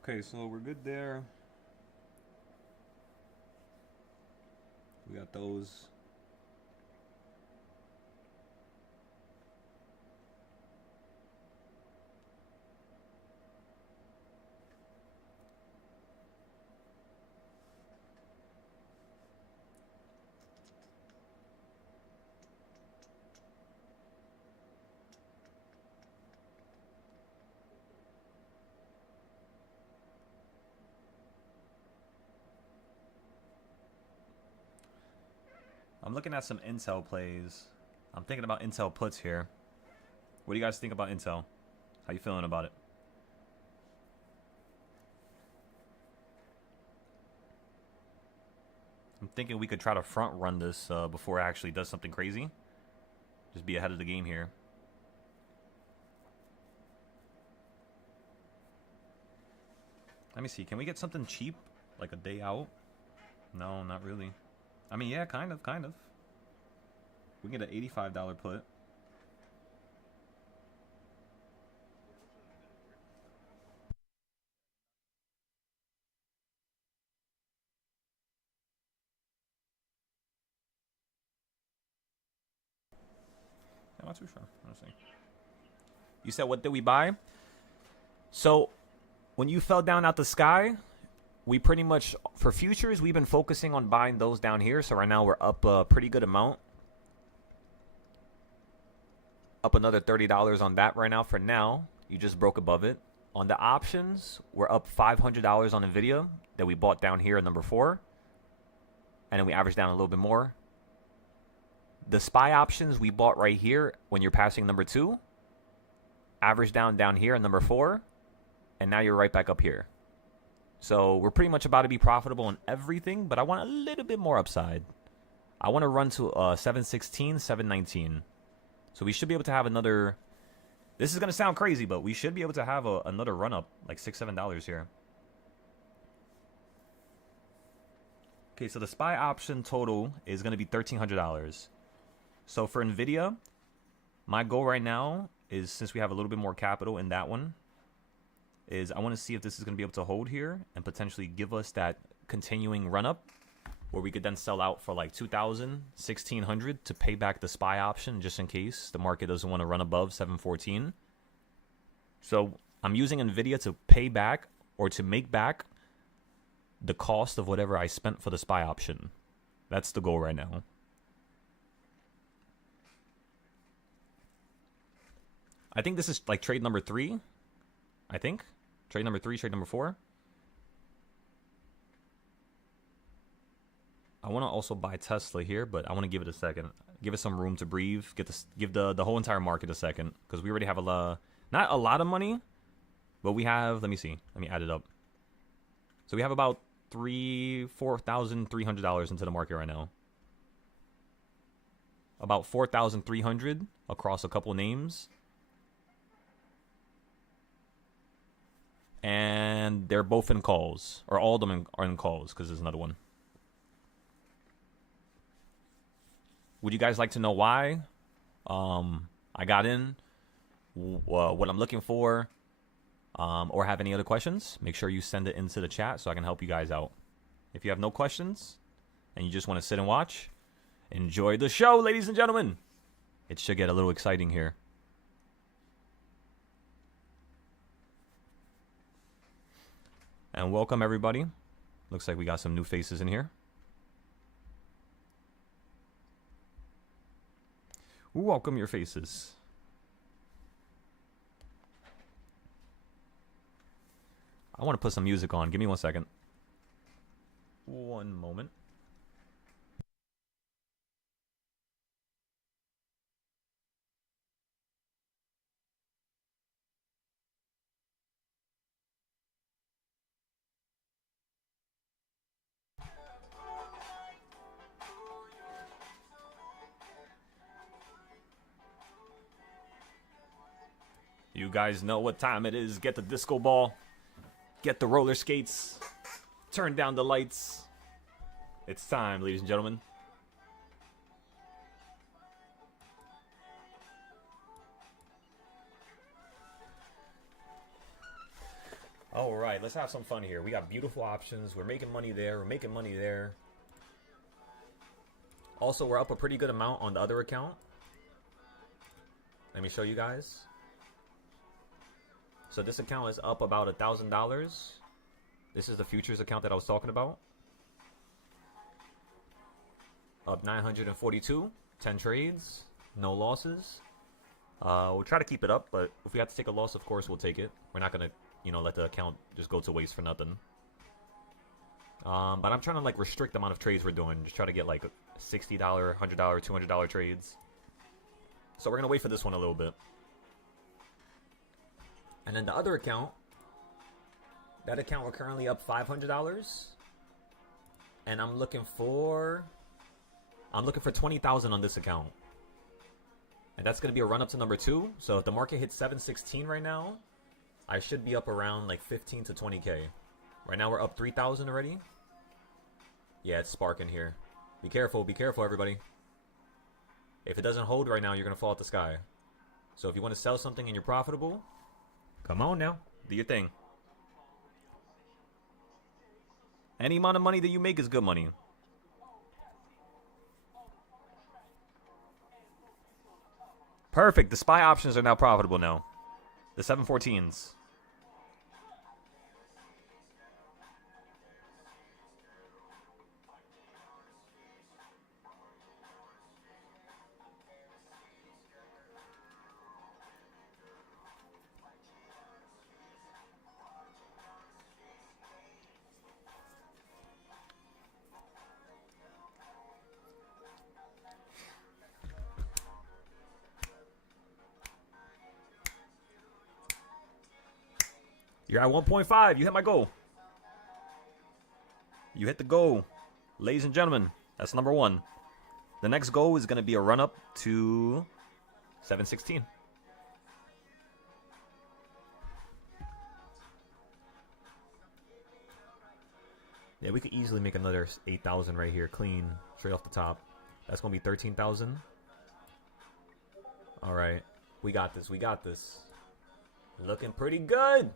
Okay, so we're good there. We got those. I'm looking at some Intel plays. I'm thinking about Intel puts here. What do you guys think about Intel? How you feeling about it? I'm thinking we could try to front run this before it actually does something crazy. Just be ahead of the game here. Let me see. Can we get something cheap? Like a day out? No, not really. I mean, yeah, kind of. We can get an $85 put. I'm not too sure. Honestly. You said, what did we buy? So, when you fell down out the sky, we pretty much, for futures, we've been focusing on buying those down here. So right now we're up a pretty good amount. Up another $30 on that right now. For now, you just broke above it. On the options, we're up $500 on NVIDIA that we bought down here at number 4. And then we averaged down a little bit more. The SPY options we bought right here when you're passing number 2. Average down here at number 4. And now you're right back up here. So we're pretty much about to be profitable on everything, but I want a little bit more upside. I want to run to 716, 719. So we should be able to have another... This is going to sound crazy, but we should be able to have another run up, like $6, $7 here. Okay, so the SPY option total is going to be $1,300. So for NVIDIA, my goal right now is, since we have a little bit more capital in that one, is I want to see if this is going to be able to hold here and potentially give us that continuing run up where we could then sell out for like 2,000, 1,600 to pay back the SPY option just in case the market doesn't want to run above 714. So I'm using NVIDIA to pay back or to make back the cost of whatever I spent for the SPY option. That's the goal right now. I think this is like trade number 3. I think. Trade number 3, trade number 4. I want to also buy Tesla here, but I want to give it a second. Give it some room to breathe. Give the whole entire market a second. Because we already have not a lot of money, but we have, let me see. Let me add it up. So we have about $4,300 into the market right now. About 4,300 across a couple names. And they're both in calls. Or all of them are in calls, because there's another one. Would you guys like to know why I got in? What I'm looking for? Or have any other questions? Make sure you send it into the chat so I can help you guys out. If you have no questions and you just want to sit and watch, enjoy the show, ladies and gentlemen. It should get a little exciting here. And welcome, everybody. Looks like we got some new faces in here. Welcome your faces. I want to put some music on. Give me 1 second. One moment. You guys know what time it is. Get the disco ball. Get the roller skates. Turn down the lights. It's time, ladies and gentlemen. All right, let's have some fun here. We got beautiful options. We're making money there. We're making money there. Also, we're up a pretty good amount on the other account. Let me show you guys. So this account is up about $1,000. This is the futures account that I was talking about. Up 942, 10 trades, no losses. We'll try to keep it up, but if we have to take a loss, of course, we'll take it. We're not gonna, let the account just go to waste for nothing. But I'm trying to like restrict the amount of trades we're doing. Just try to get like $60, $100, $200 trades. So we're gonna wait for this one a little bit. And then the other account, that account we're currently up $500. And I'm looking for 20,000 on this account. And that's going to be a run up to number 2. So if the market hits 716 right now, I should be up around like 15 to 20K. Right now we're up 3,000 already. Yeah, it's sparking here. Be careful, everybody. If it doesn't hold right now, you're going to fall out the sky. So if you want to sell something and you're profitable, come on now. Do your thing. Any amount of money that you make is good money. Perfect. The SPY options are now profitable now. The 714s. You're at 1.5. You hit my goal. You hit the goal. Ladies and gentlemen, that's number one. The next goal is going to be a run-up to 716. Yeah, we could easily make another 8,000 right here, clean, straight off the top. That's going to be 13,000. All right. We got this. We got this. Looking pretty good.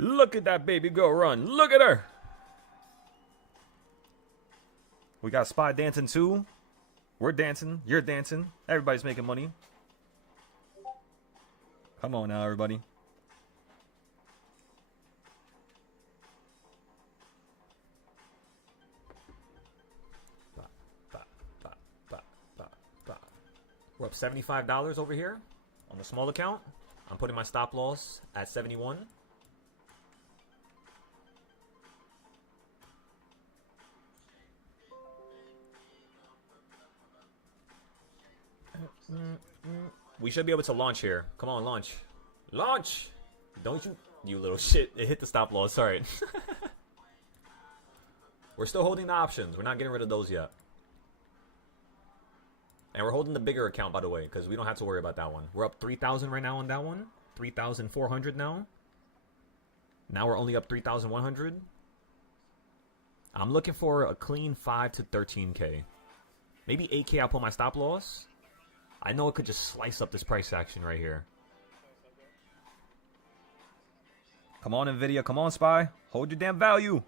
Look at that baby go run. Look at her. We got Spy dancing too. We're dancing. You're dancing. Everybody's making money. Come on now, everybody. We're up $75 over here on the small account. I'm putting my stop loss at 71. We should be able to launch here. Come on, launch. Launch! Don't you little shit. It hit the stop loss. Sorry. We're still holding the options. We're not getting rid of those yet. And we're holding the bigger account, by the way, because we don't have to worry about that one. We're up 3,000 right now on that one. 3,400 now. Now we're only up 3,100. I'm looking for a clean 5 to 13K. Maybe 8K I'll put my stop loss. I know it could just slice up this price action right here. Come on, NVIDIA. Come on, Spy. Hold your damn value.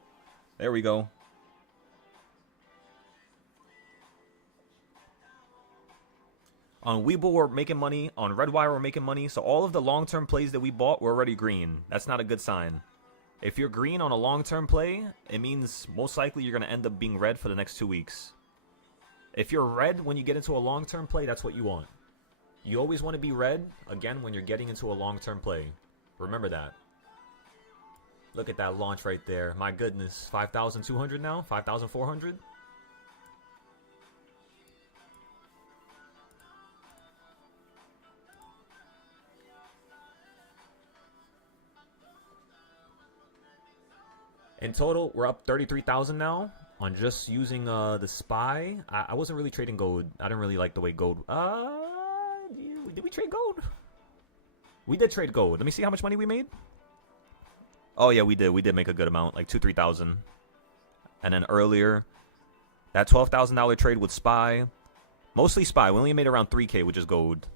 There we go. On Webull, we're making money. On Redwire, we're making money. So all of the long-term plays that we bought were already green. That's not a good sign. If you're green on a long-term play, it means most likely you're going to end up being red for the next 2 weeks. If you're red when you get into a long-term play, that's what you want. You always want to be red, again, when you're getting into a long-term play. Remember that. Look at that launch right there. My goodness. 5,200 now? 5,400? In total, we're up 33,000 now on just using the Spy. I wasn't really trading gold. I didn't really like the way gold... did we trade gold? We did trade gold. Let me see how much money we made. Oh, yeah, we did. We did make a good amount, like 3,000. And then earlier, that $12,000 trade with Spy. Mostly Spy. We only made around 3K, which is gold.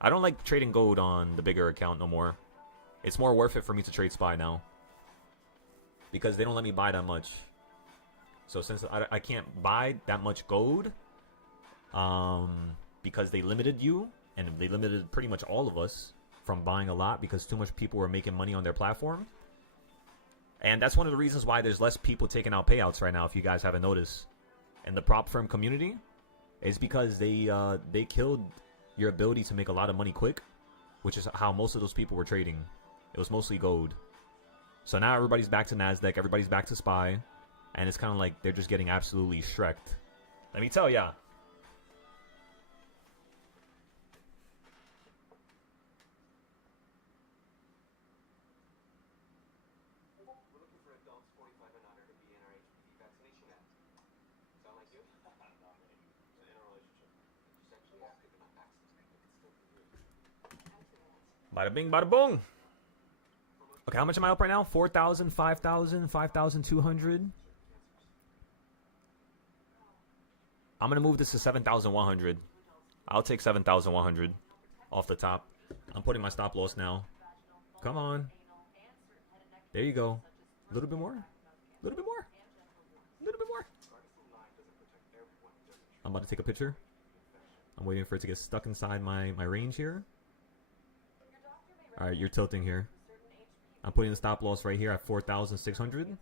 I don't like trading gold on the bigger account no more. It's more worth it for me to trade Spy now. Because they don't let me buy that much. So since I can't buy that much gold, because they limited you, and they limited pretty much all of us from buying a lot because too much people were making money on their platform. And that's one of the reasons why there's less people taking out payouts right now, if you guys haven't noticed. In the prop firm community, is because they killed your ability to make a lot of money quick, which is how most of those people were trading. It was mostly gold. So now everybody's back to NASDAQ, everybody's back to Spy, and it's kind of like they're just getting absolutely shreked. Let me tell ya. Bada bing, bada boom. Okay, how much am I up right now? 4,000, 5,000, 5,200. I'm going to move this to 7,100. I'll take 7,100 off the top. I'm putting my stop loss now. Come on. There you go. A little bit more. A little bit more. A little bit more. I'm about to take a picture. I'm waiting for it to get stuck inside my range here. All right, you're tilting here. I'm putting the stop loss right here at 4,600.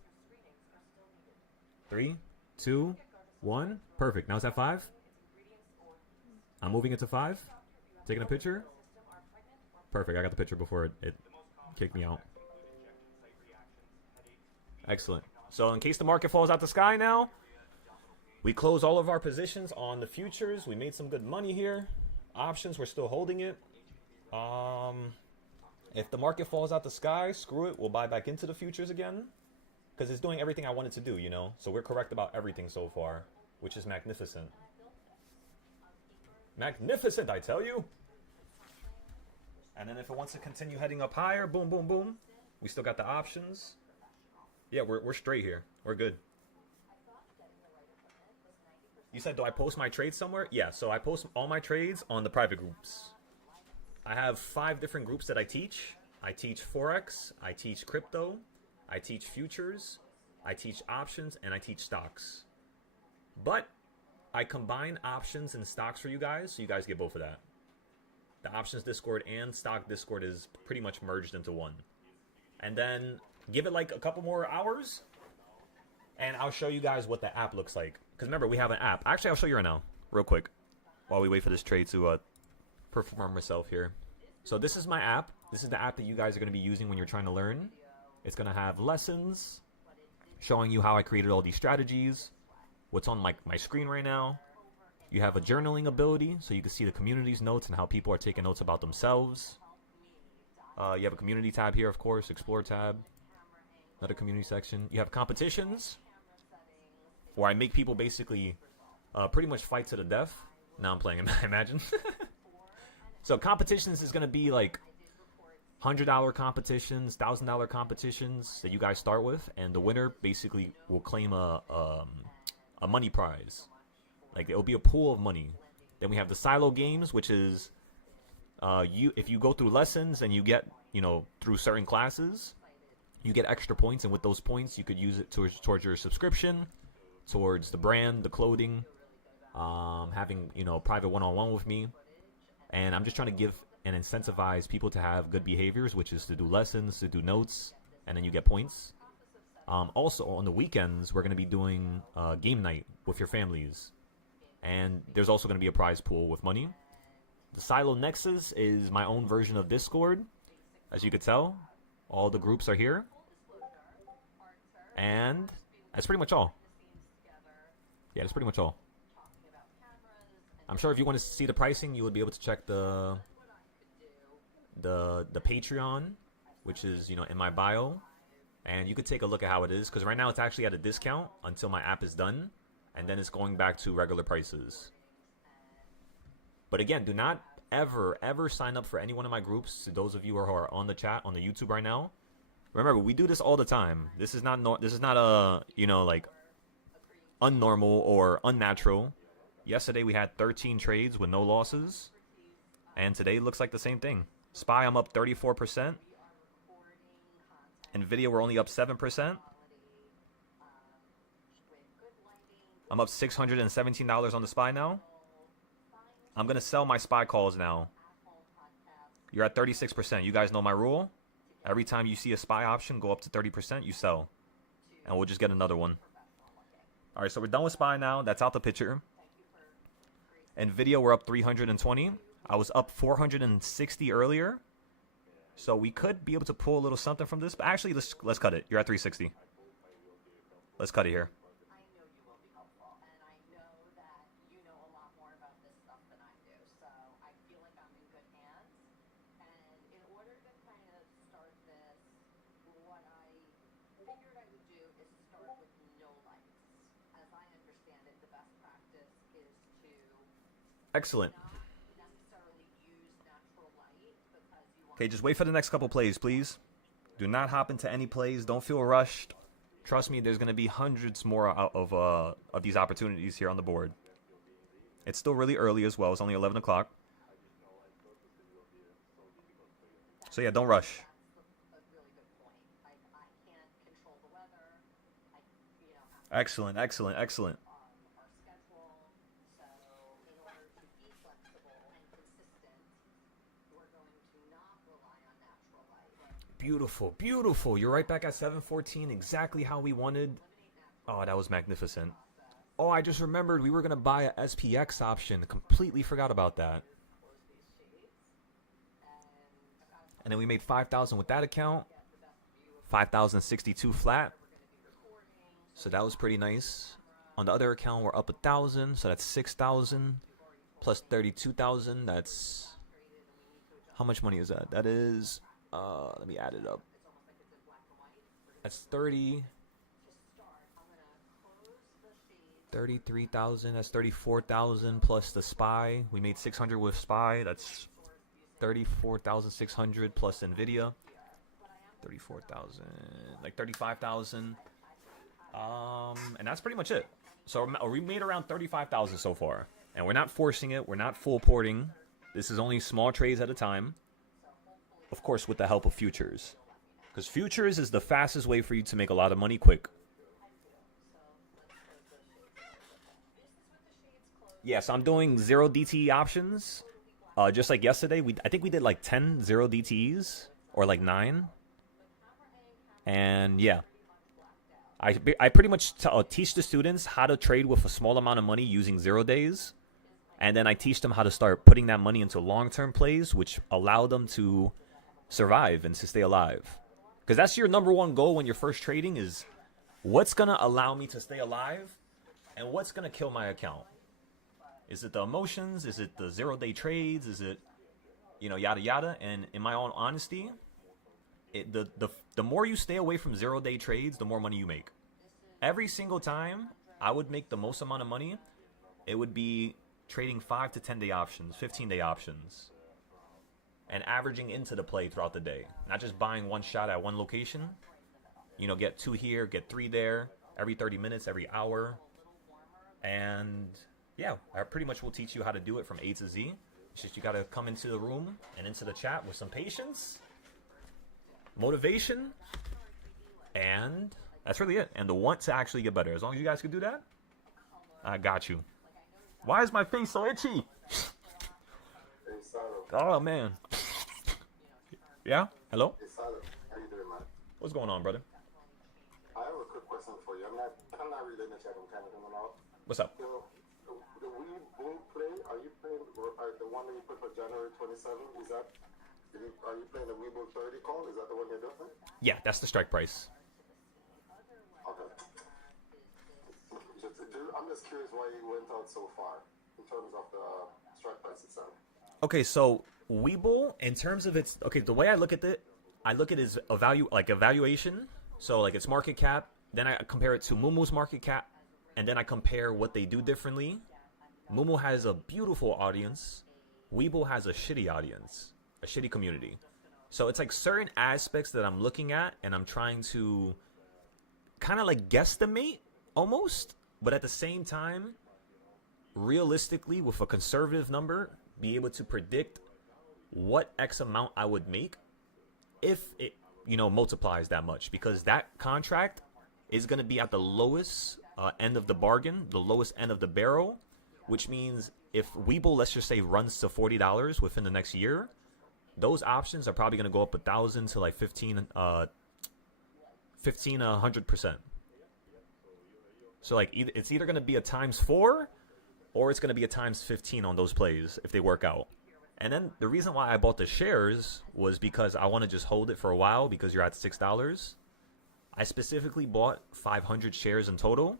3, 2, 1. Perfect. Now it's at 5. I'm moving it to 5. Taking a picture. Perfect. I got the picture before it kicked me out. Excellent. So in case the market falls out the sky now, we close all of our positions on the futures. We made some good money here. Options, we're still holding it. If the market falls out the sky, screw it. We'll buy back into the futures again. Because it's doing everything I want it to do, you know? So we're correct about everything so far, which is magnificent. Magnificent, I tell you. And then if it wants to continue heading up higher, boom, boom, boom. We still got the options. Yeah, we're straight here. We're good. You said, do I post my trades somewhere? Yeah, so I post all my trades on the private groups. I have 5 different groups that I teach. I teach Forex, I teach crypto, I teach futures, I teach options, and I teach stocks. But I combine options and stocks for you guys, so you guys get both of that. The options Discord and stock Discord is pretty much merged into one. And then give it like a couple more hours, and I'll show you guys what the app looks like. Because remember, we have an app. Actually, I'll show you right now, real quick, while we wait for this trade to perform itself here. So this is my app. This is the app that you guys are going to be using when you're trying to learn. It's going to have lessons showing you how I created all these strategies, what's on my screen right now. You have a journaling ability, so you can see the community's notes and how people are taking notes about themselves. You have a community tab here, of course, explore tab, another community section. You have competitions, where I make people basically pretty much fight to the death. Now I'm playing, imagine. So competitions is going to be like $100 competitions, $1,000 competitions that you guys start with, and the winner basically will claim a money prize. Like, it'll be a pool of money. Then we have the silo games, which is if you go through lessons and you get, through certain classes, you get extra points, and with those points you could use it towards your subscription, towards the brand, the clothing, having private one-on-one with me. And I'm just trying to give and incentivize people to have good behaviors, which is to do lessons, to do notes, and then you get points. Also, on the weekends, we're going to be doing game night with your families. And there's also going to be a prize pool with money. The Silo Nexus is my own version of Discord. As you could tell, all the groups are here. And that's pretty much all. Yeah, that's pretty much all. I'm sure if you want to see the pricing, you would be able to check the Patreon, which is, in my bio. And you could take a look at how it is, because right now it's actually at a discount until my app is done. And then it's going back to regular prices. But again, do not ever sign up for any one of my groups. To those of you who are on the chat, on the YouTube right now, remember, we do this all the time. This is not a, like, unnormal or unnatural. Yesterday we had 13 trades with no losses. And today looks like the same thing. SPY, I'm up 34%. NVIDIA, we're only up 7%. I'm up $617 on the SPY now. I'm going to sell my SPY calls now. You're at 36%. You guys know my rule. Every time you see a SPY option go up to 30%, you sell. And we'll just get another one. All right, so we're done with SPY now. That's out the picture. NVIDIA, we're up 320. I was up 460 earlier. So we could be able to pull a little something from this. But actually, let's cut it. You're at 360. Let's cut it here. Excellent. Okay, just wait for the next couple plays, please. Do not hop into any plays. Don't feel rushed. Trust me, there's going to be hundreds more of these opportunities here on the board. It's still really early as well. It's only 11 o'clock. So yeah, don't rush. Excellent, excellent, excellent. beautiful, beautiful. You're right back at 714, exactly how we wanted. Oh, that was magnificent. Oh, I just remembered we were going to buy a SPX option. Completely forgot about that. And then we made 5,000 with that account. 5,062 flat. So that was pretty nice. On the other account, we're up 1,000. So that's 6,000 plus 32,000. That's how much money is that? That is, let me add it up. That's 33,000. That's 34,000 plus the SPY. We made 600 with SPY. That's 34,600 plus NVIDIA. 34,000, like 35,000. And that's pretty much it. So we made around 35,000 so far. And we're not forcing it. We're not full porting. This is only small trades at a time. Of course, with the help of futures. Because futures is the fastest way for you to make a lot of money quick. Yeah, so I'm doing 0 DTE options. Just like yesterday, I think we did like 10 0 DTEs. Or like 9. And yeah. I pretty much teach the students how to trade with a small amount of money using 0 days. And then I teach them how to start putting that money into long-term plays, which allow them to survive and to stay alive. Because that's your number one goal when you're first trading is what's going to allow me to stay alive and what's going to kill my account. Is it the emotions? Is it the 0 day trades? Is it, yada, yada? And in my own honesty, the more you stay away from 0 day trades, the more money you make. Every single time I would make the most amount of money, it would be trading 5 to 10 day options, 15 day options, and averaging into the play throughout the day. Not just buying one shot at one location. Get 2 here, get 3 there, every 30 minutes, every hour. And yeah, I pretty much will teach you how to do it from A to Z. It's just you got to come into the room and into the chat with some patience, motivation, and that's really it. And the want to actually get better. As long as you guys can do that, I got you. Why is my face so itchy? Oh, man. Yeah? Hello? How you doing, man? What's going on, brother? I have a quick question for you. I'm not really in the chat. I'm kind of coming out. What's up? The Wii Boom play, are you playing the one that you put for January 27th? Are you playing the Wii Boom 30 call? Is that the one you're doing? Yeah, that's the strike price. Okay. I'm just curious why you went out so far in terms of the strike price itself. Okay, so Webull, in terms of its the way I look at it as evaluation. So like its market cap, then I compare it to Moomoo's market cap, and then I compare what they do differently. Moomoo has a beautiful audience. Webull has a shitty audience, a shitty community. So it's like certain aspects that I'm looking at, and I'm trying to kind of like guesstimate almost, but at the same time, realistically, with a conservative number, be able to predict what X amount I would make if it, multiplies that much. Because that contract is going to be at the lowest end of the bargain, the lowest end of the barrel, which means if Webull, let's just say, runs to $40 within the next year, those options are probably going to go up 1,000 to like 100%. So like it's either going to be a ×4 or it's going to be a ×15 on those plays if they work out. And then the reason why I bought the shares was because I want to just hold it for a while because you're at $6. I specifically bought 500 shares in total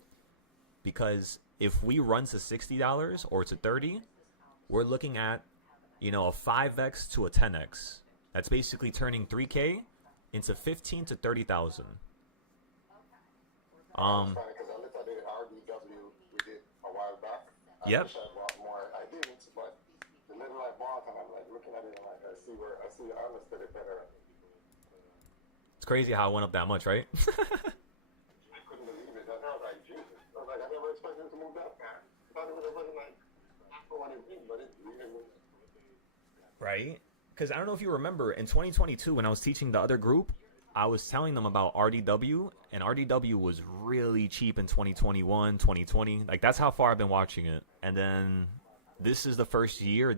because if we run to $60 or to 30, we're looking at, a 5x to a 10x. That's basically turning 3K into 15 to 30,000. Because I looked at the RDW we did a while back. Yep. I wish I bought more. I didn't, but the little I bought, and I'm like looking at it, and I understood it better. It's crazy how it went up that much, right? I couldn't believe it. I was like, Jesus. I was like, I never expected it to move that fast. I thought it would have been like after one of these, but it really moved. Right? Because I don't know if you remember, in 2022, when I was teaching the other group, I was telling them about RDW, and RDW was really cheap in 2021, 2020. Like, that's how far I've been watching it. And then this is the first year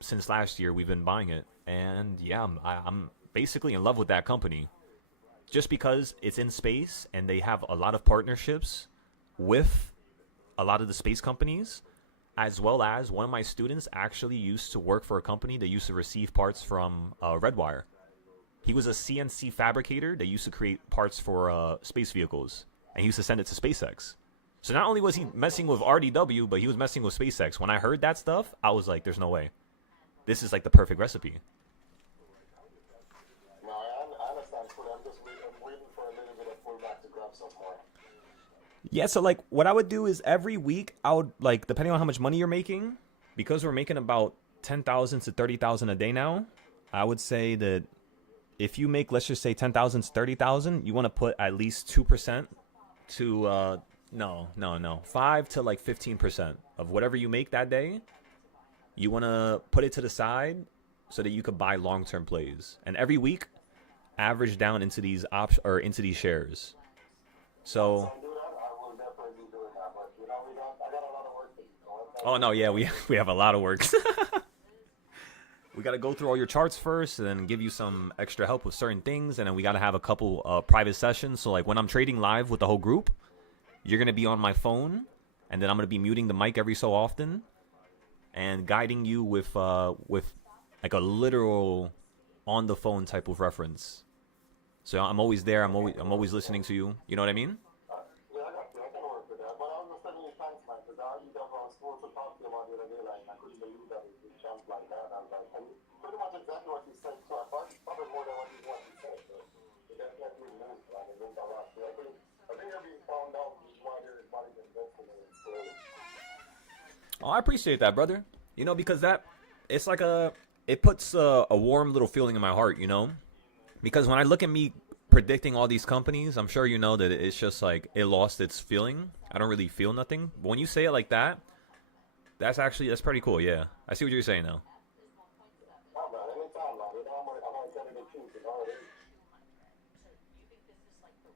since last year, we've been buying it. And yeah, I'm basically in love with that company just because it's in space and they have a lot of partnerships with a lot of the space companies, as well as one of my students actually used to work for a company that used to receive parts from Redwire. He was a CNC fabricator that used to create parts for space vehicles, and he used to send it to SpaceX. So not only was he messing with RDW, but he was messing with SpaceX. When I heard that stuff, I was like, there's no way. This is like the perfect recipe. No, I understand fully. I'm waiting for a little bit of pullback to grab some more. Yeah, so like what I would do is every week I would, like, depending on how much money you're making, because we're making about 10,000 to 30,000 a day now, I would say that if you make, let's just say 10,000 to 30,000, you want to put at least 2% to 5 to like 15% of whatever you make that day. You want to put it to the side so that you could buy long-term plays, and every week average down into these into these shares. So oh no, yeah, we have a lot of work. We got to go through all your charts first and then give you some extra help with certain things, and then we got to have a couple private sessions. So like when I'm trading live with the whole group, you're going to be on my phone, and then I'm going to be muting the mic every so often and guiding you with like a literal on the phone type of reference. So I'm always there. I'm always listening to you. You know what I mean? Yeah, I can work with that. But I was just telling you thanks, man, because I was supposed to talk to you about the other day, like, I couldn't believe that it would jump like that. I was like, and pretty much exactly what you said, so I thought probably more than what you said. So you definitely moved, man. It moved a lot. So I think you're being found out why everybody's investing in it slowly. Oh, I appreciate that, brother. You know, because it's like it puts a warm little feeling in my heart, you know? Because when I look at me predicting all these companies, I'm sure you know that it's just like it lost its feeling. I don't really feel nothing. But when you say it like that, that's pretty cool, yeah. I see what you're saying now. Oh, man, anytime, man. You know, I'm gonna tell you the truth, you know what it is.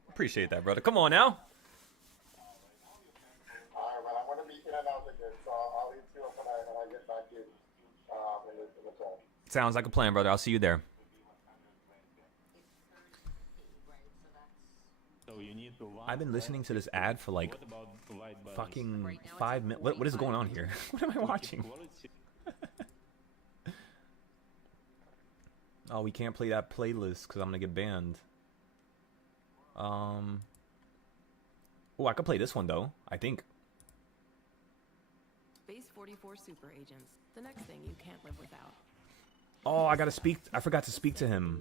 Appreciate that, brother. Come on now. All right, man. I'm gonna be in and out again, so I'll hit you up when I get back in the call. Sounds like a plan, brother. I'll see you there. I've been listening to this ad for like fucking 5 minutes. What is going on here? What am I watching? Oh, we can't play that playlist because I'm gonna get banned. Oh, I could play this one though, I think. Base 44 super agents. The next thing you can't live without. Oh, I forgot to speak to him.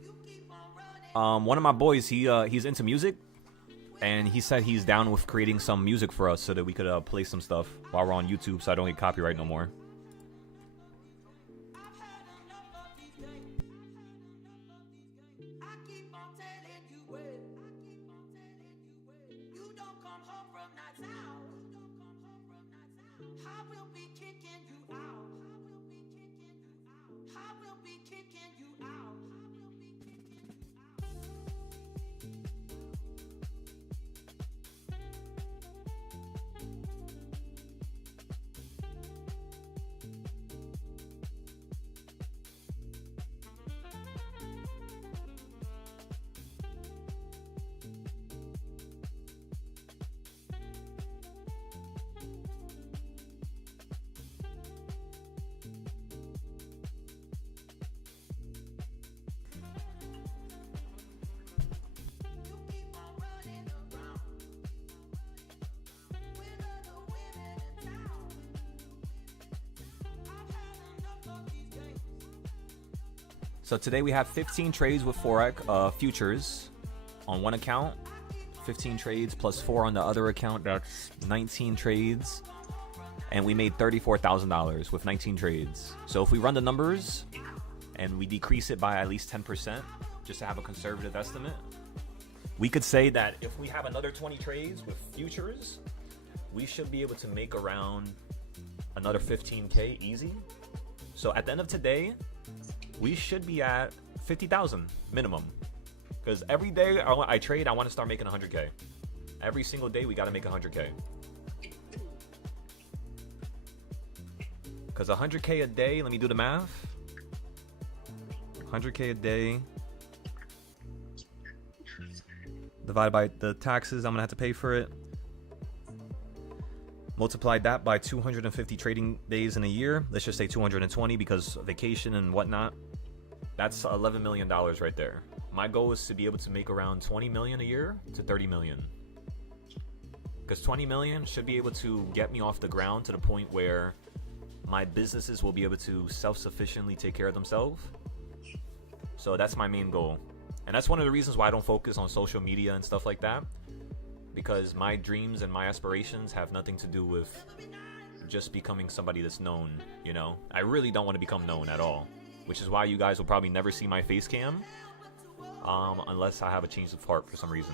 One of my boys, he's into music, and he said he's down with creating some music for us so that we could play some stuff while we're on YouTube, so I don't get copyright no more. So today we have 15 trades with Forex futures on one account, 15 trades plus 4 on the other account. That's 19 trades, and we made $34,000 with 19 trades. So if we run the numbers and we decrease it by at least 10%, just to have a conservative estimate, we could say that if we have another 20 trades with futures, we should be able to make around another 15K easy. So at the end of today, we should be at 50,000 minimum, because every day I trade, I want to start making 100K. Every single day we got to make 100K, because 100K a day, let me do the math. 100K a day divided by the taxes I'm gonna have to pay for it. Multiply that by 250 trading days in a year. Let's just say 220 because vacation and whatnot. That's $11 million right there. My goal is to be able to make around 20 million a year to 30 million. Because 20 million should be able to get me off the ground to the point where my businesses will be able to self-sufficiently take care of themselves. So that's my main goal. And that's one of the reasons why I don't focus on social media and stuff like that. Because my dreams and my aspirations have nothing to do with just becoming somebody that's known, you know? I really don't want to become known at all. Which is why you guys will probably never see my face cam. Unless I have a change of heart for some reason.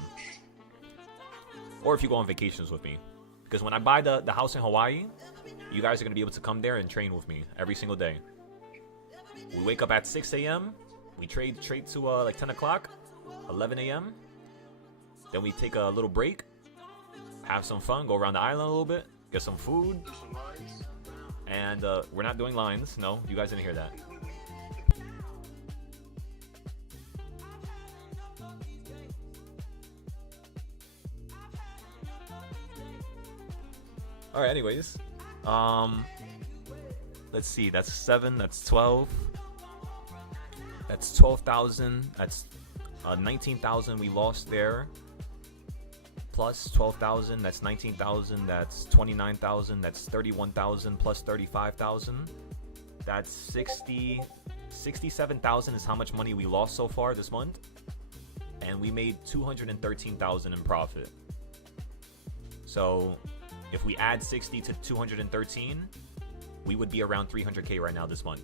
Or if you go on vacations with me. Because when I buy the house in Hawaii, you guys are going to be able to come there and train with me every single day. We wake up at 6 a.m. We trade to like 10 o'clock, 11 a.m. Then we take a little break. Have some fun, go around the island a little bit, get some food, and we're not doing lines. No, you guys didn't hear that. All right. Anyways, let's see. That's 7. That's 12. That's 12,000. That's 19,000 we lost there. Plus 12,000, that's 19,000, that's 29,000, that's 31,000 plus 35,000. That's 67,000 is how much money we lost so far this month. And we made 213,000 in profit. So if we add 60 to 213, we would be around 300K right now this month.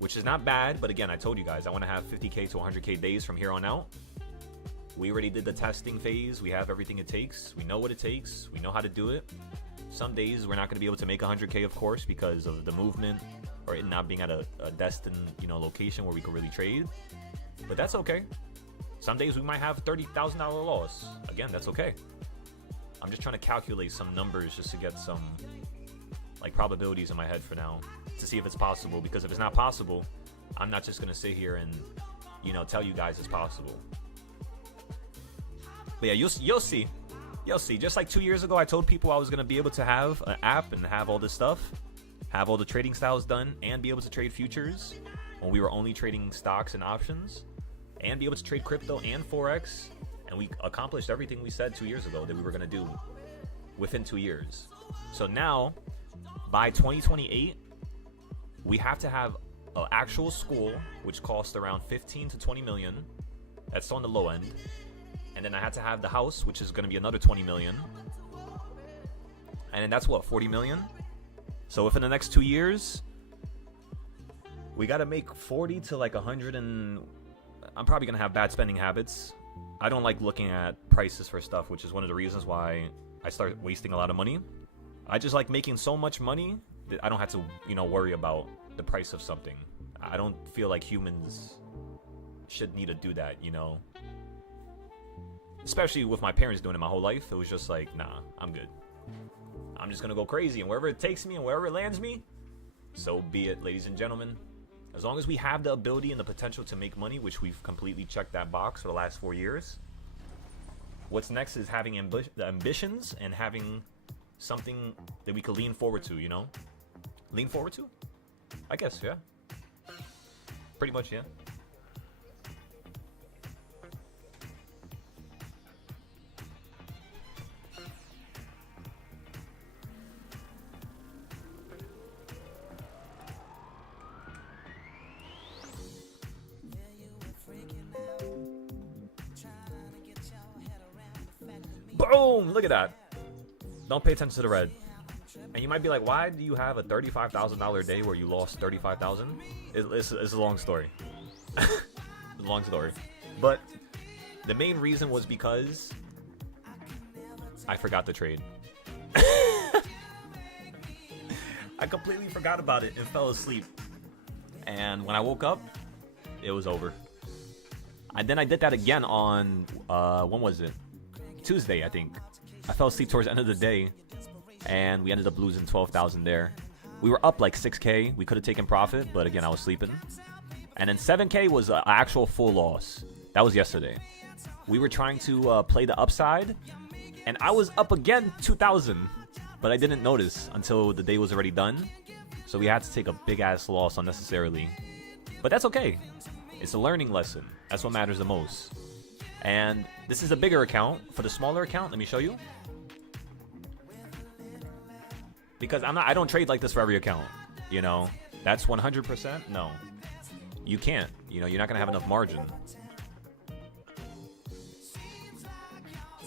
Which is not bad, but again, I told you guys, I want to have 50K to 100K days from here on out. We already did the testing phase. We have everything it takes. We know what it takes. We know how to do it. Some days we're not going to be able to make 100K, of course, because of the movement or it not being at a destined, location where we can really trade. But that's okay. Some days we might have $30,000 loss. Again, that's okay. I'm just trying to calculate some numbers just to get some probabilities in my head for now to see if it's possible. Because if it's not possible, I'm not just going to sit here and tell you guys it's possible. But yeah, you'll see. You'll see. Just like 2 years ago, I told people I was going to be able to have an app and have all this stuff, have all the trading styles done, and be able to trade futures when we were only trading stocks and options, and be able to trade crypto and Forex. And we accomplished everything we said 2 years ago that we were going to do within 2 years. So now, by 2028, we have to have an actual school, which costs around 15 to 20 million. That's on the low end. And then I had to have the house, which is going to be another 20 million. And then that's what, 40 million? So within the next 2 years, we got to make 40 to 100 and... I'm probably going to have bad spending habits. I don't like looking at prices for stuff, which is one of the reasons why I start wasting a lot of money. I just like making so much money that I don't have to, worry about the price of something. I don't feel like humans should need to do that, Especially with my parents doing it my whole life. It was just like, nah, I'm good. I'm just going to go crazy. And wherever it takes me and wherever it lands me, so be it, ladies and gentlemen. As long as we have the ability and the potential to make money, which we've completely checked that box for the last 4 years. What's next is having ambitions and having something that we could lean forward to, Lean forward to? I guess, yeah. Pretty much, yeah. Boom! Look at that. Don't pay attention to the red. And you might be like, why do you have a $35,000 day where you lost $35,000? It's a long story. It's a long story. But the main reason was because I forgot to trade. I completely forgot about it and fell asleep. And when I woke up, it was over. And then I did that again on, when was it? Tuesday, I think. I fell asleep towards the end of the day, and we ended up losing 12,000 there. We were up like 6K. We could have taken profit, but again, I was sleeping. And then 7K was an actual full loss. That was yesterday. we were trying to play the upside, and I was up again 2,000, but I didn't notice until the day was already done. So we had to take a big ass loss unnecessarily, but that's okay. It's a learning lesson. That's what matters the most. And this is a bigger account. For the smaller account, let me show you. Because I don't trade like this for every account. You know, that's 100%. No, you can't. You know, you're not gonna have enough margin.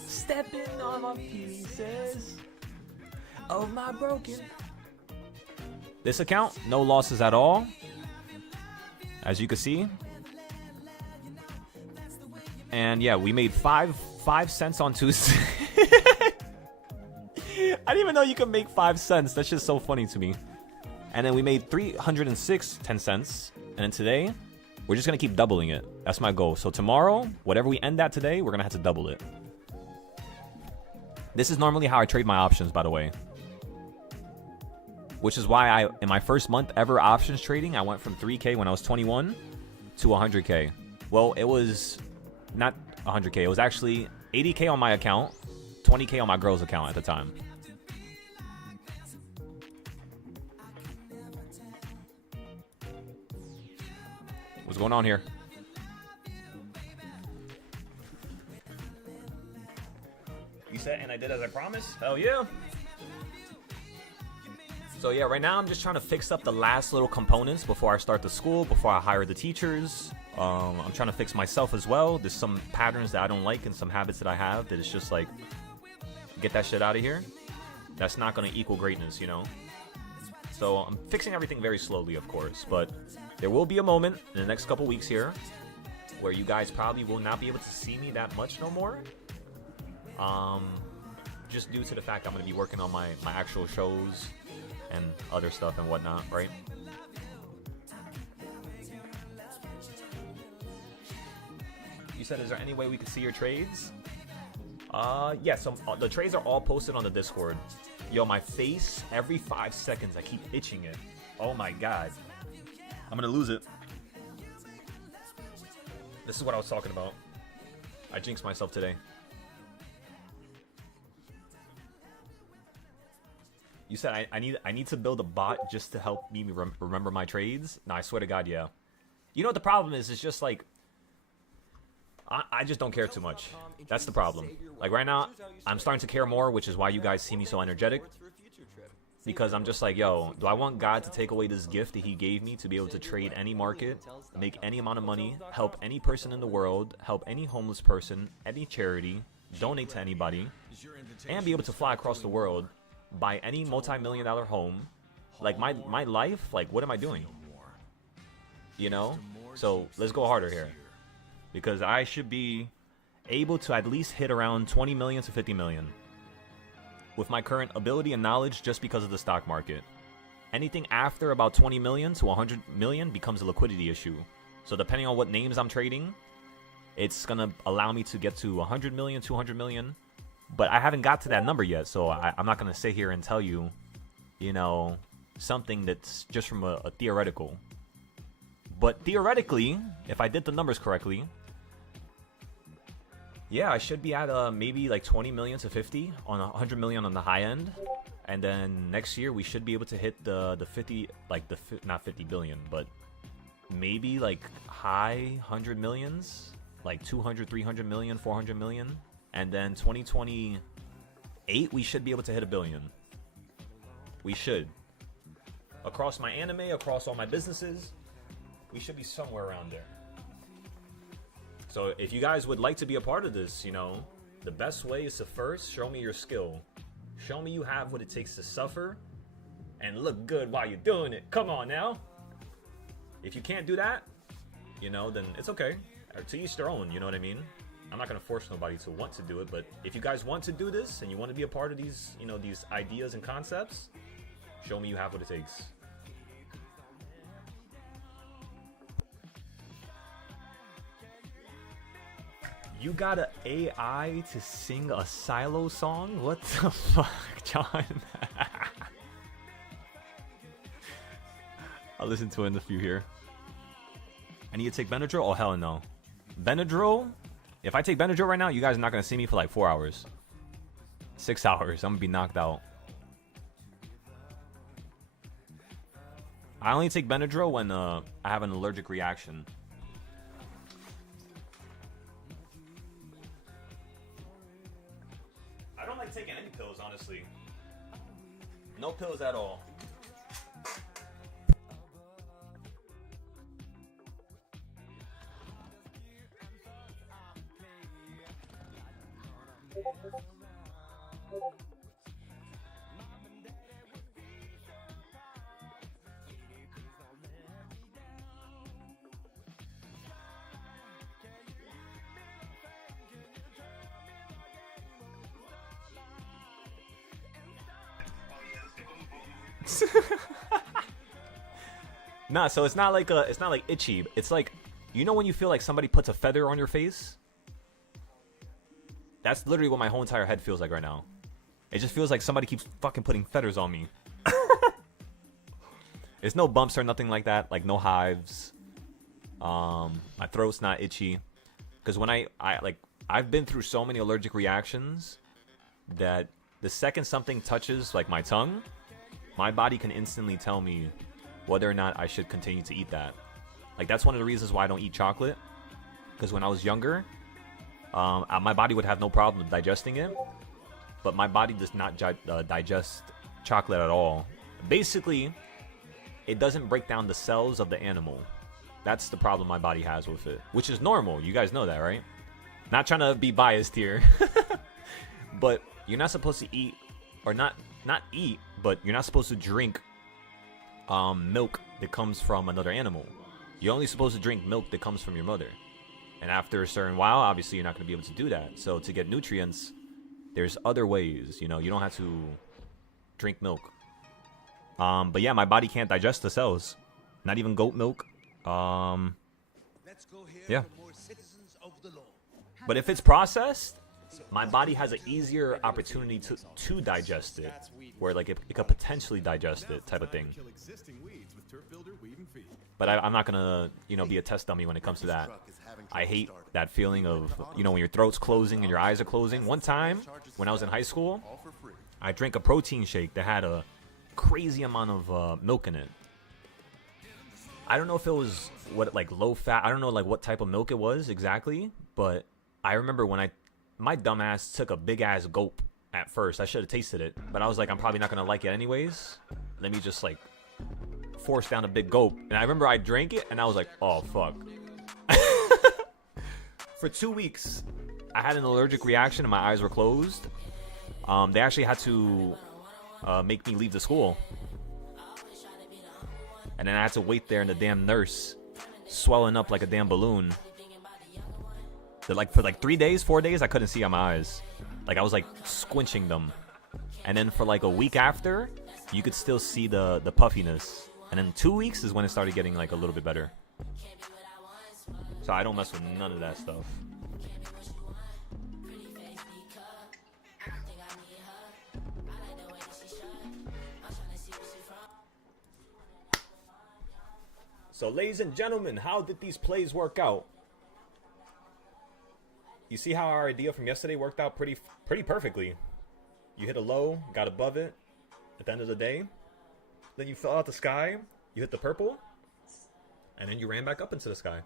Stepping on my pieces of my broken. This account, no losses at all. As you can see. And yeah, we made 5 cents on Tuesday. I didn't even know you could make 5 cents. That's just so funny to me. And then we made 306 10 cents. And then today, we're just going to keep doubling it. That's my goal. So tomorrow, whatever we end at today, we're going to have to double it. This is normally how I trade my options, by the way. Which is why in my first month ever options trading, I went from 3K when I was 21 to 100K. Well, it was not 100K. It was actually 80K on my account, 20K on my girl's account at the time. What's going on here? You said, and I did as I promised? Hell yeah. So yeah, right now I'm just trying to fix up the last little components before I start the school, before I hire the teachers. I'm trying to fix myself as well. There's some patterns that I don't like and some habits that I have that it's just like, get that shit out of here. That's not going to equal greatness, you know? So I'm fixing everything very slowly, of course, but there will be a moment in the next couple weeks here where you guys probably will not be able to see me that much no more. Just due to the fact I'm going to be working on my actual shows and other stuff and whatnot, right? You said, is there any way we could see your trades? Yeah, so the trades are all posted on the Discord. Yo, my face, every 5 seconds, I keep itching it. Oh my god. I'm gonna lose it. This is what I was talking about. I jinxed myself today. You said I need to build a bot just to help me remember my trades? No, I swear to God, yeah. You know what the problem is? It's just like, I just don't care too much. That's the problem. Like right now, I'm starting to care more, which is why you guys see me so energetic. Because I'm just like, yo, do I want God to take away this gift that he gave me to be able to trade any market, make any amount of money, help any person in the world, help any homeless person, any charity, donate to anybody, and be able to fly across the world, buy any multi-million-dollar home? Like my life, like what am I doing? You know? So let's go harder here. Because I should be able to at least hit around 20 million to 50 million. With my current ability and knowledge just because of the stock market. Anything after about 20 million to 100 million becomes a liquidity issue. So depending on what names I'm trading, it's going to allow me to get to 100 million, 200 million. But I haven't got to that number yet, so I'm not going to sit here and tell you, you know, something that's just from a theoretical. But theoretically, if I did the numbers correctly, yeah, I should be at maybe like 20 million to 50 on 100 million on the high end. And then next year we should be able to hit the 50, like not 50 billion, but maybe like high 100 millions, like 200, 300 million, 400 million. And then 2028, we should be able to hit $1 billion. We should. Across my anime, across all my businesses, we should be somewhere around there. So if you guys would like to be a part of this, you know, the best way is to first show me your skill. Show me you have what it takes to suffer and look good while you're doing it. Come on now. If you can't do that, you know, then it's okay. Or to each their own, you know what I mean? I'm not going to force nobody to want to do it, but if you guys want to do this and you want to be a part of these, you know, these ideas and concepts, show me you have what it takes. You got an AI to sing a silo song? What the fuck, John? I'll listen to it in a few here. I need to take Benadryl? Oh, hell no. Benadryl If I take Benadryl right now, you guys are not gonna see me for like 4 hours, 6 hours. I'm gonna be knocked out. I only take Benadryl when I have an allergic reaction. I don't like taking any pills, honestly. No pills at all. Nah, so it's not like itchy. It's like, you know when you feel like somebody puts a feather on your face? That's literally what my whole entire head feels like right now. It just feels like somebody keeps fucking putting feathers on me. There's no bumps or nothing like that, like no hives. My throat's not itchy. Because when I've been through so many allergic reactions that the second something touches like my tongue, my body can instantly tell me whether or not I should continue to eat that. Like, that's one of the reasons why I don't eat chocolate. Because when I was younger, my body would have no problem digesting it. But my body does not digest chocolate at all. Basically, it doesn't break down the cells of the animal. That's the problem my body has with it. Which is normal. You guys know that, right? Not trying to be biased here. But you're not supposed to eat, or not eat, but you're not supposed to drink milk that comes from another animal. You're only supposed to drink milk that comes from your mother. And after a certain while, obviously you're not going to be able to do that. So to get nutrients, there's other ways. You know, you don't have to drink milk. But yeah, my body can't digest the cells. Not even goat milk. Yeah. But if it's processed, my body has an easier opportunity to digest it, where like it could potentially digest it, type of thing. But I'm not gonna, be a test dummy when it comes to that. I hate that feeling of, when your throat's closing and your eyes are closing. One time, when I was in high school, I drank a protein shake that had a crazy amount of milk in it. I don't know if it was low fat. I don't know what type of milk it was exactly, but I remember when my dumbass took a big ass gulp at first. I should have tasted it, but I was like, I'm probably not gonna like it anyways. Let me just force down a big gulp. And I remember I drank it and I was like, oh fuck. For 2 weeks, I had an allergic reaction and my eyes were closed. They actually had to make me leave the school. And then I had to wait there, and the damn nurse swelling up like a damn balloon. For 3 days, 4 days, I couldn't see on my eyes. I was squinching them. And then for a week after, you could still see the puffiness. And then 2 weeks is when it started getting a little bit better. So I don't mess with none of that stuff. So ladies and gentlemen, how did these plays work out? You see how our idea from yesterday worked out pretty perfectly. You hit a low, got above it at the end of the day. Then you fell out the sky, you hit the purple, and then you ran back up into the sky.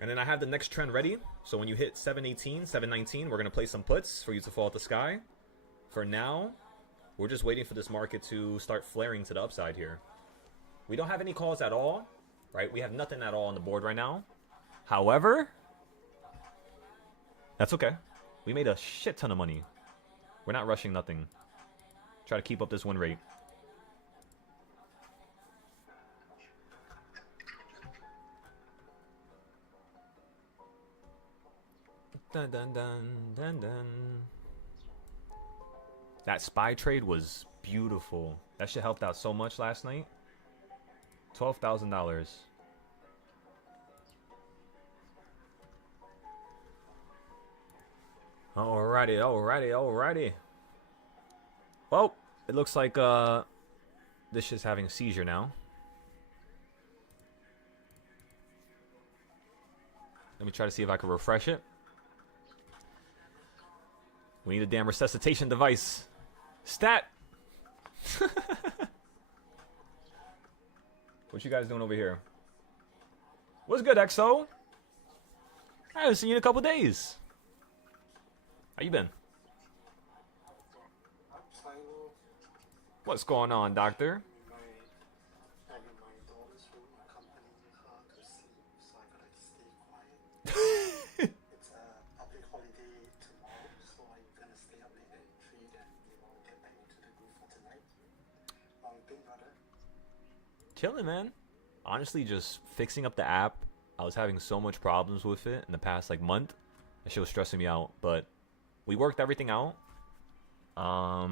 And then I have the next trend ready. So when you hit 718, 719, we're going to play some puts for you to fall out the sky. For now, we're just waiting for this market to start flaring to the upside here. We don't have any calls at all, right? We have nothing at all on the board right now. However, that's okay. We made a shit ton of money. We're not rushing nothing. Try to keep up this win rate. Dun, dun, dun, dun, dun. That spy trade was beautiful. That shit helped out so much last night. $12,000. Alrighty. Well, it looks like this shit's having a seizure now. Let me try to see if I can refresh it. We need a damn resuscitation device. Stat! What you guys doing over here? What's good, XO? I haven't seen you in a couple days. How you been? What's going on, doctor? I'm in my daughter's room, accompanying her to sleep, so I gotta stay quiet. It's a public holiday tomorrow, so I'm gonna stay up late at 3, then get back into the groove for tonight. Big brother. Chilling, man. Honestly, just fixing up the app. I was having so much problems with it in the past like month. That shit was stressing me out, but we worked everything out. A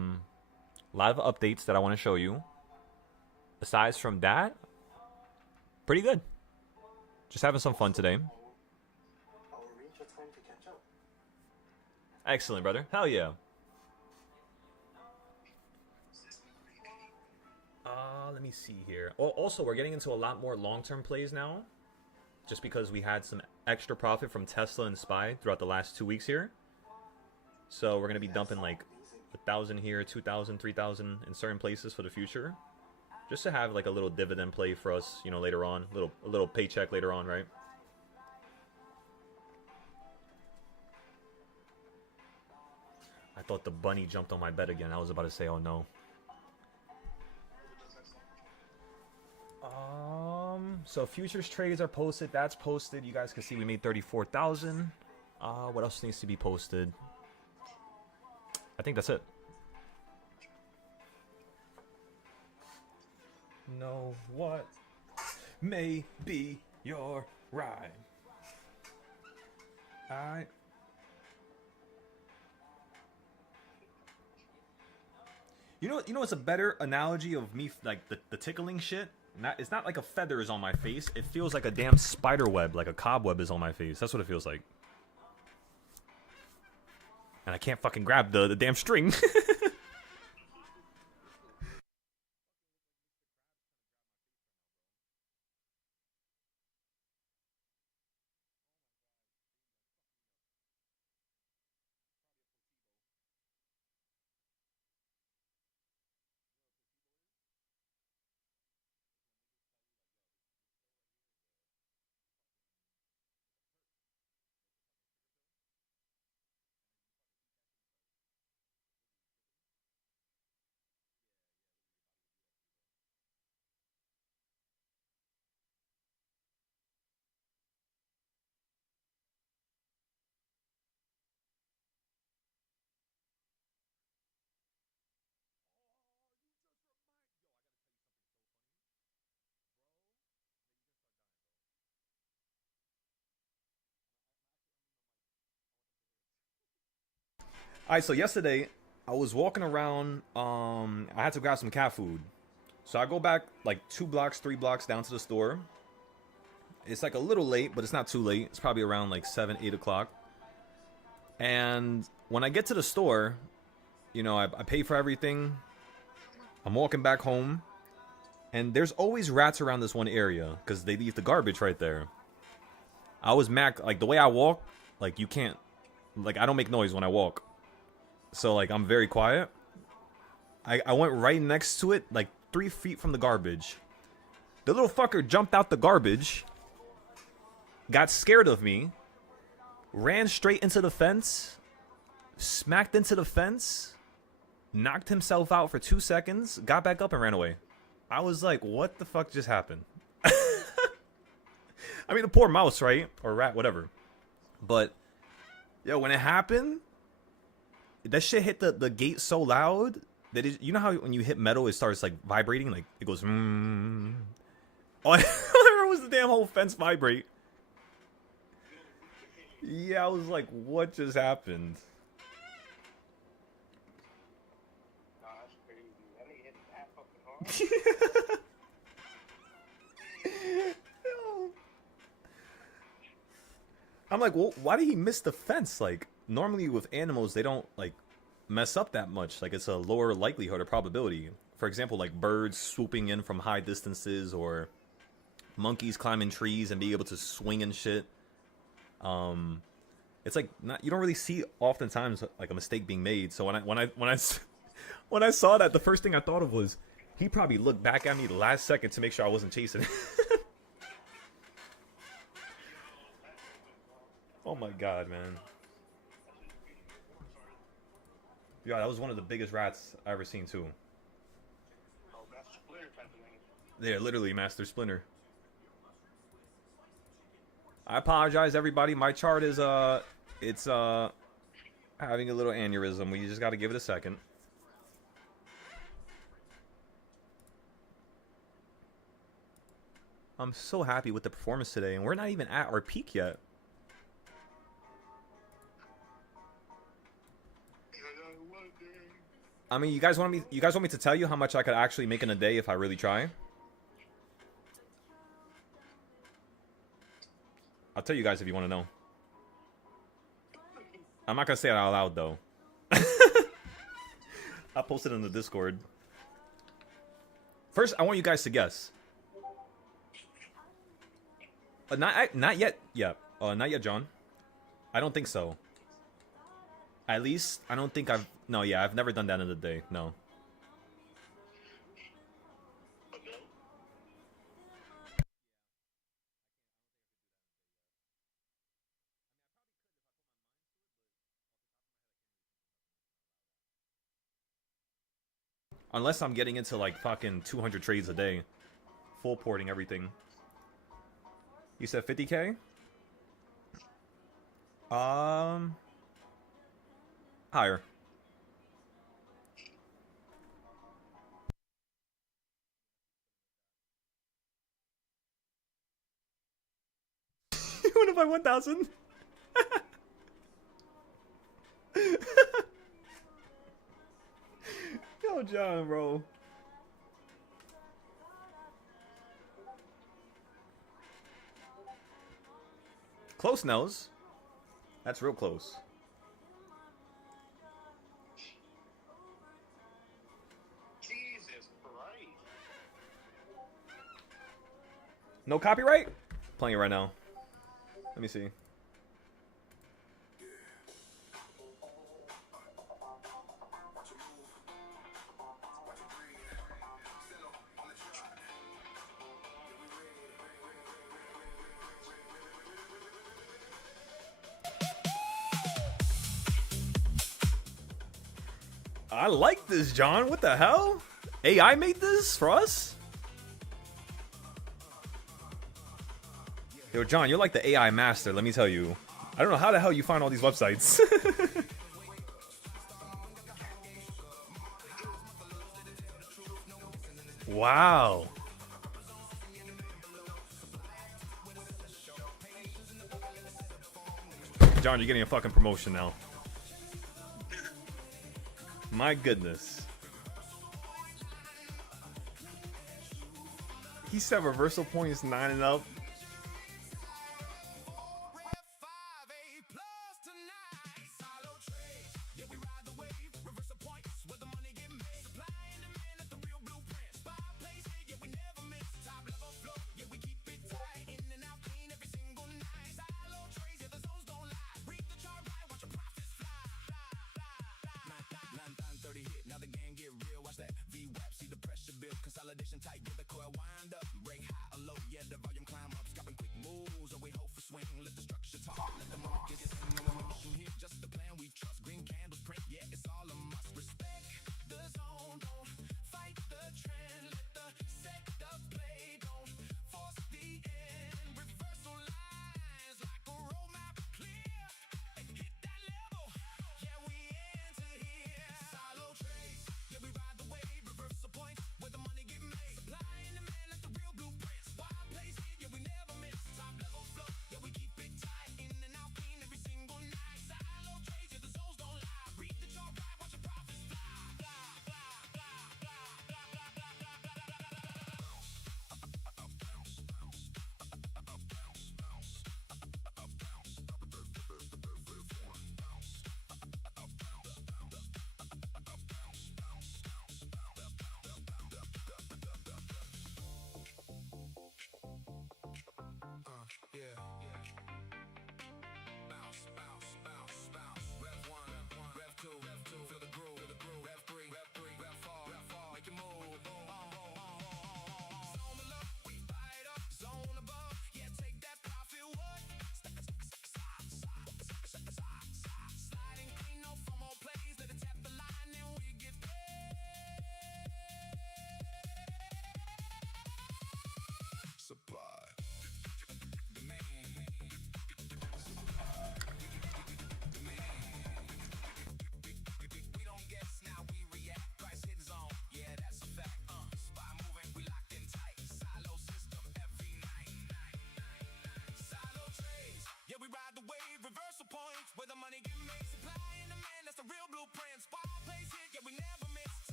lot of updates that I want to show you. Aside from that, pretty good. Just having some fun today. I'll arrange a time to catch up. Excellent, brother. Hell yeah. Let me see here. Oh, also, we're getting into a lot more long-term plays now. Just because we had some extra profit from Tesla and SPY throughout the last 2 weeks here. So we're going to be dumping like 1,000 here, 2,000, 3,000 in certain places for the future. Just to have like a little dividend play for us, you know, later on. A little paycheck later on, right? I thought the bunny jumped on my bed again. I was about to say, oh no. So futures trades are posted. That's posted. You guys can see we made 34,000. What else needs to be posted? I think that's it. Know what may be your ride. Alright. You know what's a better analogy of me, like the tickling shit? It's not like a feather is on my face. It feels like a damn spider web, like a cobweb is on my face. That's what it feels like. And I can't fucking grab the damn string. Alright, so yesterday I was walking around. I had to grab some cat food, so I go back like 2 blocks, 3 blocks down to the store. It's like a little late, but it's not too late. It's probably around like 7, 8 o'clock. And when I get to the store, you know, I pay for everything. I'm walking back home, and there's always rats around this one area because they leave the garbage right there. I was mad, like the way I walk, like you can't, like I don't make noise when I walk. So, like, I'm very quiet. I went right next to it, like 3 feet from the garbage. The little fucker jumped out the garbage, got scared of me, ran straight into the fence, smacked into the fence, knocked himself out for 2 seconds, got back up and ran away. I was like, what the fuck just happened? I mean, the poor mouse, right? Or rat, whatever. But, yo, when it happened, that shit hit the gate so loud that you know how when you hit metal it starts like vibrating, like it goes All I heard was the damn whole fence vibrate. Yeah, I was like, what just happened? Nah, that's crazy. That nigga hit that fucking hard. I'm like, well, why did he miss the fence? Like, normally with animals, they don't, like, mess up that much. Like, it's a lower likelihood or probability. For example, like birds swooping in from high distances or monkeys climbing trees and being able to swing and shit. it's like not, you don't really see oftentimes like a mistake being made. So when I saw that, the first thing I thought of was he probably looked back at me the last second to make sure I wasn't chasing. Oh my god, man. Yeah, that was one of the biggest rats I ever seen too. Oh, that's Splinter type of thing. Yeah, literally Master Splinter. I apologize, everybody. My chart is it's having a little aneurysm. We just got to give it a second. I'm so happy with the performance today, and we're not even at our peak yet. I mean, you guys want me to tell you how much I could actually make in a day if I really try? I'll tell you guys if you want to know. I'm not gonna say it out loud though. I'll post it in the Discord. First, I want you guys to guess. Not yet. Yeah. Not yet, John. I don't think so. At least, I don't think I've... No, yeah, I've never done that in a day. No. Unless I'm getting into, like, fucking 200 trades a day. Full porting everything. You said 50k? Higher. You want to buy 1,000? Yo, John, bro. Close nose. That's real close. Jesus Christ. No copyright? Playing it right now. Let me see. I like this, John. What the hell? AI made this for us? Yo, John, you're like the AI master, let me tell you. I don't know how the hell you find all these websites. Wow. John, you're getting a fucking promotion now. My goodness. He said reversal point is 9 and up.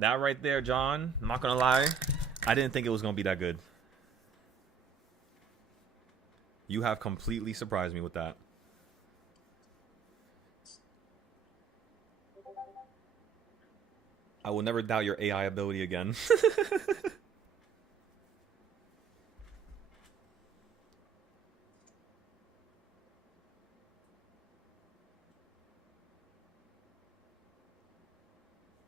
That right there, John. I'm not gonna lie. I didn't think it was gonna be that good. You have completely surprised me with that. I will never doubt your AI ability again.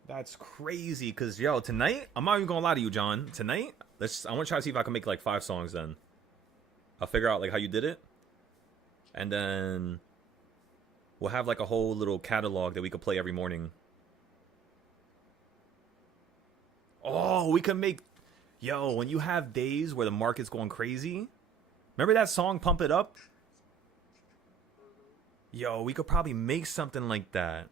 That's crazy, cause yo, tonight, I'm not even gonna lie to you, John. Tonight, I wanna try to see if I can make like 5 songs then. I'll figure out like how you did it. And then we'll have like a whole little catalog that we could play every morning. Oh, we can make yo, when you have days where the market's going crazy. Remember that song Pump It Up? Yo, we could probably make something like that.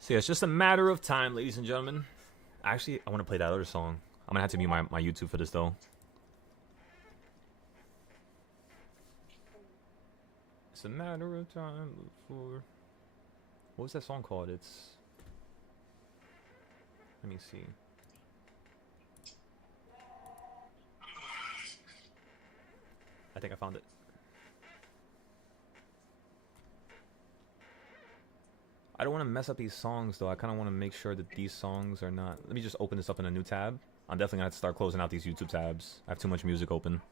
So yeah, it's just a matter of time, ladies and gentlemen. Actually, I want to play that other song. I'm gonna have to mute my YouTube for this though. It's a matter of time before. What was that song called? It's. Let me see. I think I found it. I don't want to mess up these songs though. I kind of want to make sure that these songs are not. Let me just open this up in a new tab. I'm definitely gonna have to start closing out these YouTube tabs. I have too much music open.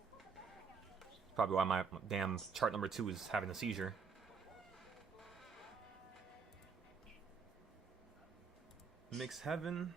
Probably why my damn chart number 2 is having a seizure. Mix Heaven.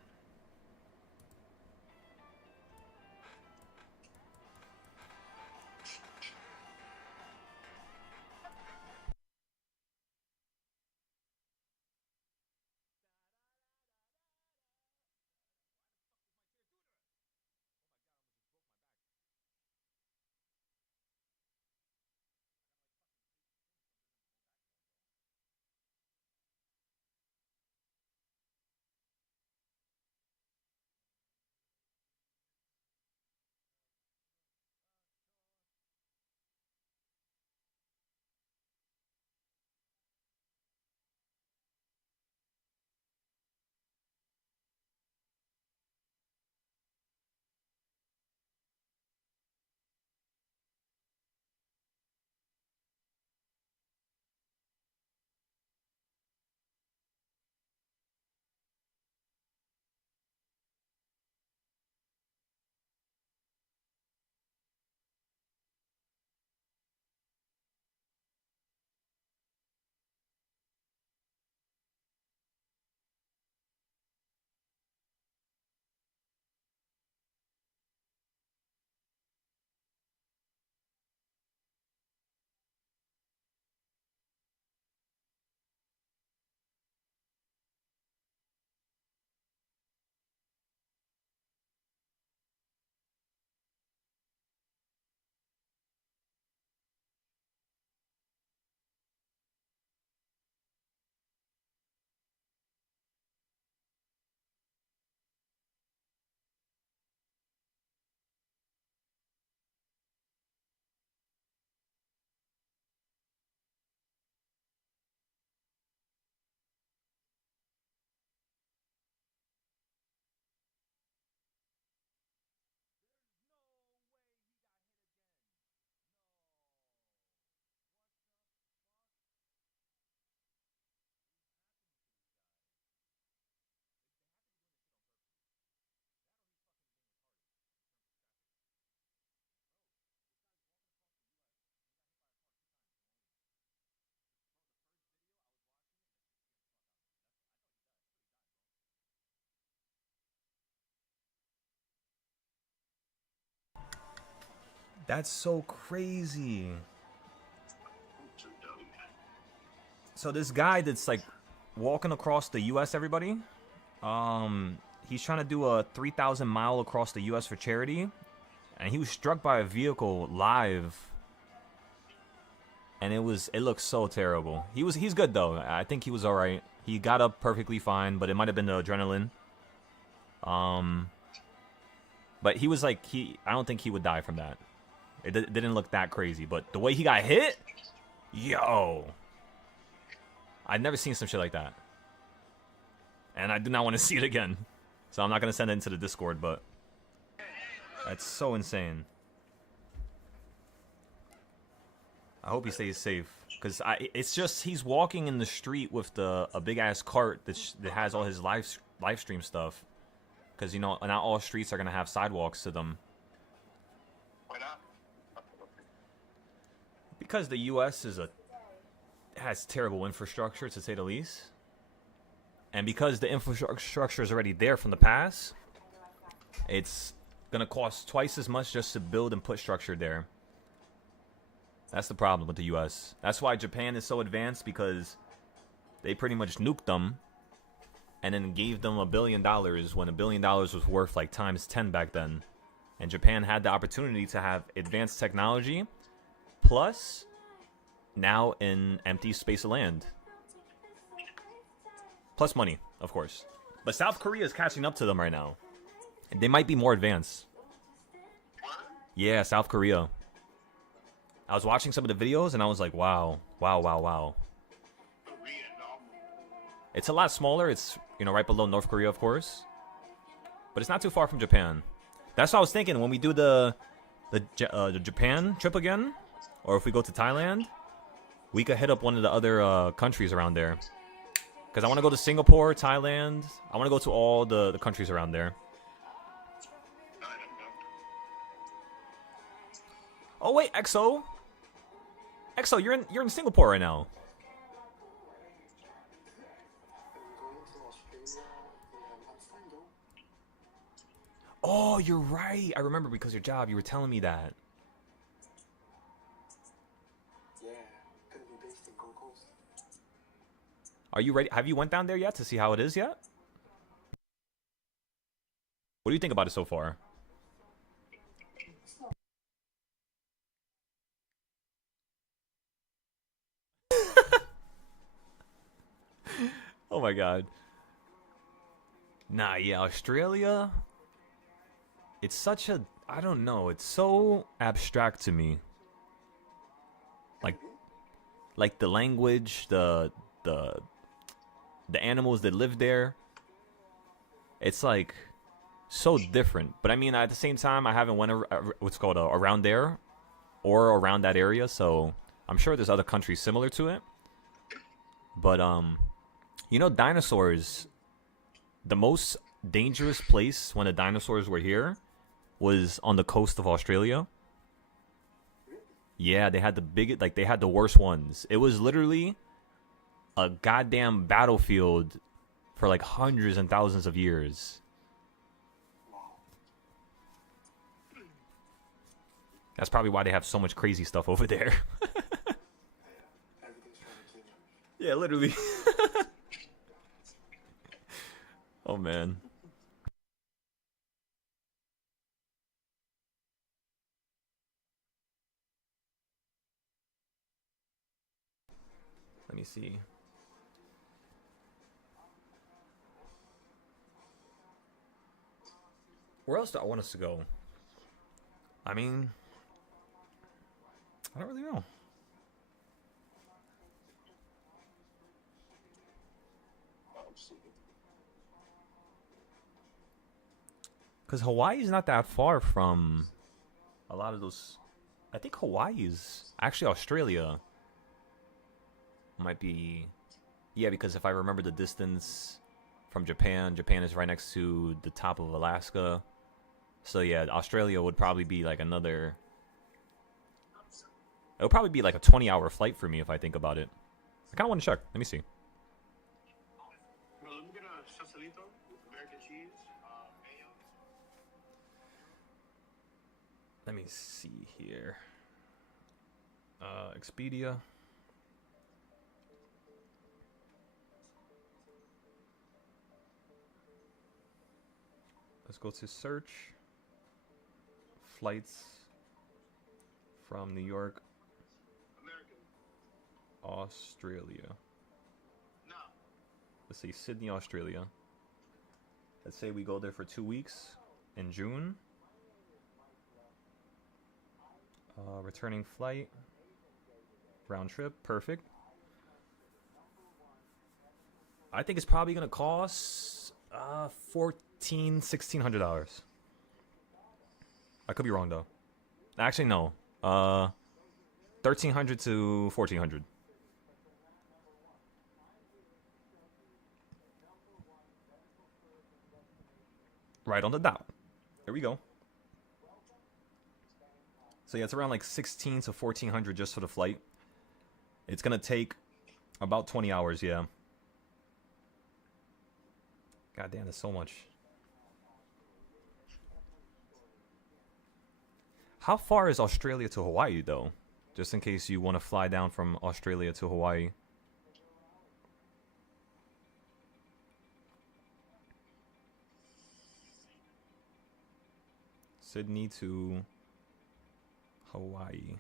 That's so crazy. So this guy that's like walking across the U.S. Everybody, he's trying to do a 3,000 mile across the U.S. for charity, and he was struck by a vehicle live, and it looked so terrible. He's good though. I think he was all right. He got up perfectly fine, but it might have been the adrenaline. But he was like I don't think he would die from that. It didn't look that crazy, but the way he got hit, yo, I'd never seen some shit like that. And I do not want to see it again. So I'm not going to send it into the Discord, but that's so insane. I hope he stays safe. Because it's just, he's walking in the street with a big-ass cart that has all his live stream stuff. Because, you know, not all streets are going to have sidewalks to them. Why not? Because the U.S. has terrible infrastructure, to say the least. And because the infrastructure is already there from the past, it's going to cost twice as much just to build and put structure there. That's the problem with the U.S. That's why Japan is so advanced, because they pretty much nuked them and then gave them $1 billion when $1 billion was worth like times 10 back then. And Japan had the opportunity to have advanced technology plus now an empty space of land. Plus money, of course. But South Korea is catching up to them right now. They might be more advanced. Yeah, South Korea. I was watching some of the videos and I was like, wow. Wow, wow, wow. It's a lot smaller. It's, you know, right below North Korea, of course. But it's not too far from Japan. That's what I was thinking when we do the Japan trip again. Or if we go to Thailand, we could hit up one of the other countries around there. Because I want to go to Singapore, Thailand. I want to go to all the countries around there. Oh wait, EXO, you're in Singapore right now. Oh, you're right. I remember because your job. You were telling me that. Are you ready? Have you went down there yet to see how it is yet? What do you think about it so far? Oh my god. Nah, yeah, Australia. It's such a, I don't know, it's so abstract to me. Like the language, the animals that live there. It's like so different. But I mean, at the same time, I haven't went what's called around there or around that area, so I'm sure there's other countries similar to it. But you know, dinosaurs, the most dangerous place when the dinosaurs were here was on the coast of Australia. Yeah, they had the biggest, like they had the worst ones. It was literally a goddamn battlefield for like hundreds and thousands of years. That's probably why they have so much crazy stuff over there. Yeah, literally. Oh man. Let me see. Where else do I want us to go? I mean, I don't really know. Because Hawaii is not that far from a lot of those. I think Hawaii is actually Australia. Might be. Yeah, because if I remember the distance from Japan, Japan is right next to the top of Alaska. So yeah, Australia would probably be like another. It would probably be like a 20-hour flight for me if I think about it. I kind of want to check. Let me see. Well, let me get a Sausalito with American cheese, mayo. Let me see here. Expedia. Let's go to search. Flights from New York, Australia. Let's say Sydney, Australia. Let's say we go there for 2 weeks in June. Returning flight, round trip, perfect. I think it's probably gonna cost $1,400–$1,600. I could be wrong though. Actually, no. $1,300 to $1,400. Right on the dot. There we go. So yeah, it's around like $1,600 to $1,400 just for the flight. It's gonna take about 20 hours, yeah. God damn, that's so much. How far is Australia to Hawaii though? Just in case you want to fly down from Australia to Hawaii. Sydney to Hawaii.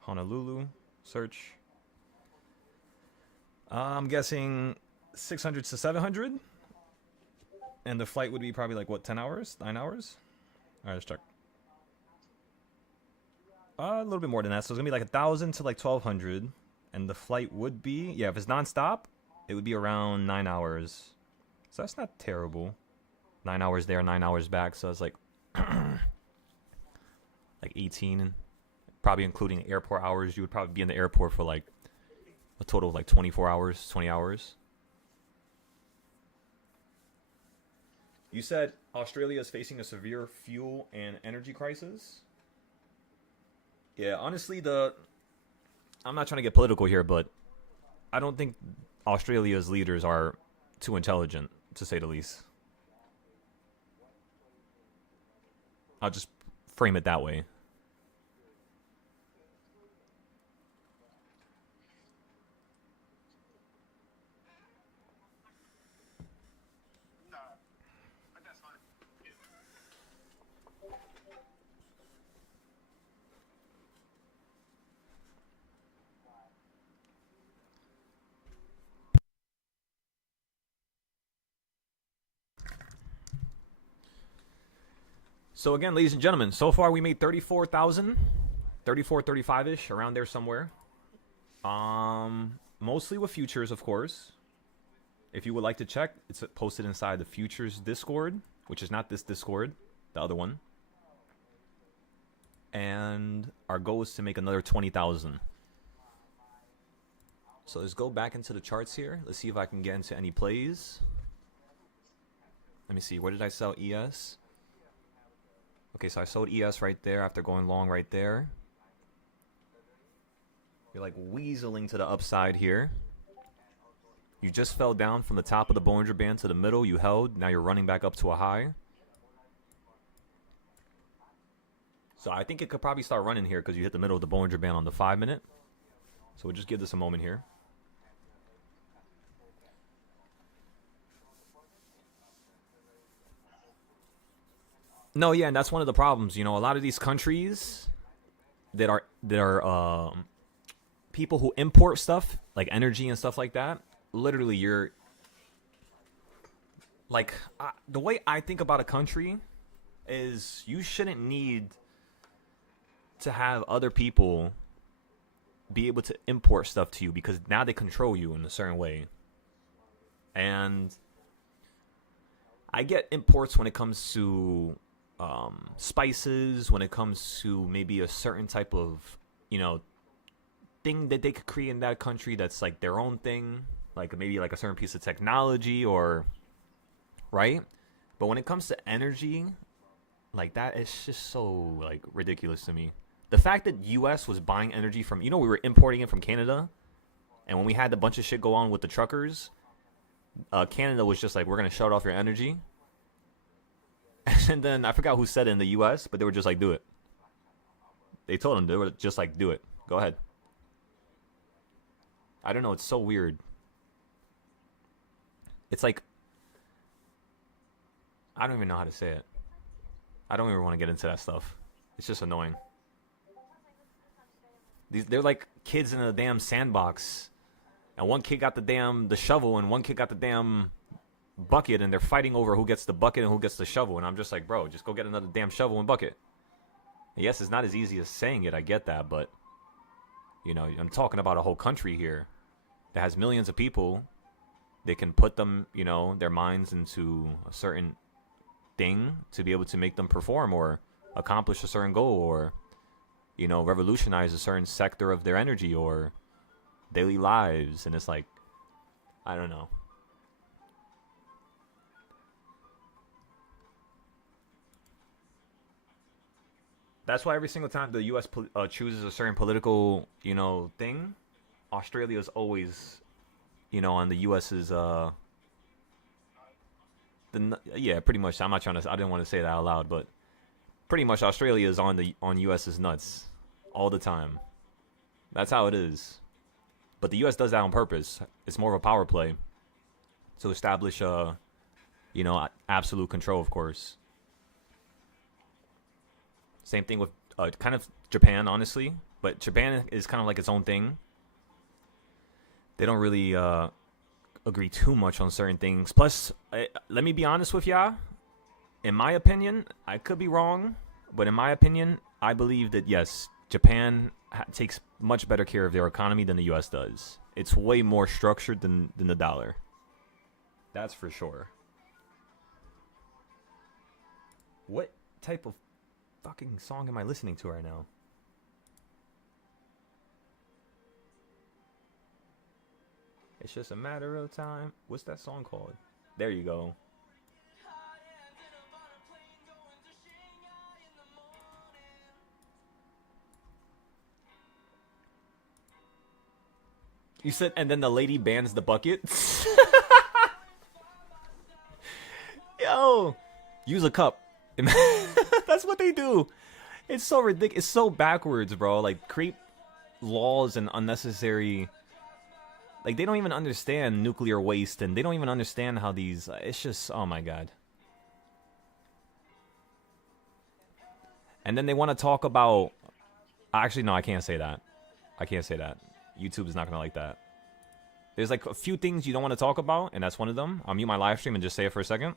Honolulu, search. I'm guessing 600 to 700. And the flight would be probably like, what, 10 hours? 9 hours? Alright, let's check. A little bit more than that. So it's going to be like 1,000 to like 1,200. And the flight would be, yeah, if it's nonstop, it would be around 9 hours. So that's not terrible. 9 hours there, 9 hours back. So it's like, like 18. Probably including airport hours. You would probably be in the airport for like a total of like 24 hours, 20 hours. You said Australia is facing a severe fuel and energy crisis. Yeah, honestly, I'm not trying to get political here, but I don't think Australia's leaders are too intelligent, to say the least. I'll just frame it that way. So again, ladies and gentlemen, so far we made 34,000, 34, 35-ish, around there somewhere. Mostly with futures, of course. If you would like to check, it's posted inside the futures Discord, which is not this Discord, the other one. And our goal is to make another 20,000. So let's go back into the charts here. Let's see if I can get into any plays. Let me see, where did I sell ES? Okay, so I sold ES right there after going long right there. You're like weaseling to the upside here. You just fell down from the top of the Bollinger Band to the middle. You held. Now you're running back up to a high. So I think it could probably start running here because you hit the middle of the Bollinger Band on the 5-minute. So we'll just give this a moment here. No, yeah, and that's one of the problems. You know, a lot of these countries that are people who import stuff like energy and stuff like that. Literally, you're like the way I think about a country is you shouldn't need to have other people be able to import stuff to you because now they control you in a certain way. And I get imports when it comes to spices, when it comes to maybe a certain type of, you know, thing that they could create in that country that's like their own thing, like maybe like a certain piece of technology or, right? But when it comes to energy, like that, it's just so like ridiculous to me. The fact that US was buying energy from, you know, we were importing it from Canada, and when we had a bunch of shit go on with the truckers, Canada was just like, we're gonna shut off your energy. And then I forgot who said it in the U.S., but they were just like, do it. They told him, they were just like, do it. Go ahead. I don't know. It's so weird. It's like, I don't even know how to say it. I don't even want to get into that stuff. It's just annoying. They're like kids in a damn sandbox. And one kid got the shovel, and one kid got the damn bucket, and they're fighting over who gets the bucket and who gets the shovel. And I'm just like, bro, just go get another damn shovel and bucket. And yes, it's not as easy as saying it. I get that, but you know, I'm talking about a whole country here that has millions of people. They can put them, you know, their minds into a certain thing to be able to make them perform or accomplish a certain goal, or you know, revolutionize a certain sector of their energy or daily lives. And it's like, I don't know. That's why every single time the U.S. chooses a certain political, you know, thing, Australia is always, you know, on the U.S.'s, yeah, pretty much. I didn't want to say that out loud, but pretty much Australia is on U.S.'s nuts all the time. That's how it is. But the U.S. does that on purpose. It's more of a power play to establish, you know, absolute control, of course. Same thing with kind of Japan, honestly. But Japan is kind of like its own thing. They don't really agree too much on certain things. Plus, let me be honest with y'all. In my opinion, I could be wrong, but in my opinion, I believe that, yes, Japan takes much better care of their economy than the U.S. does. It's way more structured than the dollar. That's for sure. What type of fucking song am I listening to right now? It's just a matter of time. What's that song called? There you go. You said, and then the lady bans the bucket? Yo! Use a cup. That's what they do. It's so ridiculous. It's so backwards, bro. Like, create laws and unnecessary... Like, they don't even understand nuclear waste, and they don't even understand how these... It's just... Oh, my God. And then they want to talk about... Actually, no, I can't say that. I can't say that. YouTube is not going to like that. There's, like, a few things you don't want to talk about, and that's one of them. I'll mute my live stream and just say it for a second.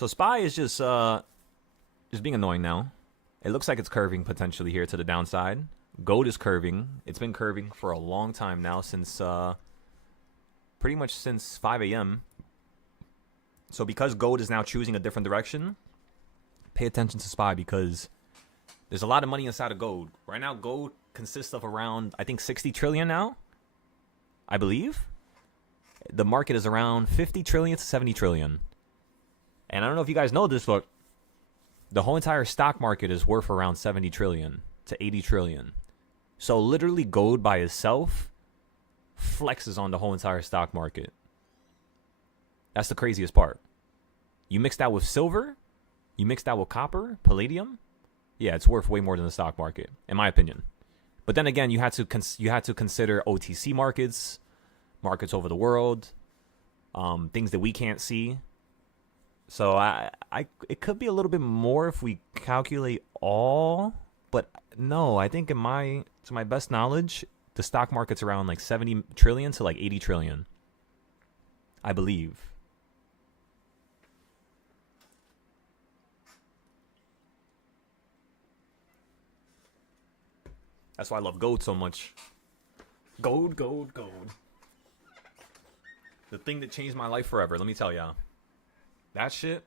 So SPY is just being annoying now. It looks like it's curving potentially here to the downside. Gold is curving. It's been curving for a long time now, since pretty much since 5 a.m. So because gold is now choosing a different direction, pay attention to SPY, because there's a lot of money inside of gold. Right now, gold consists of around, I think, 60 trillion now, I believe. The market is around 50 trillion to 70 trillion. And I don't know if you guys know this, but the whole entire stock market is worth around 70 trillion to 80 trillion. So literally gold by itself flexes on the whole entire stock market. That's the craziest part. You mix that with silver, you mix that with copper, palladium, yeah, it's worth way more than the stock market, in my opinion. But then again, you had to consider OTC markets, markets over the world, things that we can't see. So it could be a little bit more if we calculate all, but no, I think to my best knowledge, the stock market's around like 70 trillion to like 80 trillion, I believe. That's why I love gold so much. Gold, gold, gold. The thing that changed my life forever, let me tell y'all. That shit,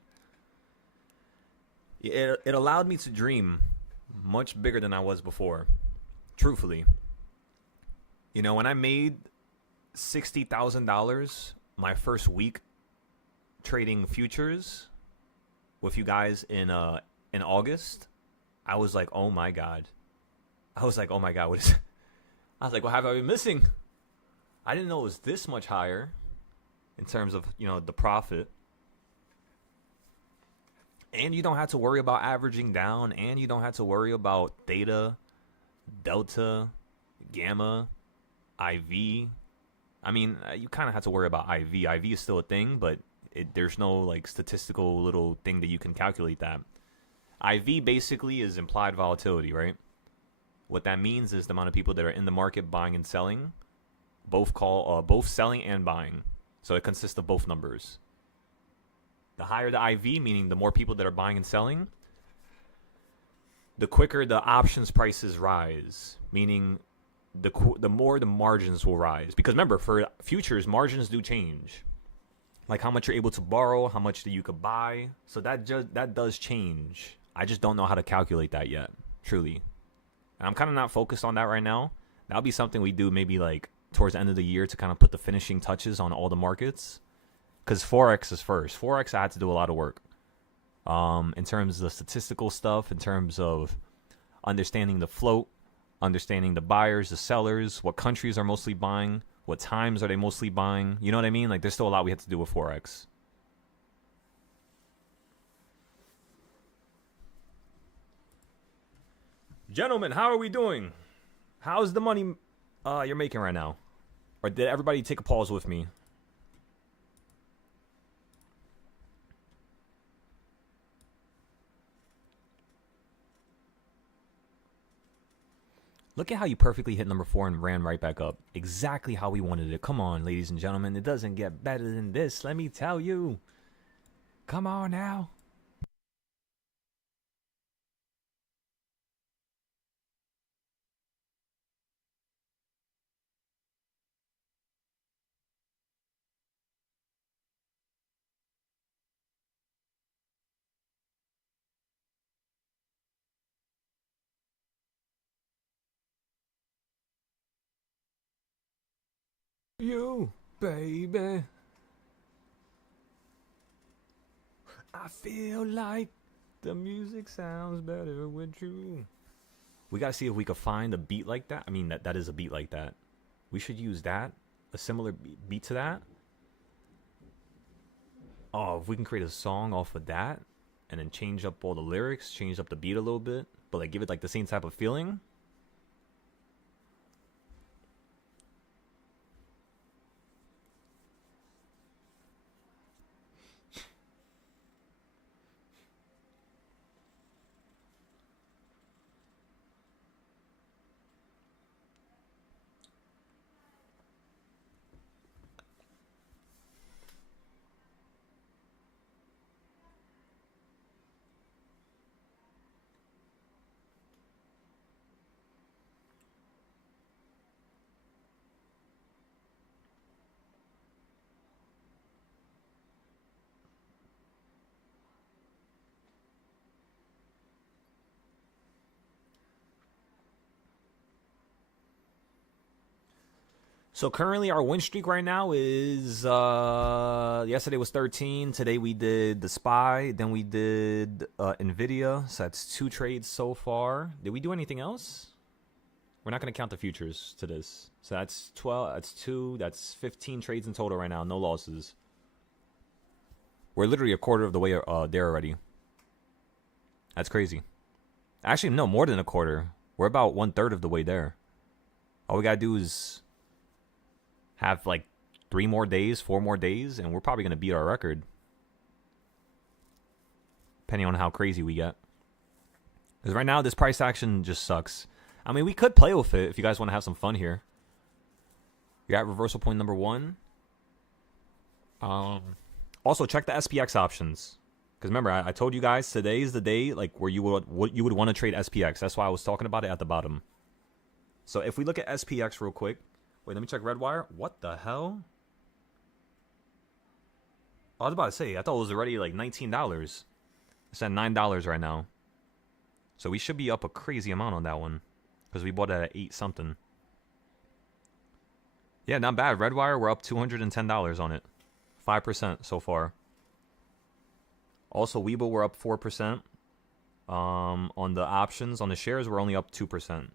it allowed me to dream much bigger than I was before. Truthfully. You know, when I made $60,000 my first week trading futures with you guys in August, I was like, oh my God. I was like, oh my God, what is I was like, what have I been missing? I didn't know it was this much higher in terms of, you know, the profit. And you don't have to worry about averaging down, and you don't have to worry about theta, delta, gamma, IV. I mean, you kind of have to worry about IV. IV is still a thing, but there's no like statistical little thing that you can calculate that. IV basically is implied volatility, right? What that means is the amount of people that are in the market buying and selling, both selling and buying. So it consists of both numbers. The higher the IV, meaning the more people that are buying and selling, the quicker the options prices rise, meaning the more the margins will rise. Because remember, for futures, margins do change. Like how much you're able to borrow, how much that you could buy. So that does change. I just don't know how to calculate that yet, truly. And I'm kind of not focused on that right now. That'll be something we do maybe like towards the end of the year to kind of put the finishing touches on all the markets. Because Forex is first. Forex, I had to do a lot of work. In terms of the statistical stuff, in terms of understanding the float, understanding the buyers, the sellers, what countries are mostly buying, what times are they mostly buying. You know what I mean? Like, there's still a lot we have to do with Forex. Gentlemen, how are we doing? How's the money you're making right now? Or did everybody take a pause with me? Look at how you perfectly hit number 4 and ran right back up. Exactly how we wanted it. Come on, ladies and gentlemen. It doesn't get better than this, let me tell you. Come on now. You, baby. I feel like the music sounds better with you. We gotta see if we could find a beat like that. I mean, that is a beat like that. We should use that. A similar beat to that. Oh, if we can create a song off of that and then change up all the lyrics, change up the beat a little bit, but like give it like the same type of feeling. So currently our win streak right now is yesterday was 13. Today we did the SPY, then we did Nvidia. So that's 2 trades so far. Did we do anything else? We're not going to count the futures to this. So that's 12, that's 2, that's 15 trades in total right now, no losses. We're literally a quarter of the way there already. That's crazy. Actually, no, more than a quarter. We're about 1/3 of the way there. All we got to do is have like 3 more days, 4 more days, and we're probably going to beat our record. Depending on how crazy we get. Because right now, this price action just sucks. I mean, we could play with it if you guys want to have some fun here. You're at reversal point number 1. Also, check the SPX options. Because remember, I told you guys today is the day like where you would want to trade SPX. That's why I was talking about it at the bottom. So if we look at SPX real quick. Wait, let me check Redwire. What the hell? I was about to say, I thought it was already like $19. It's at $9 right now. So we should be up a crazy amount on that one. Because we bought it at 8 something. Yeah, not bad. Redwire, we're up $210 on it. 5% so far. Also, Webull, we're up 4%. On the options, on the shares, we're only up 2%.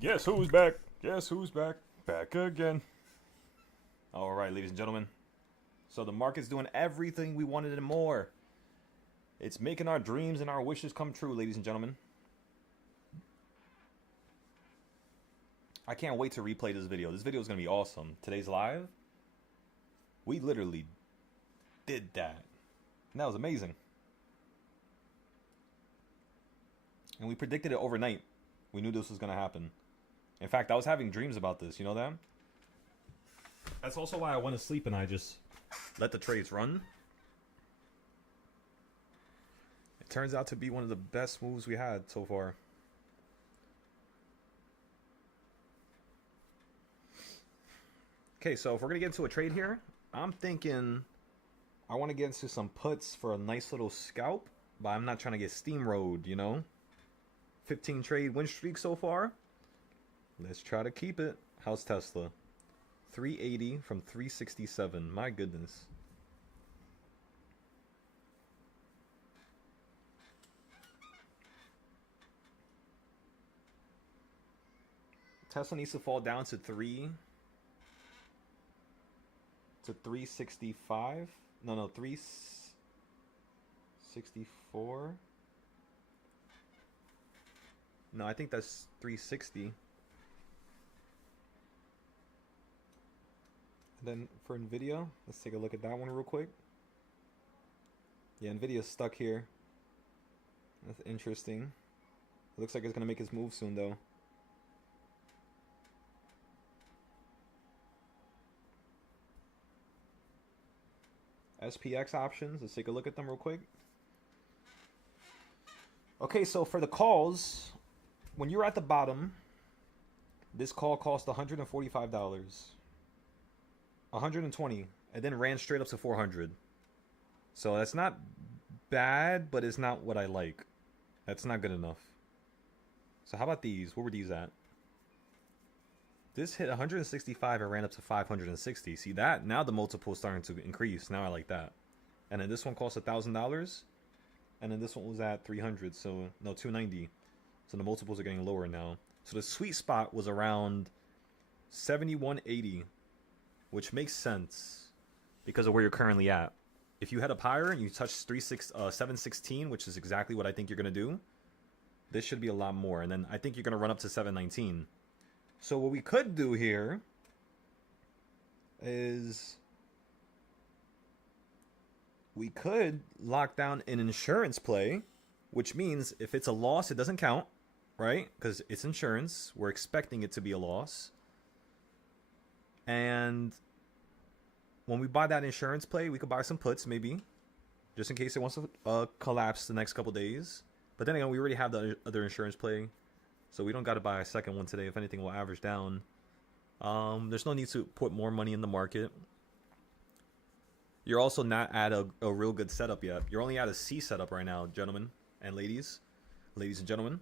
Guess who's back? Guess who's back? Back again. All right, ladies and gentlemen. So the market's doing everything we wanted and more. It's making our dreams and our wishes come true, ladies and gentlemen. I can't wait to replay this video. This video is going to be awesome. Today's live, we literally did that. And that was amazing. And we predicted it overnight. We knew this was going to happen. In fact, I was having dreams about this. You know that? That's also why I went to sleep and I just let the trades run. It turns out to be one of the best moves we had so far. Okay, so if we're going to get into a trade here, I'm thinking I want to get into some puts for a nice little scalp, but I'm not trying to get steamrolled, you know? 15 trade win streak so far. Let's try to keep it. How's Tesla? 380 from 367. My goodness. Tesla needs to fall down to 365. No, 364. No, I think that's 360. And then for Nvidia, let's take a look at that one real quick. Yeah, Nvidia's stuck here. That's interesting. It looks like it's gonna make its move soon though. SPX options, let's take a look at them real quick. Okay, so for the calls, when you're at the bottom, this call cost $145, 120, and then ran straight up to 400. So that's not bad, but it's not what I like. That's not good enough. So how about these? What were these at? This hit 165 and ran up to 560. See that? Now the multiple is starting to increase. Now I like that. And then this one cost $1,000. And then this one was at 300. So, no, 290. So the multiples are getting lower now. So the sweet spot was around 71.80, which makes sense because of where you're currently at. If you head up higher and you touch 716, which is exactly what I think you're going to do, this should be a lot more. And then I think you're going to run up to 719. So what we could do here is we could lock down an insurance play, which means if it's a loss, it doesn't count, right? Because it's insurance. We're expecting it to be a loss. And when we buy that insurance play, we could buy some puts maybe, just in case it wants to collapse the next couple days. But then again, we already have the other insurance play. So we don't got to buy a second one today. If anything, we'll average down. There's no need to put more money in the market. You're also not at a real good setup yet. You're only at a C setup right now, gentlemen and ladies. Ladies and gentlemen.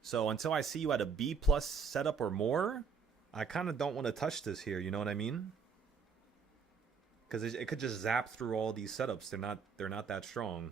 So until I see you at a B plus setup or more, I kind of don't want to touch this here. You know what I mean? Because it could just zap through all these setups. They're not that strong.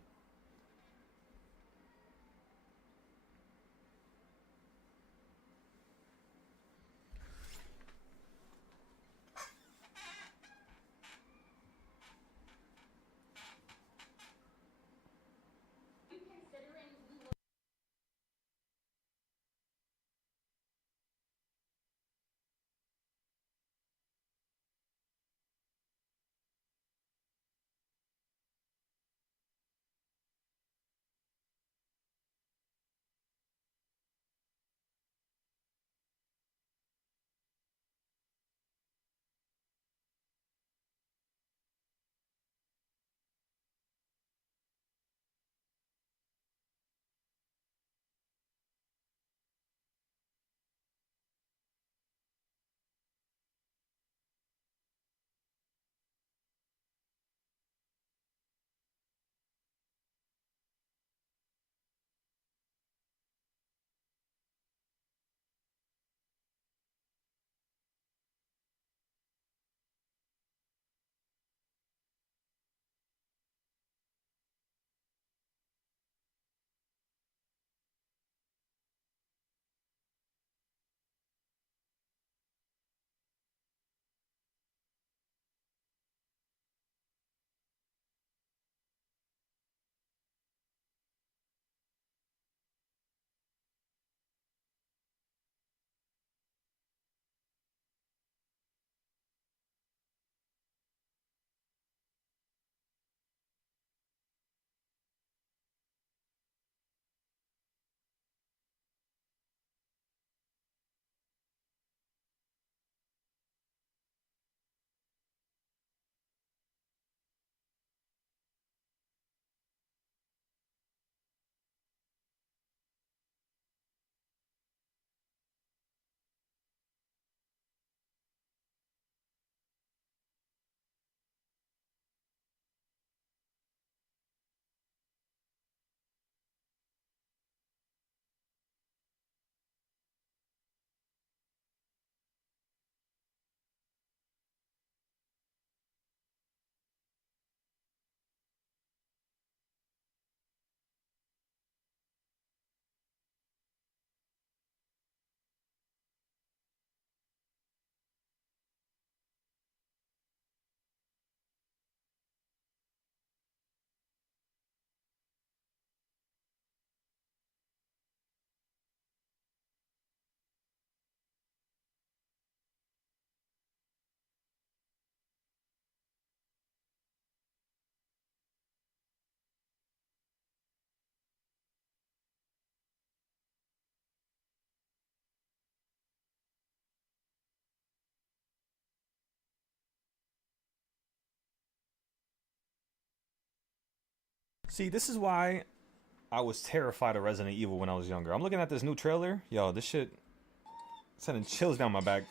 See, this is why I was terrified of Resident Evil when I was younger. I'm looking at this new trailer. Yo, this shit sending chills down my back.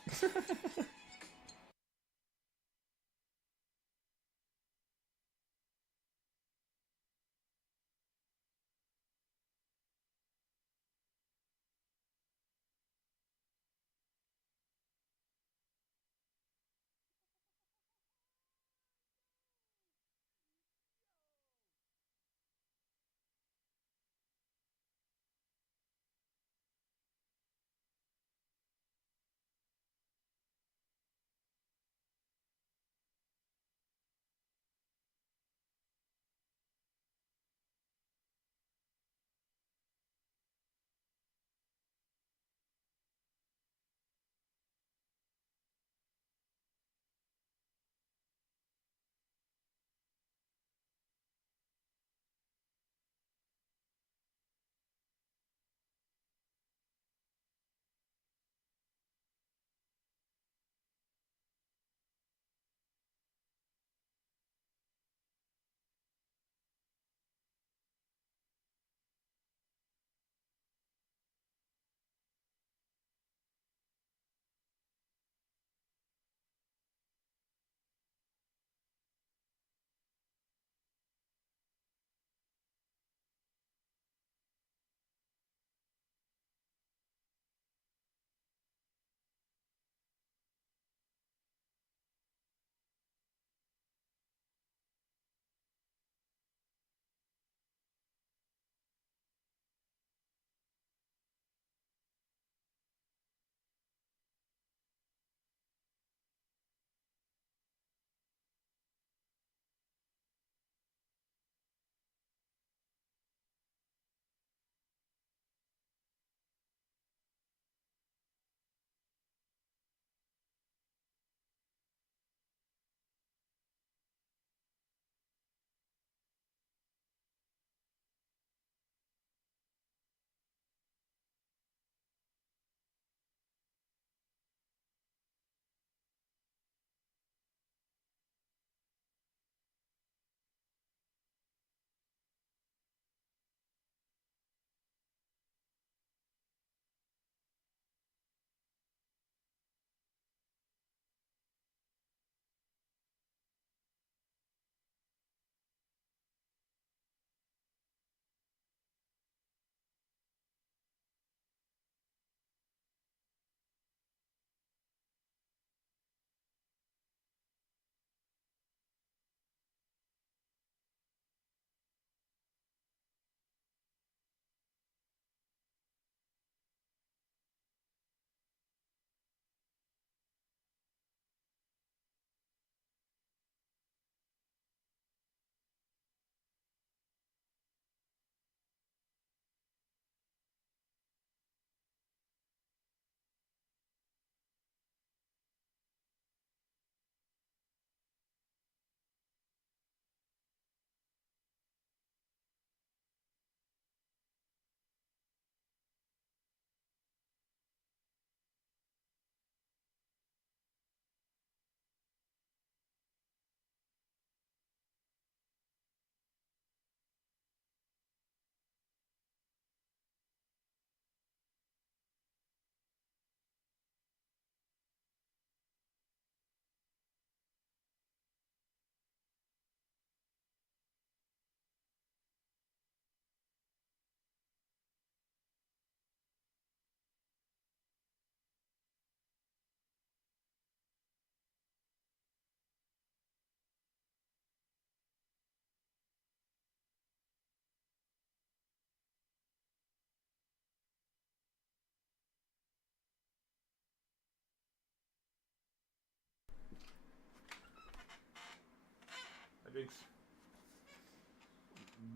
Thanks.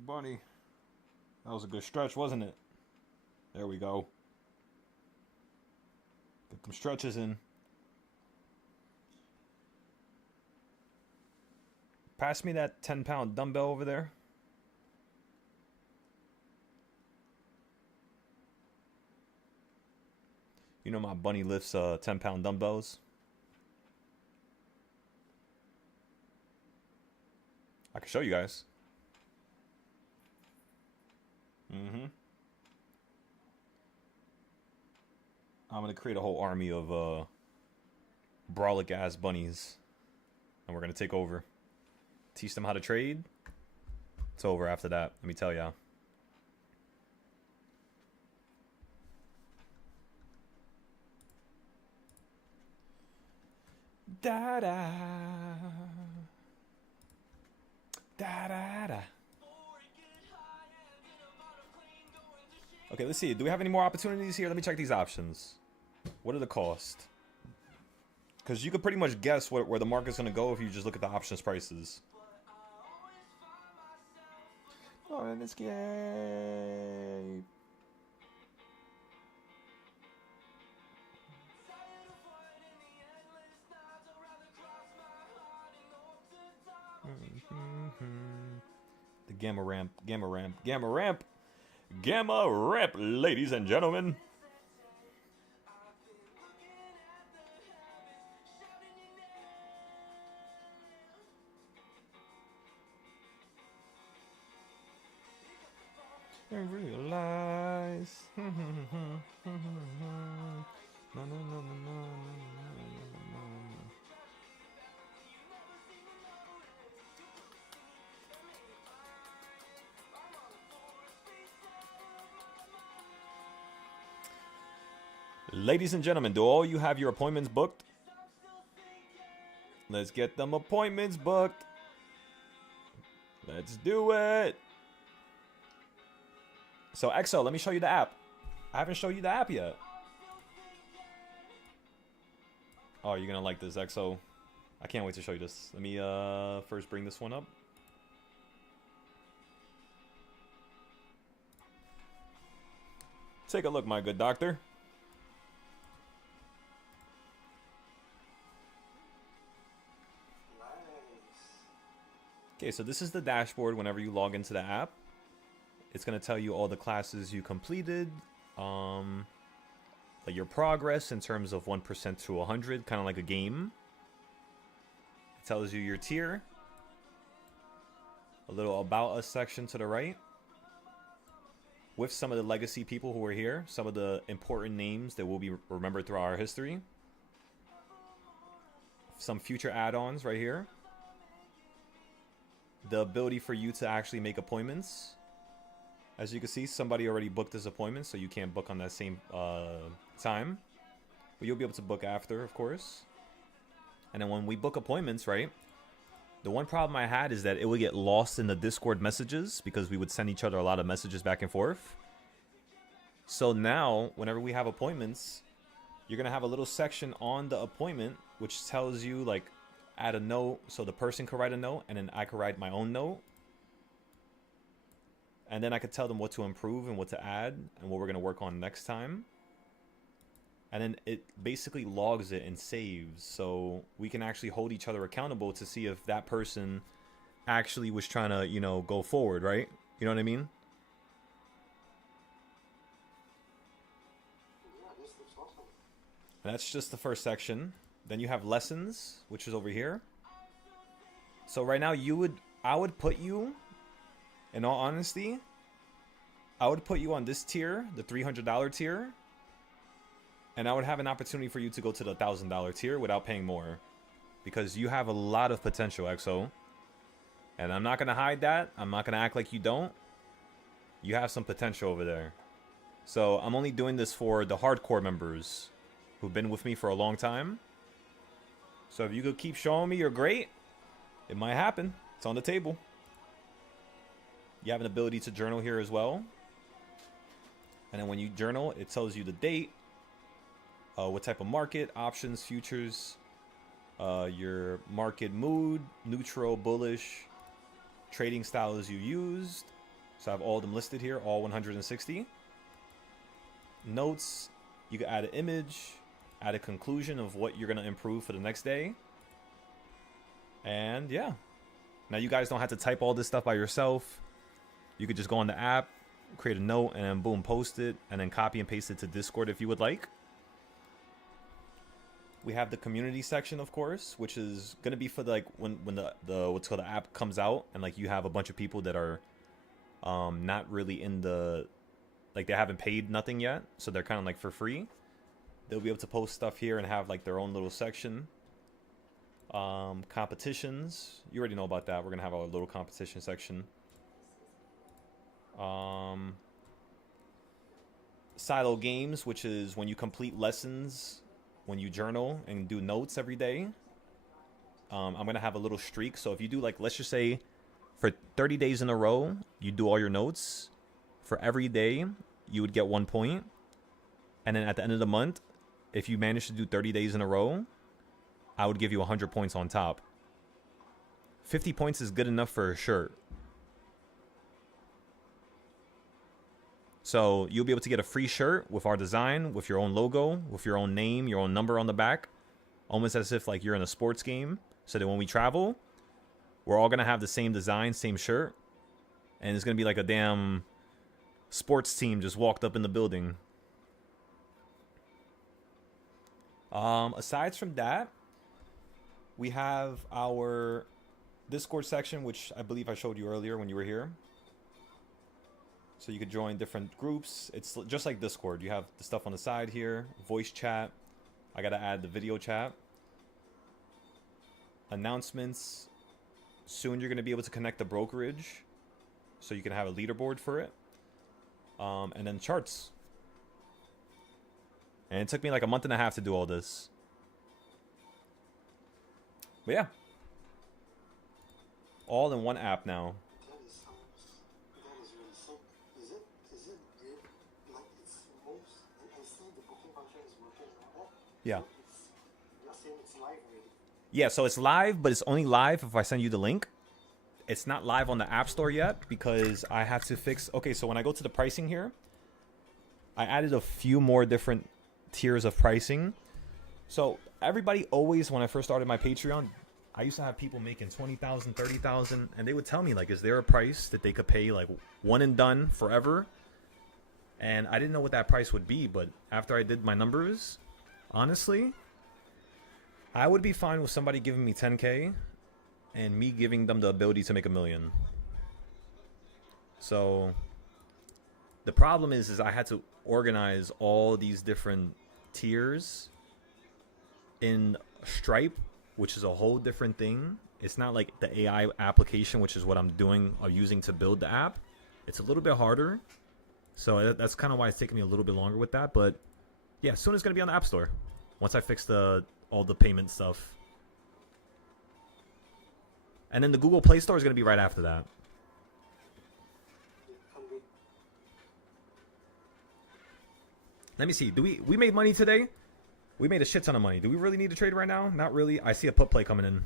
Bunny. That was a good stretch, wasn't it? There we go. Get them stretches in. Pass me that 10-pound dumbbell over there. You know my bunny lifts 10-pound dumbbells. I can show you guys. Mm-hmm. I'm gonna create a whole army of brawlic ass bunnies, and we're gonna take over. Teach them how to trade. It's over after that. Let me tell y'all. Da da da da da. Okay, let's see. Do we have any more opportunities here? Let me check these options. What are the costs? Because you could pretty much guess where the market's going to go if you just look at the options prices. Oh, and escape. The gamma ramp, gamma ramp, gamma ramp, gamma ramp, ladies and gentlemen. And realize. Ladies and gentlemen, do all you have your appointments booked? Let's get them appointments booked. Let's do it. So, EXO, let me show you the app. I haven't shown you the app yet. Oh, you're going to like this, EXO. I can't wait to show you this. Let me first bring this one up. Take a look, my good doctor. Okay, so this is the dashboard whenever you log into the app. It's going to tell you all the classes you completed, like your progress in terms of 1% to 100, kind of like a game. It tells you your tier. A little about us section to the right. With some of the legacy people who are here, some of the important names that will be remembered throughout our history. Some future add-ons right here. The ability for you to actually make appointments. As you can see, somebody already booked this appointment, so you can't book on that same time. But you'll be able to book after, of course. And then when we book appointments, right? The one problem I had is that it would get lost in the Discord messages because we would send each other a lot of messages back and forth. So now, whenever we have appointments, you're going to have a little section on the appointment which tells you, like, add a note so the person could write a note, and then I could write my own note. And then I could tell them what to improve and what to add and what we're going to work on next time. And then it basically logs it and saves. So we can actually hold each other accountable to see if that person actually was trying to, you know, go forward, right? You know what I mean? And that's just the first section. Then you have lessons, which is over here. So right now I would put you, in all honesty, I would put you on this tier, the $300 tier. And I would have an opportunity for you to go to the $1,000 tier without paying more. Because you have a lot of potential, EXO. And I'm not going to hide that. I'm not going to act like you don't. You have some potential over there. So I'm only doing this for the hardcore members who've been with me for a long time. So if you could keep showing me you're great, it might happen. It's on the table. You have an ability to journal here as well. And then when you journal, it tells you the date, what type of market, options, futures, your market mood, neutral, bullish, trading styles you used. So I have all of them listed here, all 160. Notes, you can add an image, add a conclusion of what you're going to improve for the next day. And yeah, now you guys don't have to type all this stuff by yourself. You could just go on the app, create a note, and then boom, post it, and then copy and paste it to Discord if you would like. We have the community section, of course, which is going to be for like when the what's called the app comes out, and like you have a bunch of people that are not really in the, like they haven't paid nothing yet, so they're kind of like for free. They'll be able to post stuff here and have like their own little section. Competitions, you already know about that. We're gonna have our little competition section. Silo games, which is when you complete lessons, when you journal and do notes every day. I'm gonna have a little streak. So if you do, like, let's just say for 30 days in a row, you do all your notes. For every day, you would get 1 point. And then at the end of the month, if you manage to do 30 days in a row, I would give you 100 points on top. 50 points is good enough for a shirt. So you'll be able to get a free shirt with our design, with your own logo, with your own name, your own number on the back. Almost as if like you're in a sports game. So that when we travel, we're all going to have the same design, same shirt. And it's going to be like a damn sports team just walked up in the building. Aside from that, we have our Discord section, which I believe I showed you earlier when you were here. So you could join different groups. It's just like Discord. You have the stuff on the side here, voice chat. I got to add the video chat. Announcements. Soon you're going to be able to connect the brokerage, so you can have a leaderboard for it. And then charts. And it took me like a month and a half to do all this. But yeah. All in one app now. That is really sick. Is it good? Like it's most, I see the booking function is working now. Yeah. You're saying it's live already. Yeah, so it's live, but it's only live if I send you the link. It's not live on the App Store yet because I have to fix... Okay, so when I go to the pricing here, I added a few more different tiers of pricing. So everybody always, when I first started my Patreon, I used to have people making 20,000, 30,000, and they would tell me, like, is there a price that they could pay, like, one and done forever? And I didn't know what that price would be, but after I did my numbers, honestly, I would be fine with somebody giving me 10K and me giving them the ability to make $1 million. So the problem is I had to organize all these different tiers in Stripe, which is a whole different thing. It's not like the AI application, which is what I'm doing or using to build the app. It's a little bit harder. So that's kind of why it's taking me a little bit longer with that. But yeah, soon it's going to be on the App Store once I fix all the payment stuff. And then the Google Play Store is going to be right after that. Let me see. We made money today? We made a shit ton of money. Do we really need to trade right now? Not really. I see a put play coming in.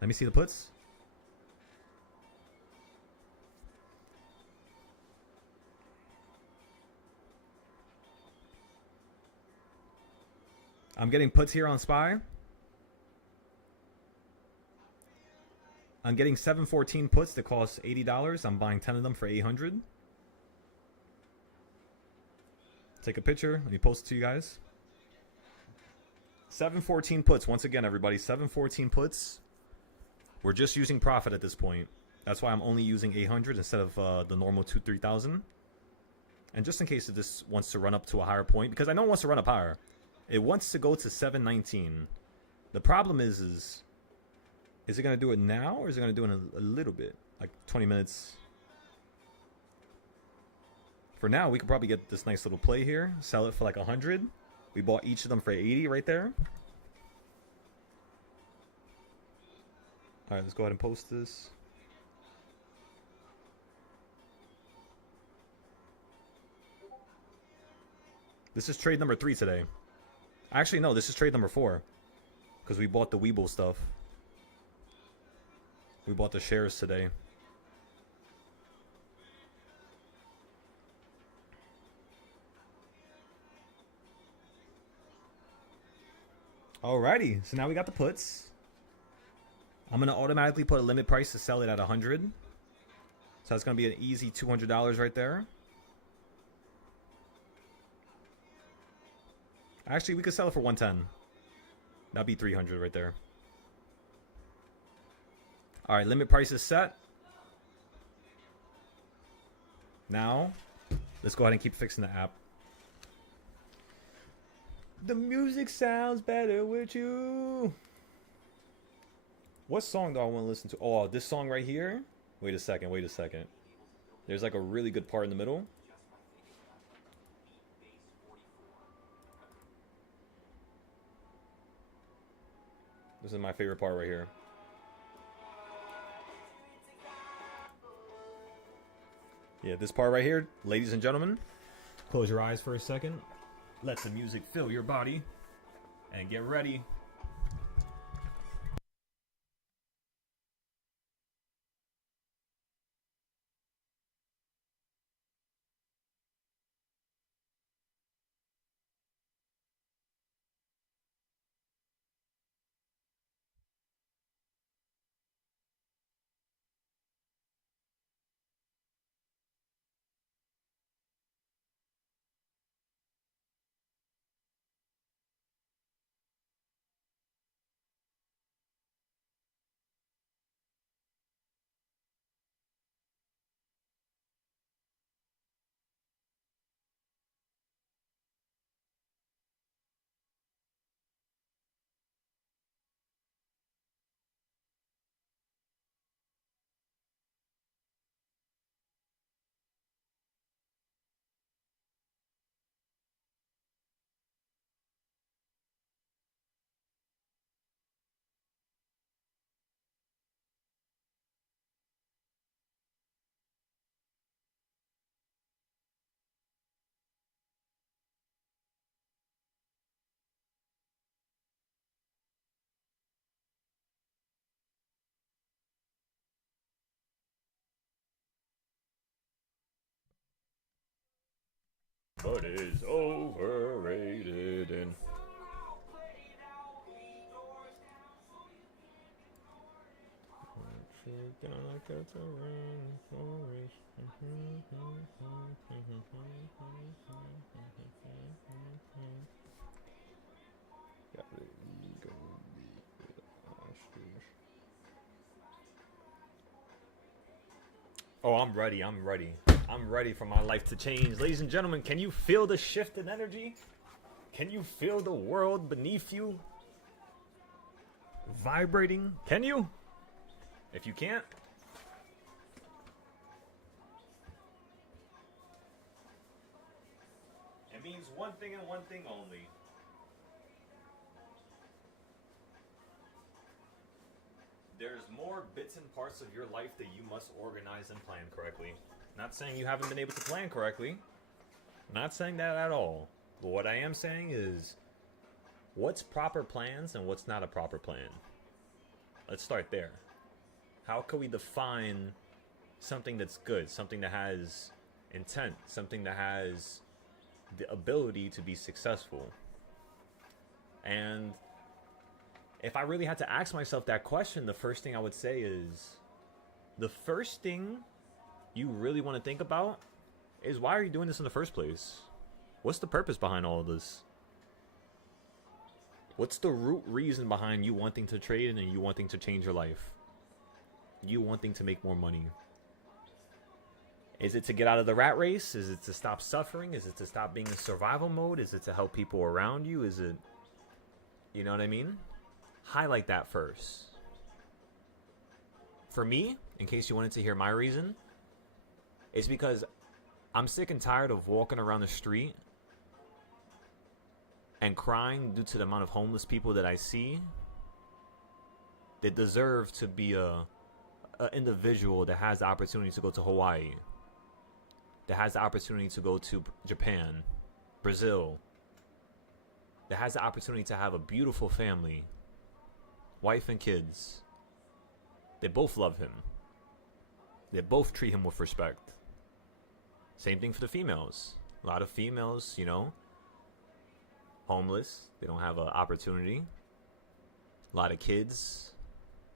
Let me see the puts. I'm getting puts here on SPY. I'm getting 714 puts that cost $80. I'm buying 10 of them for $800. Take a picture. Let me post it to you guys. 714 puts. Once again, everybody, 714 puts. We're just using profit at this point. That's why I'm only using 800 instead of the normal 2,000-3,000. And just in case this wants to run up to a higher point, because I know it wants to run up higher. It wants to go to 719. The problem is it going to do it now or is it going to do it in a little bit? Like 20 minutes. For now, we could probably get this nice little play here. Sell it for like 100. We bought each of them for 80 right there. All right, let's go ahead and post this. This is trade number 3 today. Actually, no, this is trade number 4. Because we bought the Weeble stuff. We bought the shares today. Alrighty, so now we got the puts. I'm going to automatically put a limit price to sell it at 100. So that's going to be an easy $200 right there. Actually, we could sell it for 110. That'd be 300 right there. All right, limit price is set. Now, let's go ahead and keep fixing the app. The music sounds better with you. What song do I want to listen to? Oh, this song right here. Wait a second. There's like a really good part in the middle. This is my favorite part right here. Yeah, this part right here, ladies and gentlemen. Close your eyes for a second. Let the music fill your body. And get ready. But it's overrated and oh, I'm ready. I'm ready for my life to change. Ladies and gentlemen, can you feel the shift in energy? Can you feel the world beneath you vibrating? Can you? If you can't, it means one thing and one thing only. There's more bits and parts of your life that you must organize and plan correctly. Not saying you haven't been able to plan correctly. Not saying that at all. But what I am saying is, what's proper plans and what's not a proper plan? Let's start there. How can we define something that's good, something that has intent, something that has the ability to be successful? And if I really had to ask myself that question, the first thing I would say is, the first thing you really want to think about is, why are you doing this in the first place? What's the purpose behind all of this? What's the root reason behind you wanting to trade and you wanting to change your life? You wanting to make more money? Is it to get out of the rat race? Is it to stop suffering? Is it to stop being in survival mode? Is it to help people around you? Is it, you know what I mean? Highlight that first. For me, in case you wanted to hear my reason, it's because I'm sick and tired of walking around the street and crying due to the amount of homeless people that I see that deserve to be a individual that has the opportunity to go to Hawaii, that has the opportunity to go to Japan, Brazil, that has the opportunity to have a beautiful family, wife and kids. They both love him. They both treat him with respect. Same thing for the females. A lot of females, you know, homeless. They don't have an opportunity. A lot of kids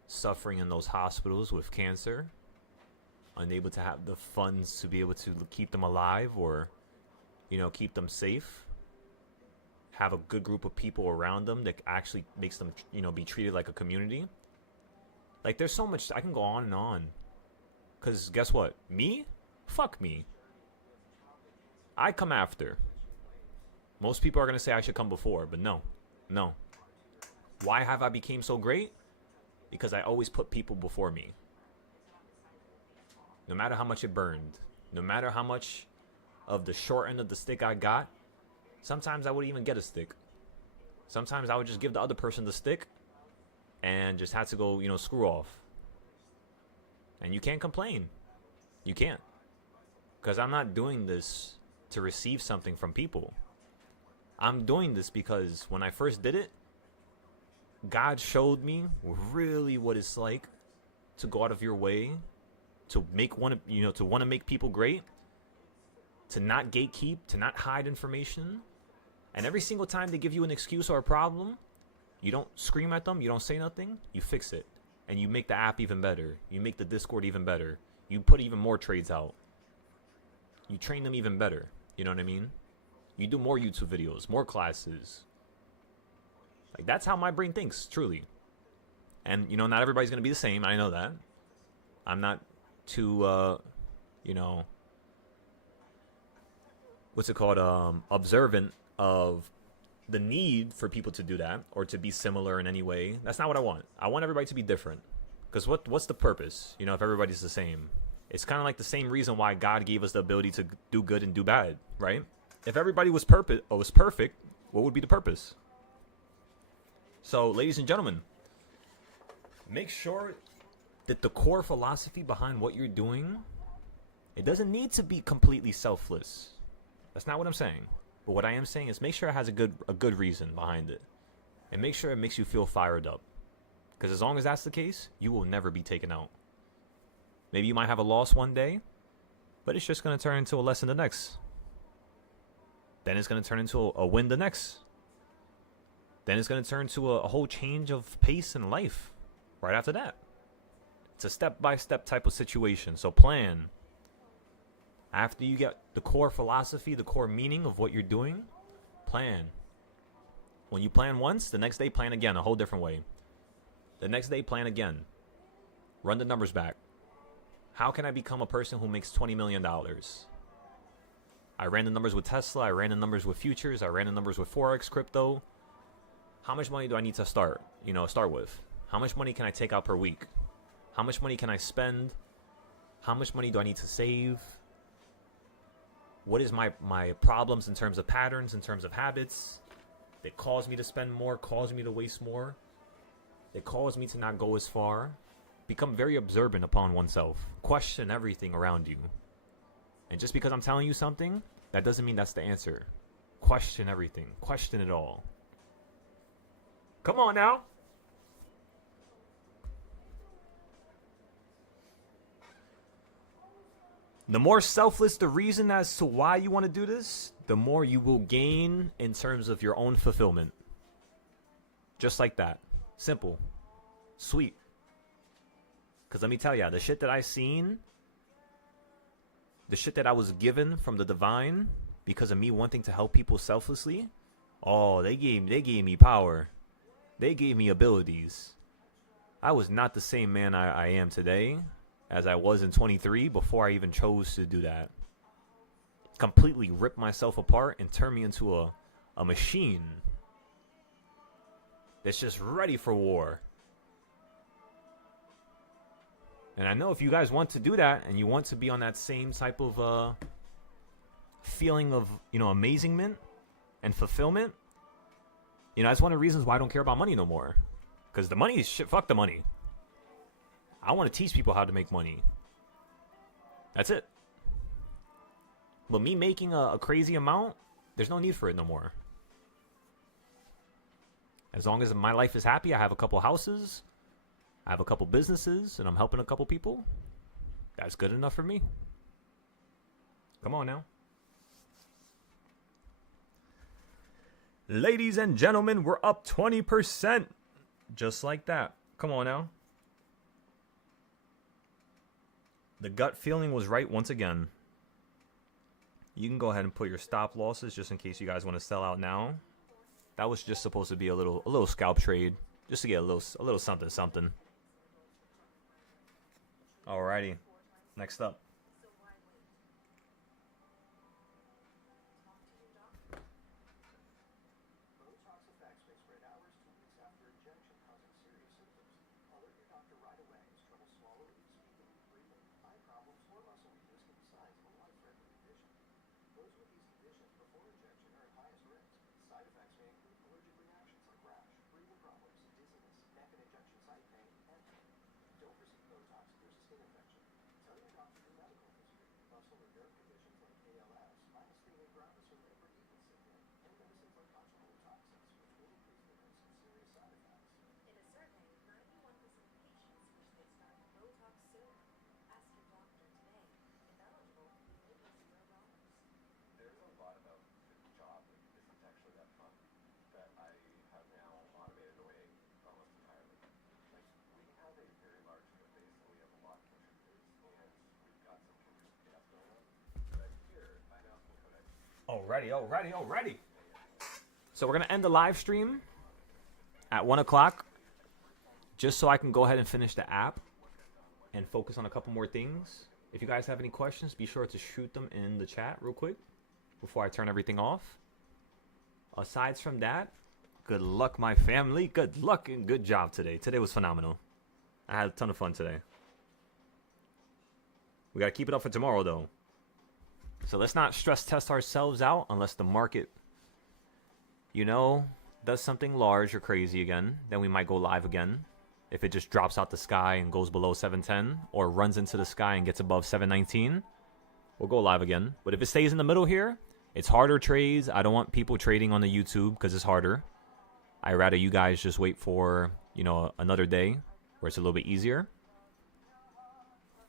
suffering in those hospitals with cancer, unable to have the funds to be able to keep them alive or, you know, keep them safe. Have a good group of people around them that actually makes them, you know, be treated like a community. Like, there's so much, I can go on and on. Because guess what? Me? Fuck me. I come after. Most people are going to say I should come before, but no. No. Why have I became so great? Because I always put people before me. No matter how much it burned, no matter how much of the short end of the stick I got, sometimes I wouldn't even get a stick. Sometimes I would just give the other person the stick and just had to go, screw off. And you can't complain. You can't. Because I'm not doing this to receive something from people. I'm doing this because when I first did it, God showed me really what it's like to go out of your way to want to make people great, to not gatekeep, to not hide information. And every single time they give you an excuse or a problem, you don't scream at them, you don't say nothing, you fix it. And you make the app even better. You make the Discord even better. You put even more trades out. You train them even better. You know what I mean? You do more YouTube videos, more classes. Like, that's how my brain thinks, truly. And, not everybody's going to be the same. I know that. I'm not too, observant of the need for people to do that or to be similar in any way. That's not what I want. I want everybody to be different. Because what's the purpose, if everybody's the same? It's kind of like the same reason why God gave us the ability to do good and do bad, right? If everybody was perfect, what would be the purpose? So, ladies and gentlemen, make sure that the core philosophy behind what you're doing, it doesn't need to be completely selfless. That's not what I'm saying. But what I am saying is make sure it has a good reason behind it. And make sure it makes you feel fired up. Because as long as that's the case, you will never be taken out. Maybe you might have a loss one day, but it's just going to turn into a lesson the next. Then it's going to turn into a win the next. Then it's going to turn to a whole change of pace in life right after that. It's a step-by-step type of situation. So plan. After you get the core philosophy, the core meaning of what you're doing, plan. When you plan once, the next day plan again, a whole different way. The next day plan again. Run the numbers back. How can I become a person who makes $20 million? I ran the numbers with Tesla. I ran the numbers with futures. I ran the numbers with Forex, crypto. How much money do I need to start with? How much money can I take out per week? How much money can I spend? How much money do I need to save? What is my problems in terms of patterns, in terms of habits that cause me to spend more, cause me to waste more, that cause me to not go as far? Become very observant upon oneself. Question everything around you. And just because I'm telling you something, that doesn't mean that's the answer. Question everything. Question it all. Come on now. The more selfless the reason as to why you want to do this, the more you will gain in terms of your own fulfillment. Just like that. Simple. Sweet. Because let me tell you, the shit that I seen, the shit that I was given from the divine because of me wanting to help people selflessly, oh, they gave me power. They gave me abilities. I was not the same man I am today as I was in 23 before I even chose to do that. Completely ripped myself apart and turned me into a machine that's just ready for war. And I know if you guys want to do that and you want to be on that same type of feeling of, amazement and fulfillment, that's one of the reasons why I don't care about money no more. Because the money is shit. Fuck the money. I want to teach people how to make money. That's it. But me making a crazy amount, there's no need for it no more. As long as my life is happy, I have a couple houses, I have a couple businesses, and I'm helping a couple people, that's good enough for me. Come on now. Ladies and gentlemen, we're up 20%. Just like that. Come on now. The gut feeling was right once again. You can go ahead and put your stop losses just in case you guys want to sell out now. That was just supposed to be a little scalp trade, just to get a little something. Alrighty. Next up. doctor right away. Trouble swallowing, speaking, breathing, eye problems, or muscle weakness can be signs of a life-threatening condition. Those with these conditions before injection are at highest risk. Side effects may include allergic reactions like rash, breathing problems, dizziness, neck and injection site pain, and pain. Don't receive Botox if there's a skin infection. Tell your doctor your medical history. Muscle or nerve conditions like ALS, myasthenia gravis, or Lambert-Eaton syndrome, and medicines like botulinum toxins, which will increase the risk of serious side effects. In a survey, 91% of patients wish they started Botox sooner. Ask your doctor today. If eligible, you may get $0. There's a lot about the job that isn't actually that fun that I have now automated away almost entirely. Like, we have a very large code base and we have a lot of contributors and we've got some conversion chaos going on. But here, I now can code it. Alrighty. So we're gonna end the live stream at 1 o'clock, just so I can go ahead and finish the app and focus on a couple more things. If you guys have any questions, be sure to shoot them in the chat real quick before I turn everything off. Aside from that, good luck, my family. Good luck and good job today. Today was phenomenal. I had a ton of fun today. We gotta keep it up for tomorrow, though. So let's not stress test ourselves out unless the market, does something large or crazy again. Then we might go live again. If it just drops out the sky and goes below 710 or runs into the sky and gets above 719, we'll go live again. But if it stays in the middle here, it's harder trades. I don't want people trading on the YouTube because it's harder. I'd rather you guys just wait for, another day where it's a little bit easier.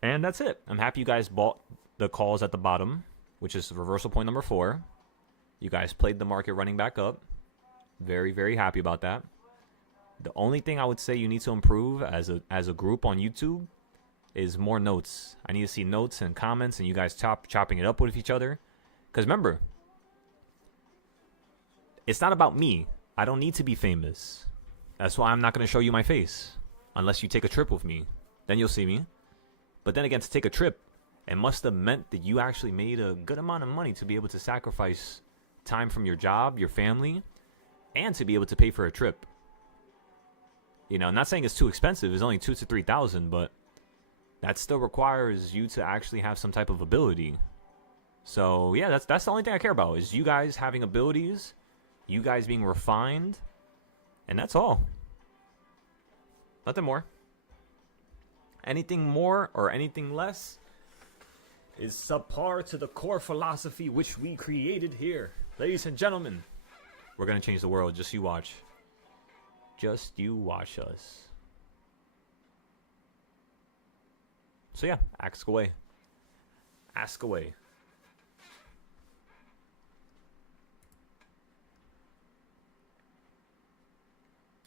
And that's it. I'm happy you guys bought the calls at the bottom, which is reversal point number 4. You guys played the market running back up. Very, very happy about that. The only thing I would say you need to improve as a group on YouTube is more notes. I need to see notes and comments and you guys chopping it up with each other. Because remember, it's not about me. I don't need to be famous. That's why I'm not going to show you my face. Unless you take a trip with me. Then you'll see me. But then again, to take a trip, it must have meant that you actually made a good amount of money to be able to sacrifice time from your job, your family, and to be able to pay for a trip. I'm not saying it's too expensive. It's only $2,000 to $3,000, but that still requires you to actually have some type of ability. So yeah, that's the only thing I care about is you guys having abilities, you guys being refined, and that's all. Nothing more. Anything more or anything less is subpar to the core philosophy which we created here. Ladies and gentlemen, we're going to change the world. Just you watch. Just you watch us. So yeah, ask away. Ask away.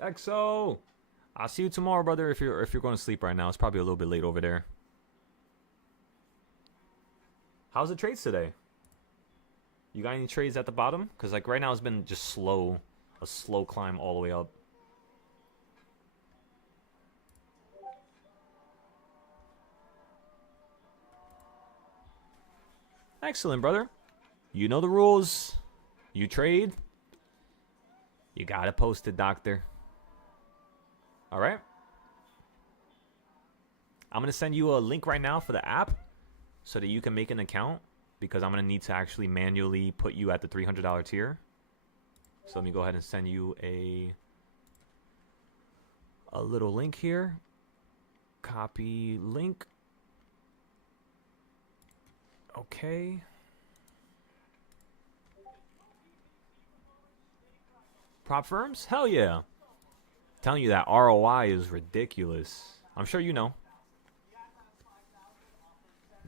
XO! I'll see you tomorrow, brother, if you're going to sleep right now. It's probably a little bit late over there. How's the trades today? You got any trades at the bottom? Because right now it's been just slow. A slow climb all the way up. Excellent, brother. You know the rules. You trade. You gotta post it, doctor. Alright? I'm gonna send you a link right now for the app so that you can make an account, because I'm gonna need to actually manually put you at the $300 tier. So let me go ahead and send you a little link here. Copy link. Okay. Prop firms? Hell yeah. Telling you that ROI is ridiculous. I'm sure you know.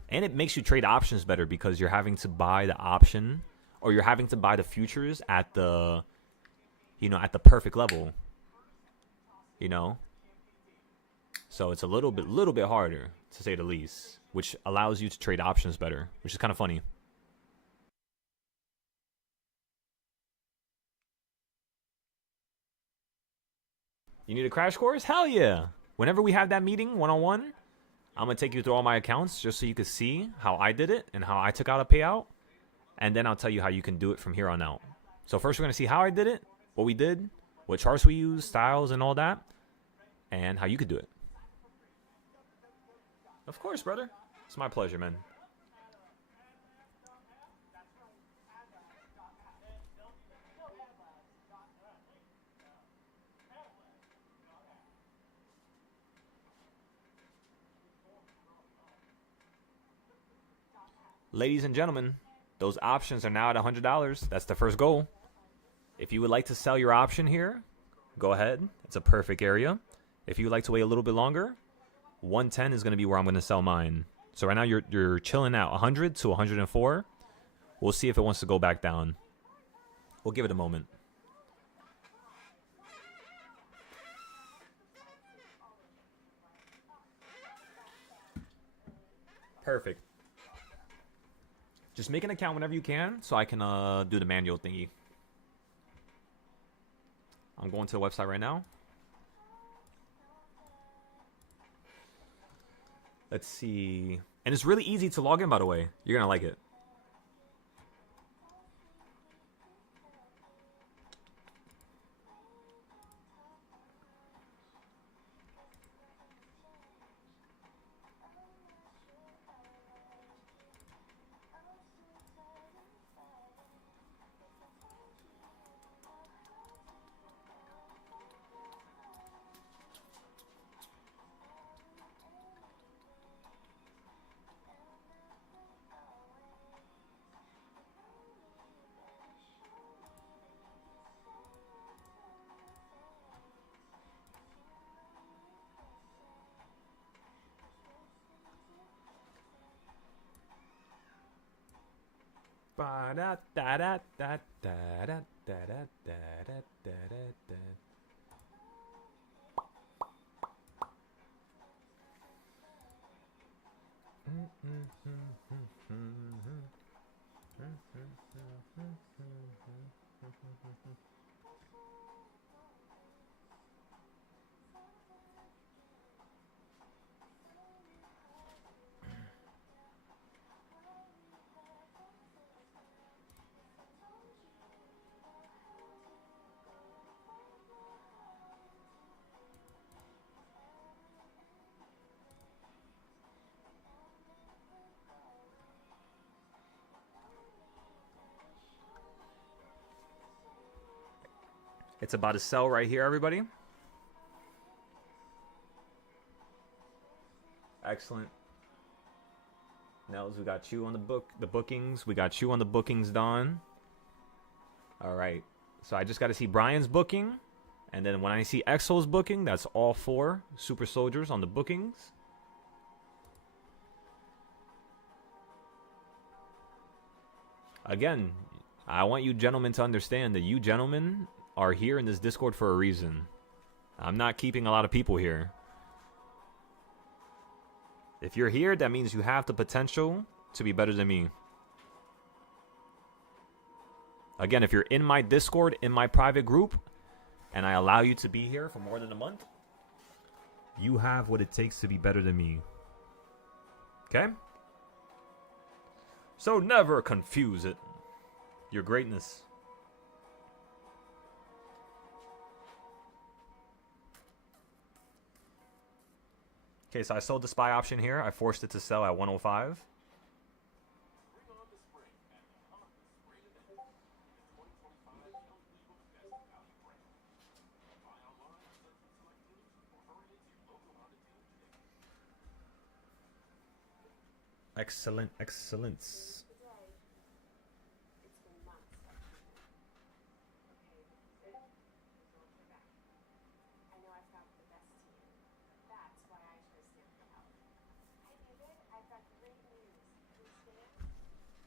And it makes you trade options better because you're having to buy the option, or you're having to buy the futures at the, at the perfect level. So it's a little bit harder, to say the least, which allows you to trade options better, which is kind of funny. You need a crash course? Hell yeah. Whenever we have that meeting one-on-one, I'm going to take you through all my accounts just so you can see how I did it and how I took out a payout. And then I'll tell you how you can do it from here on out. So first we're going to see how I did it, what we did, what charts we use, styles and all that, and how you could do it. Of course, brother. It's my pleasure, man. Ladies and gentlemen, those options are now at $100. That's the first goal. If you would like to sell your option here, go ahead. It's a perfect area. If you would like to wait a little bit longer, 110 is going to be where I'm going to sell mine. So right now you're chilling out 100 to 104. We'll see if it wants to go back down. We'll give it a moment. Perfect. Just make an account whenever you can so I can do the manual thingy. I'm going to the website right now. Let's see. And it's really easy to log in, by the way. You're going to like it. It's about to sell right here, everybody. Excellent. Nels, we got you on the bookings. We got you on the bookings, Don. All right. So I just got to see Brian's booking. And then when I see Exo's booking, that's all 4 super soldiers on the bookings. Again, I want you gentlemen to understand that you gentlemen are here in this Discord for a reason. I'm not keeping a lot of people here. If you're here, that means you have the potential to be better than me. Again, if you're in my Discord, in my private group, and I allow you to be here for more than a month, you have what it takes to be better than me. Okay? So never confuse it. Your greatness. Okay, so I sold the SPY option here. I forced it to sell at 105. Excellent, excellence. It's been months. Okay, don't turn back. I know I've got the best team. That's why I chose Stanford Health. Hi, David. I've got great news. Can you stand?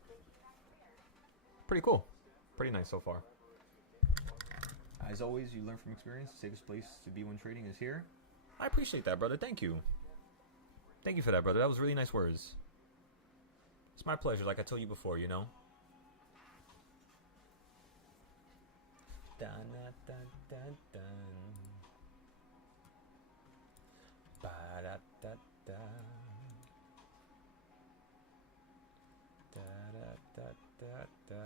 Making that career. Pretty cool. Pretty nice so far. As always, you learn from experience. The safest place to be when trading is here. I appreciate that, brother. Thank you. Thank you for that, brother. That was really nice words. It's my pleasure, like I told you before, you know. Dun, dun, dun, dun. Ba, da, da, da. Da, da, da, da, da.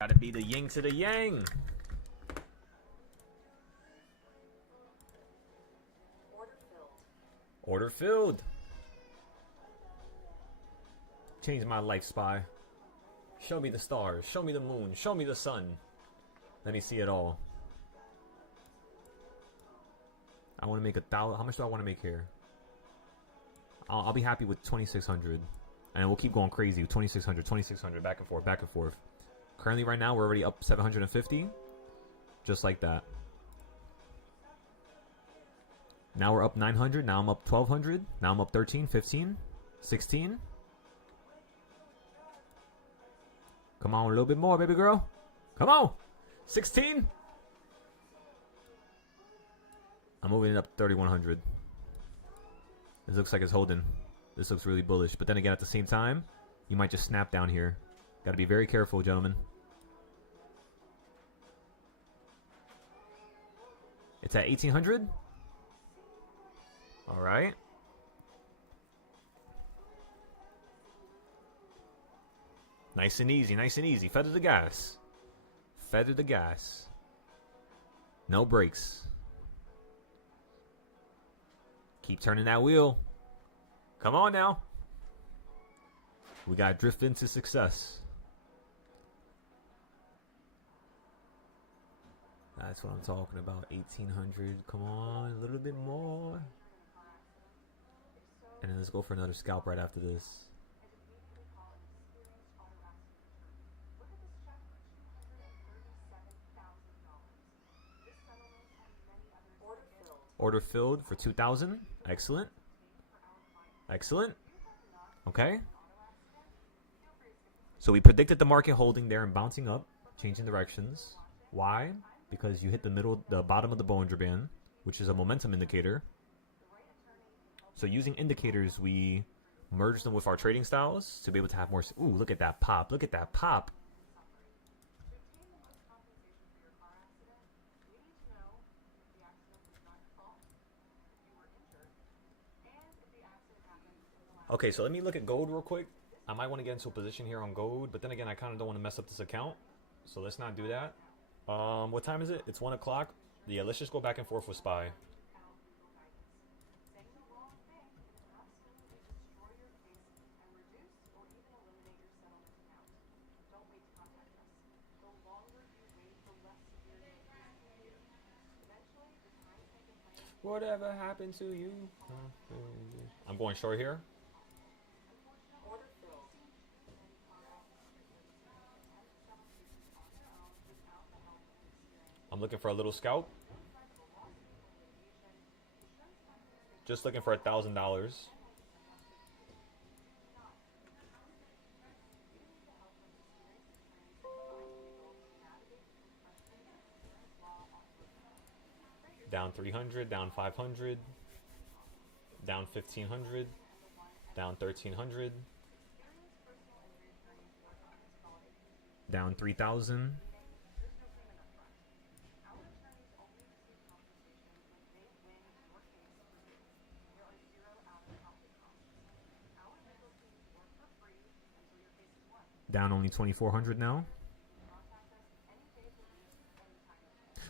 Gotta be the yin to the yang. Order filled. Change my life, spy. Show me the stars. Show me the moon. Show me the sun. Let me see it all. I want to make 1,000. How much do I want to make here? I'll be happy with 2,600. And we'll keep going crazy. 2,600, 2,600, back and forth, back and forth. Currently, right now, we're already up 750. Just like that. Now we're up 900. Now I'm up 1,200. Now I'm up 13, 15, 16. Come on, a little bit more, baby girl. Come on. 16. I'm moving it up to 3,100. This looks like it's holding. This looks really bullish. But then again, at the same time, you might just snap down here. Got to be very careful, gentlemen. It's at 1,800. All right. Nice and easy, nice and easy. Feather the gas. Feather the gas. No brakes. Keep turning that wheel. Come on now. We got to drift into success. That's what I'm talking about. 1,800. Come on, a little bit more. And then let's go for another scalp right after this. Order filled for 2,000. Excellent. Excellent. Okay. So we predicted the market holding there and bouncing up, changing directions. Why? Because you hit the bottom of the Bollinger Band, which is a momentum indicator. So using indicators, we merge them with our trading styles to be able to have more. Ooh, look at that pop. Look at that pop. Okay, so let me look at gold real quick. I might want to get into a position here on gold, but then again, I kind of don't want to mess up this account. So let's not do that. What time is it? It's 1 o'clock. Yeah, let's just go back and forth with SPY. Whatever happened to you? I'm going short here. I'm looking for a little scalp. Just looking for $1,000. Down 300, down 500, down 1,500, down 1,300, down 3,000. Down only 2,400 now.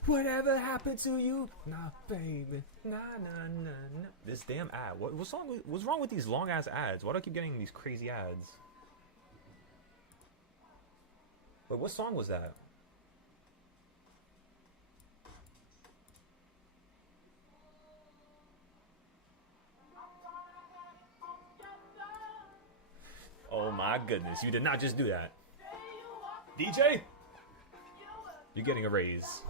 Whatever happened to you? Nah, baby. Nah, nah, nah, nah. This damn ad. What's wrong with these long ass ads? Why do I keep getting these crazy ads? But what song was that? Oh my goodness, you did not just do that. DJ? You're getting a raise.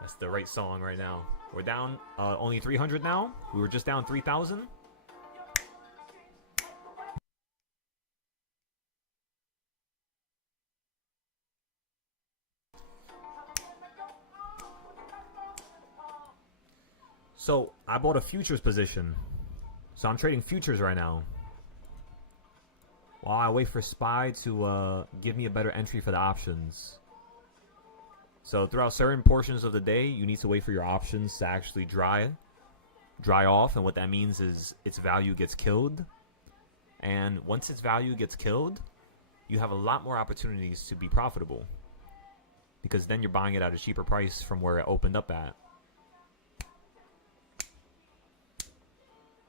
That's the right song right now. We're down only 300 now. We were just down 3,000. So I bought a futures position. So I'm trading futures right now. While I wait for SPY to give me a better entry for the options. So throughout certain portions of the day, you need to wait for your options to actually dry off. And what that means is its value gets killed. And once its value gets killed, you have a lot more opportunities to be profitable. Because then you're buying it at a cheaper price from where it opened up at.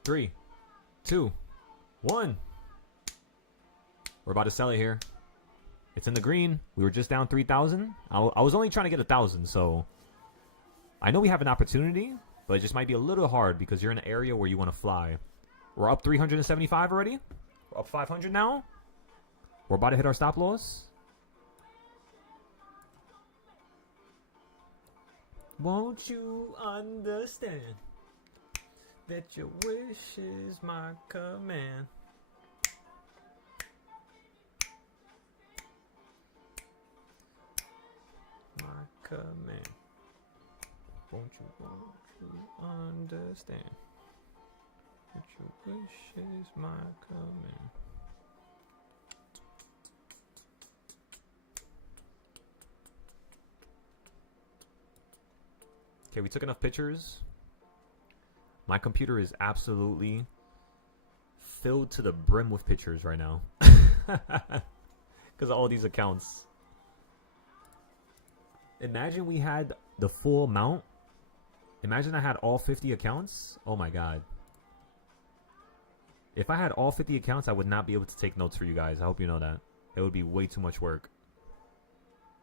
3, 2, 1. We're about to sell it here. It's in the green. We were just down 3,000. I was only trying to get 1,000, so I know we have an opportunity, but it just might be a little hard because you're in an area where you want to fly. We're up 375 already. We're up 500 now. We're about to hit our stop loss. Won't you understand that your wish is my command? My command. Won't you understand that your wish is my command? Okay, we took enough pictures. My computer is absolutely filled to the brim with pictures right now. Because of all these accounts. Imagine we had the full amount. Imagine I had all 50 accounts. Oh my god. If I had all 50 accounts, I would not be able to take notes for you guys. I hope you know that. It would be way too much work.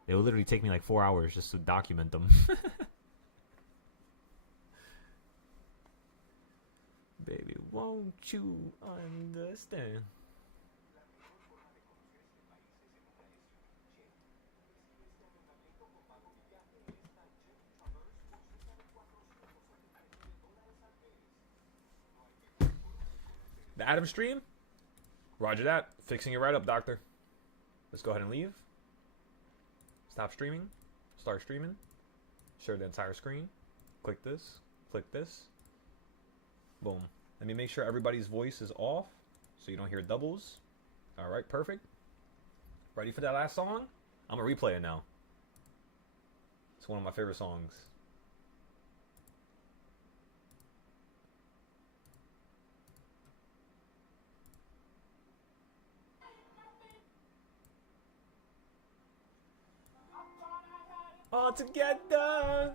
It would literally take me like 4 hours just to document them. Baby, won't you understand? The Adam stream? Roger that. Fixing it right up, doctor. Let's go ahead and leave. Stop streaming. Start streaming. Share the entire screen. Click this. Click this. Boom. Let me make sure everybody's voice is off so you don't hear doubles. Alright, perfect. Ready for that last song? I'm going to replay it now. It's one of my favorite songs. All together.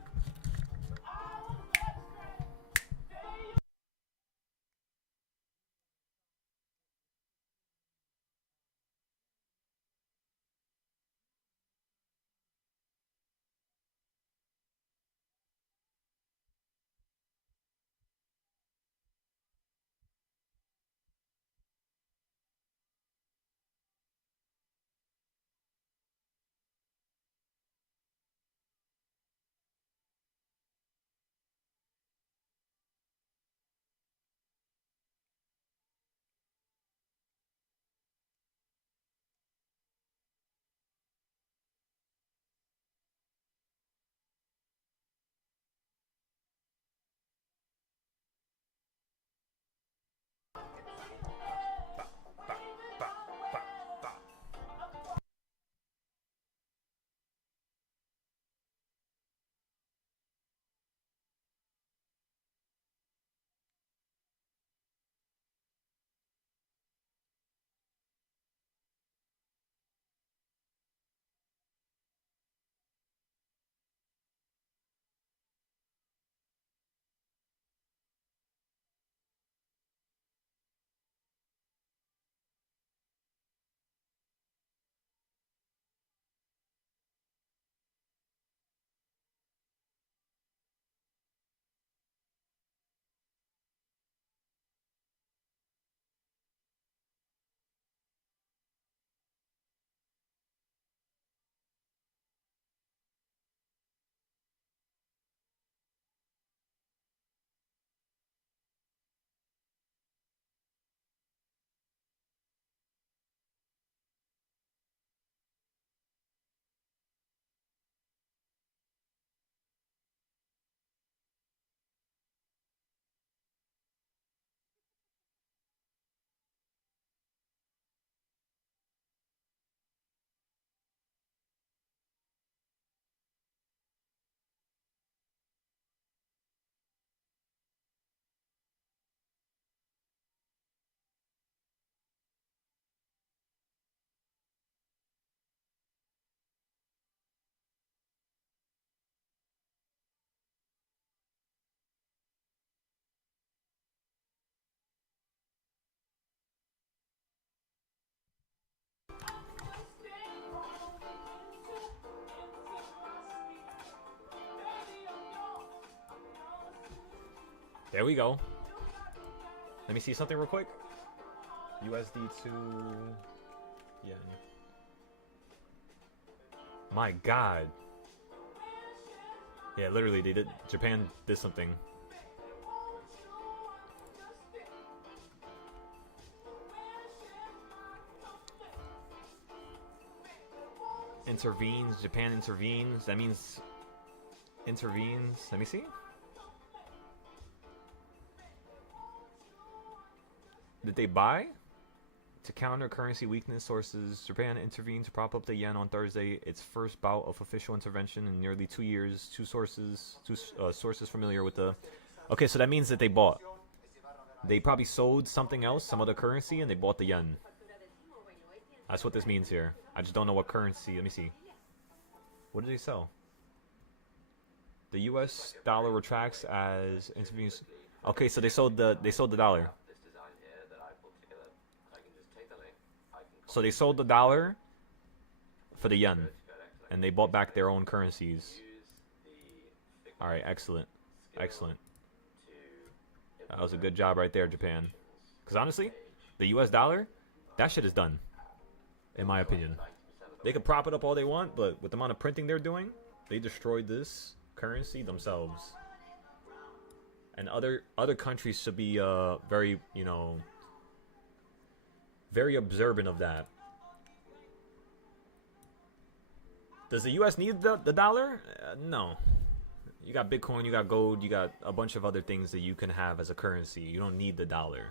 There we go. Let me see something real quick. USD to yen. My God. Yeah, literally, they did. Japan did something. Intervenes. Japan intervenes. That means intervenes. Let me see. Did they buy? To counter currency weakness, sources, Japan intervened to prop up the yen on Thursday, its first bout of official intervention in nearly 2 years. Two sources familiar with the... Okay, so that means that they bought. They probably sold something else, some other currency, and they bought the yen. That's what this means here. I just don't know what currency. Let me see. What did they sell? The U.S. dollar retracts as intervenes. Okay, so they sold the dollar. So they sold the dollar for the yen, and they bought back their own currencies. All right, excellent, excellent. That was a good job right there, Japan. Because honestly, the U.S. dollar, that shit is done, in my opinion. They could prop it up all they want, but with the amount of printing they're doing, they destroyed this currency themselves. And other countries should be very, you know, very observant of that. Does the U.S. need the dollar? No. You got Bitcoin, you got gold, you got a bunch of other things that you can have as a currency. You don't need the dollar.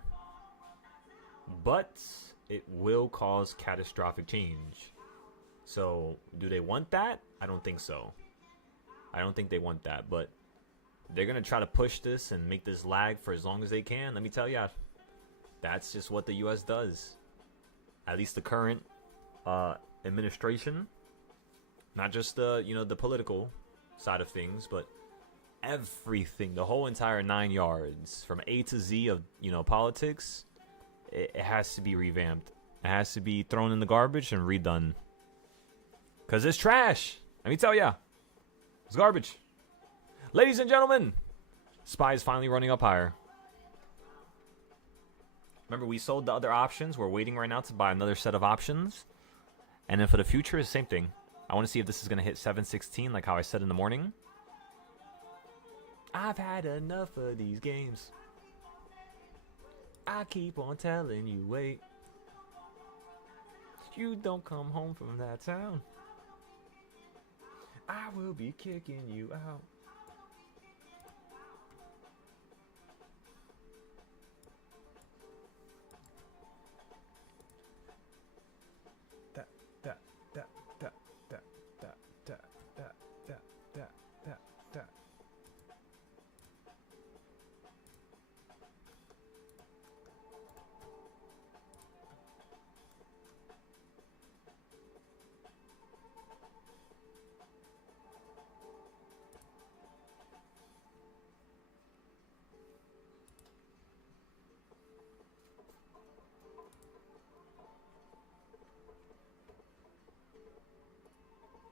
But it will cause catastrophic change. So, do they want that? I don't think so. I don't think they want that, but they're going to try to push this and make this lag for as long as they can. Let me tell you, that's just what the U.S. does. At least the current administration, not just the the political side of things, but everything, the whole entire 9 yards, from A to Z of politics, it has to be revamped. It has to be thrown in the garbage and redone. Cause it's trash. Let me tell ya, it's garbage. Ladies and gentlemen, SPY is finally running up higher. Remember, we sold the other options. We're waiting right now to buy another set of options. And then for the future, it's the same thing. I want to see if this is going to hit 716, like how I said in the morning. I've had enough of these games. I keep on telling you, wait. You don't come home from that town. I will be kicking you out.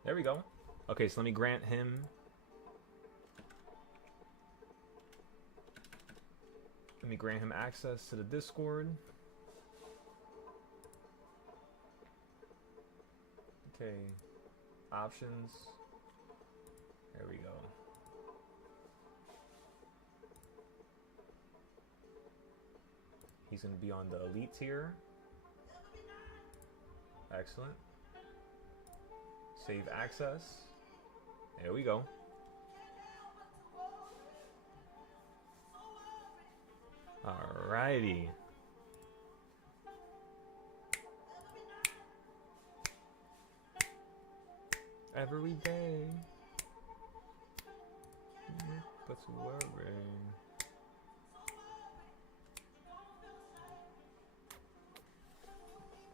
There we go. Okay, so let me grant him. Let me grant him access to the Discord. Okay. Options. There we go. He's going to be on the elite tier. Excellent. Save access. There we go. Alrighty. Every day. But to worry.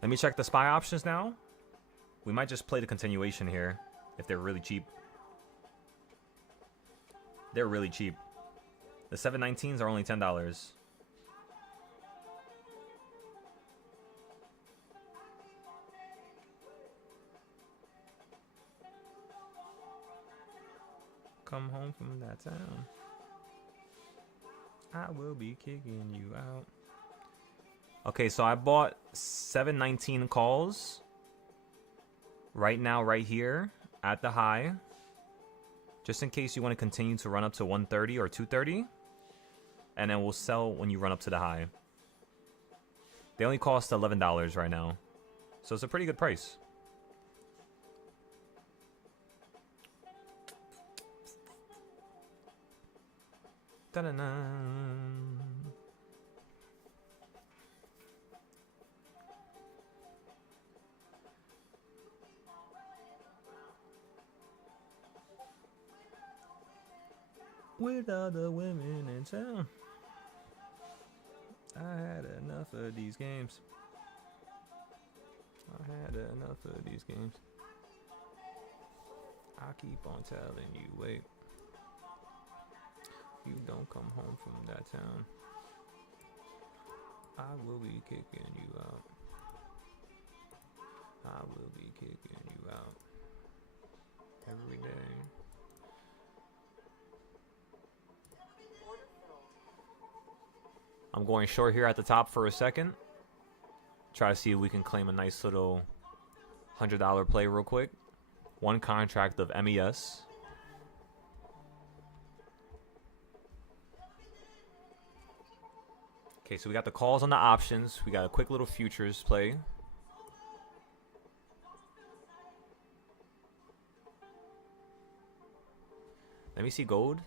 Let me check the SPY options now. We might just play the continuation here, if they're really cheap. They're really cheap. The 719s are only $10. Come home from that town. I will be kicking you out. Okay, so I bought 719 calls right now, right here at the high, just in case you want to continue to run up to 130 or 230, and then we'll sell when you run up to the high. They only cost $11 right now, so it's a pretty good price. Da-da-da. With all the women in town, I had enough of these games. I had enough of these games. I keep on telling you, wait. You don't come home from that town, I will be kicking you out. I will be kicking you out. Every day. I'm going short here at the top for a second. Try to see if we can claim a nice little $100 play real quick. One contract of MES. Okay, so we got the calls on the options. We got a quick little futures play. Let me see gold.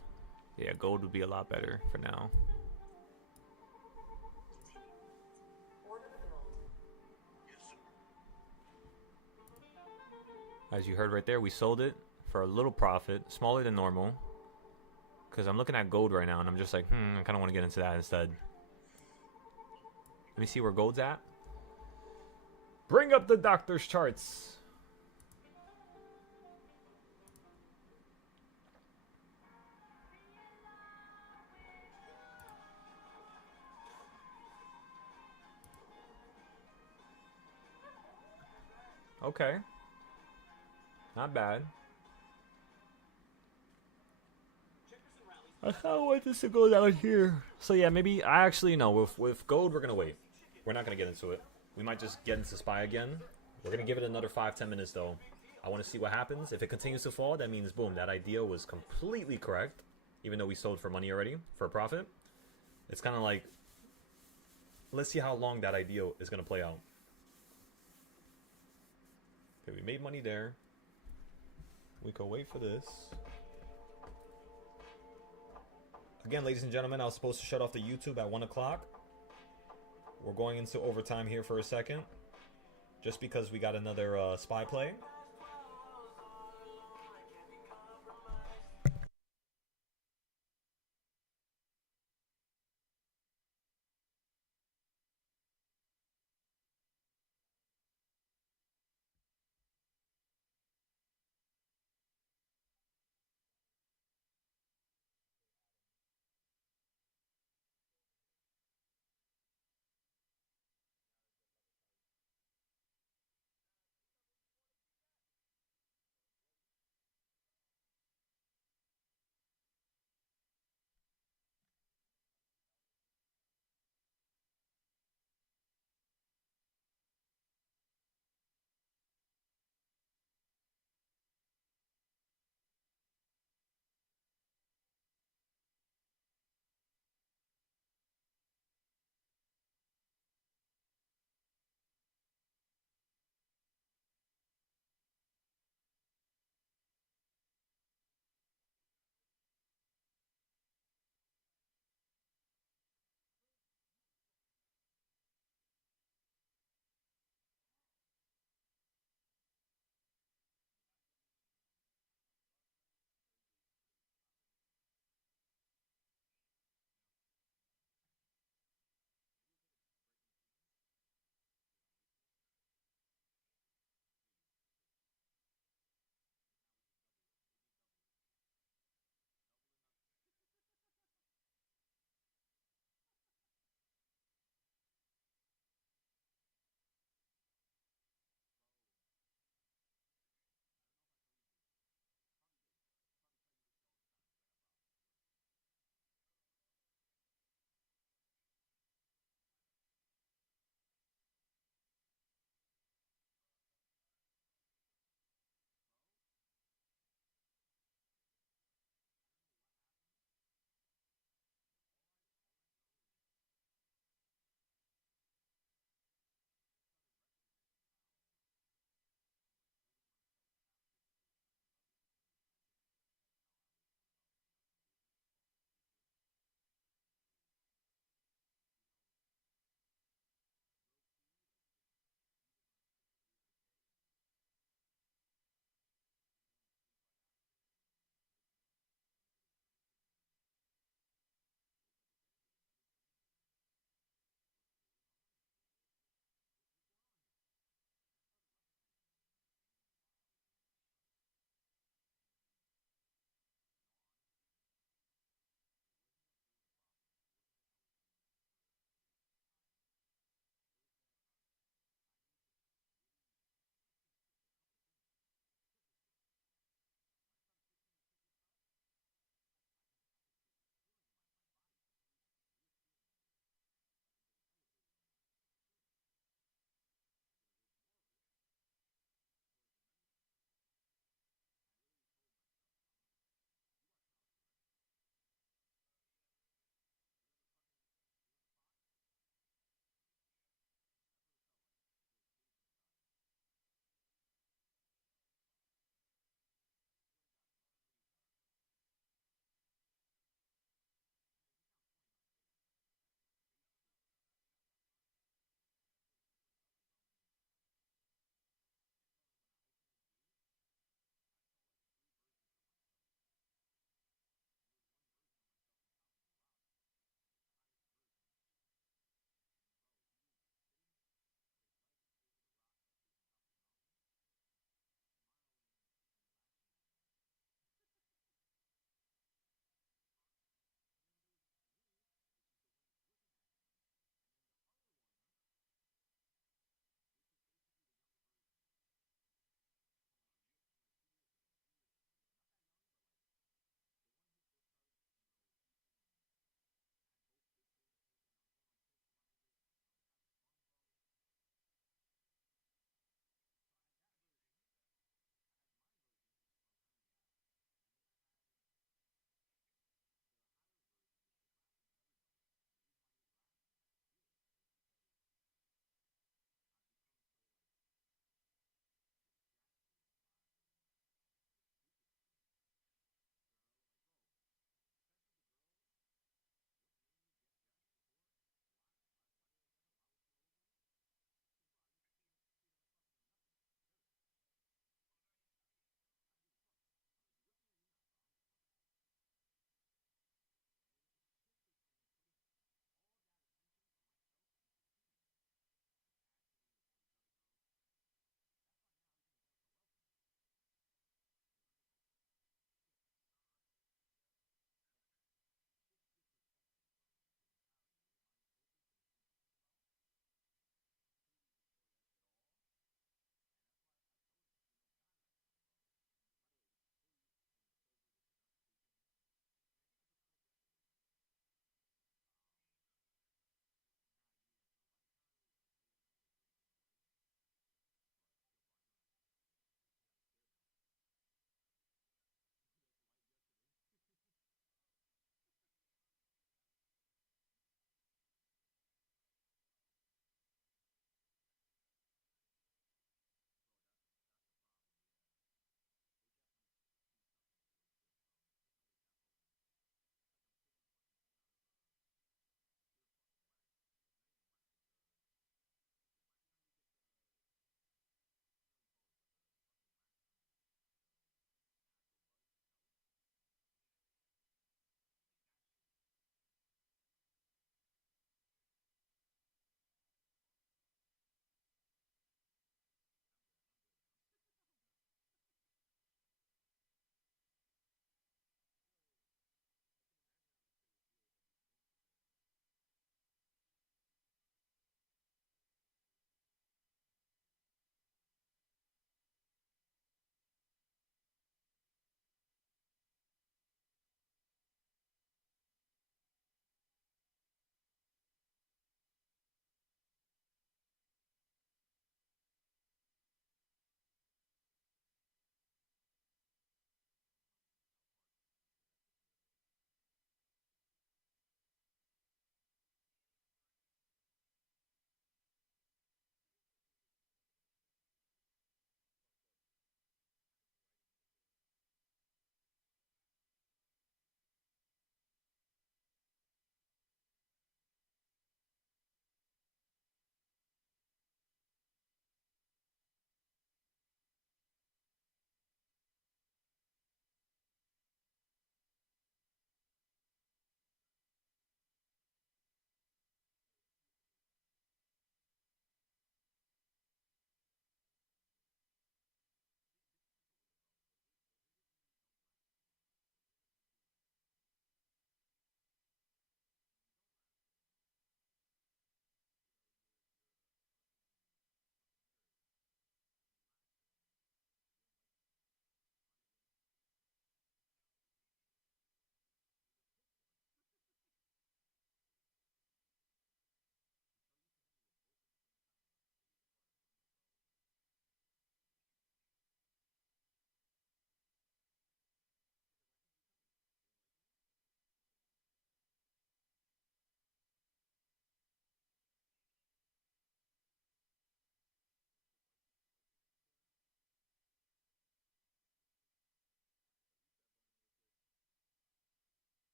Yeah, gold would be a lot better for now. As you heard right there, we sold it for a little profit, smaller than normal. Because I'm looking at gold right now, and I'm just like, I kind of want to get into that instead. Let me see where gold's at. Bring up the doctor's charts. Okay. Not bad. I kind of want this to go down here. So yeah, maybe I actually know with gold we're gonna wait. We're not gonna get into it. We might just get into SPY again. We're gonna give it another 5-10 minutes though. I want to see what happens. If it continues to fall, that means boom, that idea was completely correct. Even though we sold for money already for a profit, it's kind of like, let's see how long that idea is gonna play out. Okay, we made money there. We can wait for this. Again, ladies and gentlemen, I was supposed to shut off the YouTube at 1 o'clock. We're going into overtime here for a second. Just because we got another SPY play.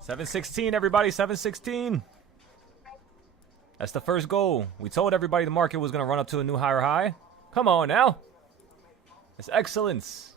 716, everybody. 716. That's the first goal. We told everybody the market was going to run up to a new higher high. Come on now. It's excellence.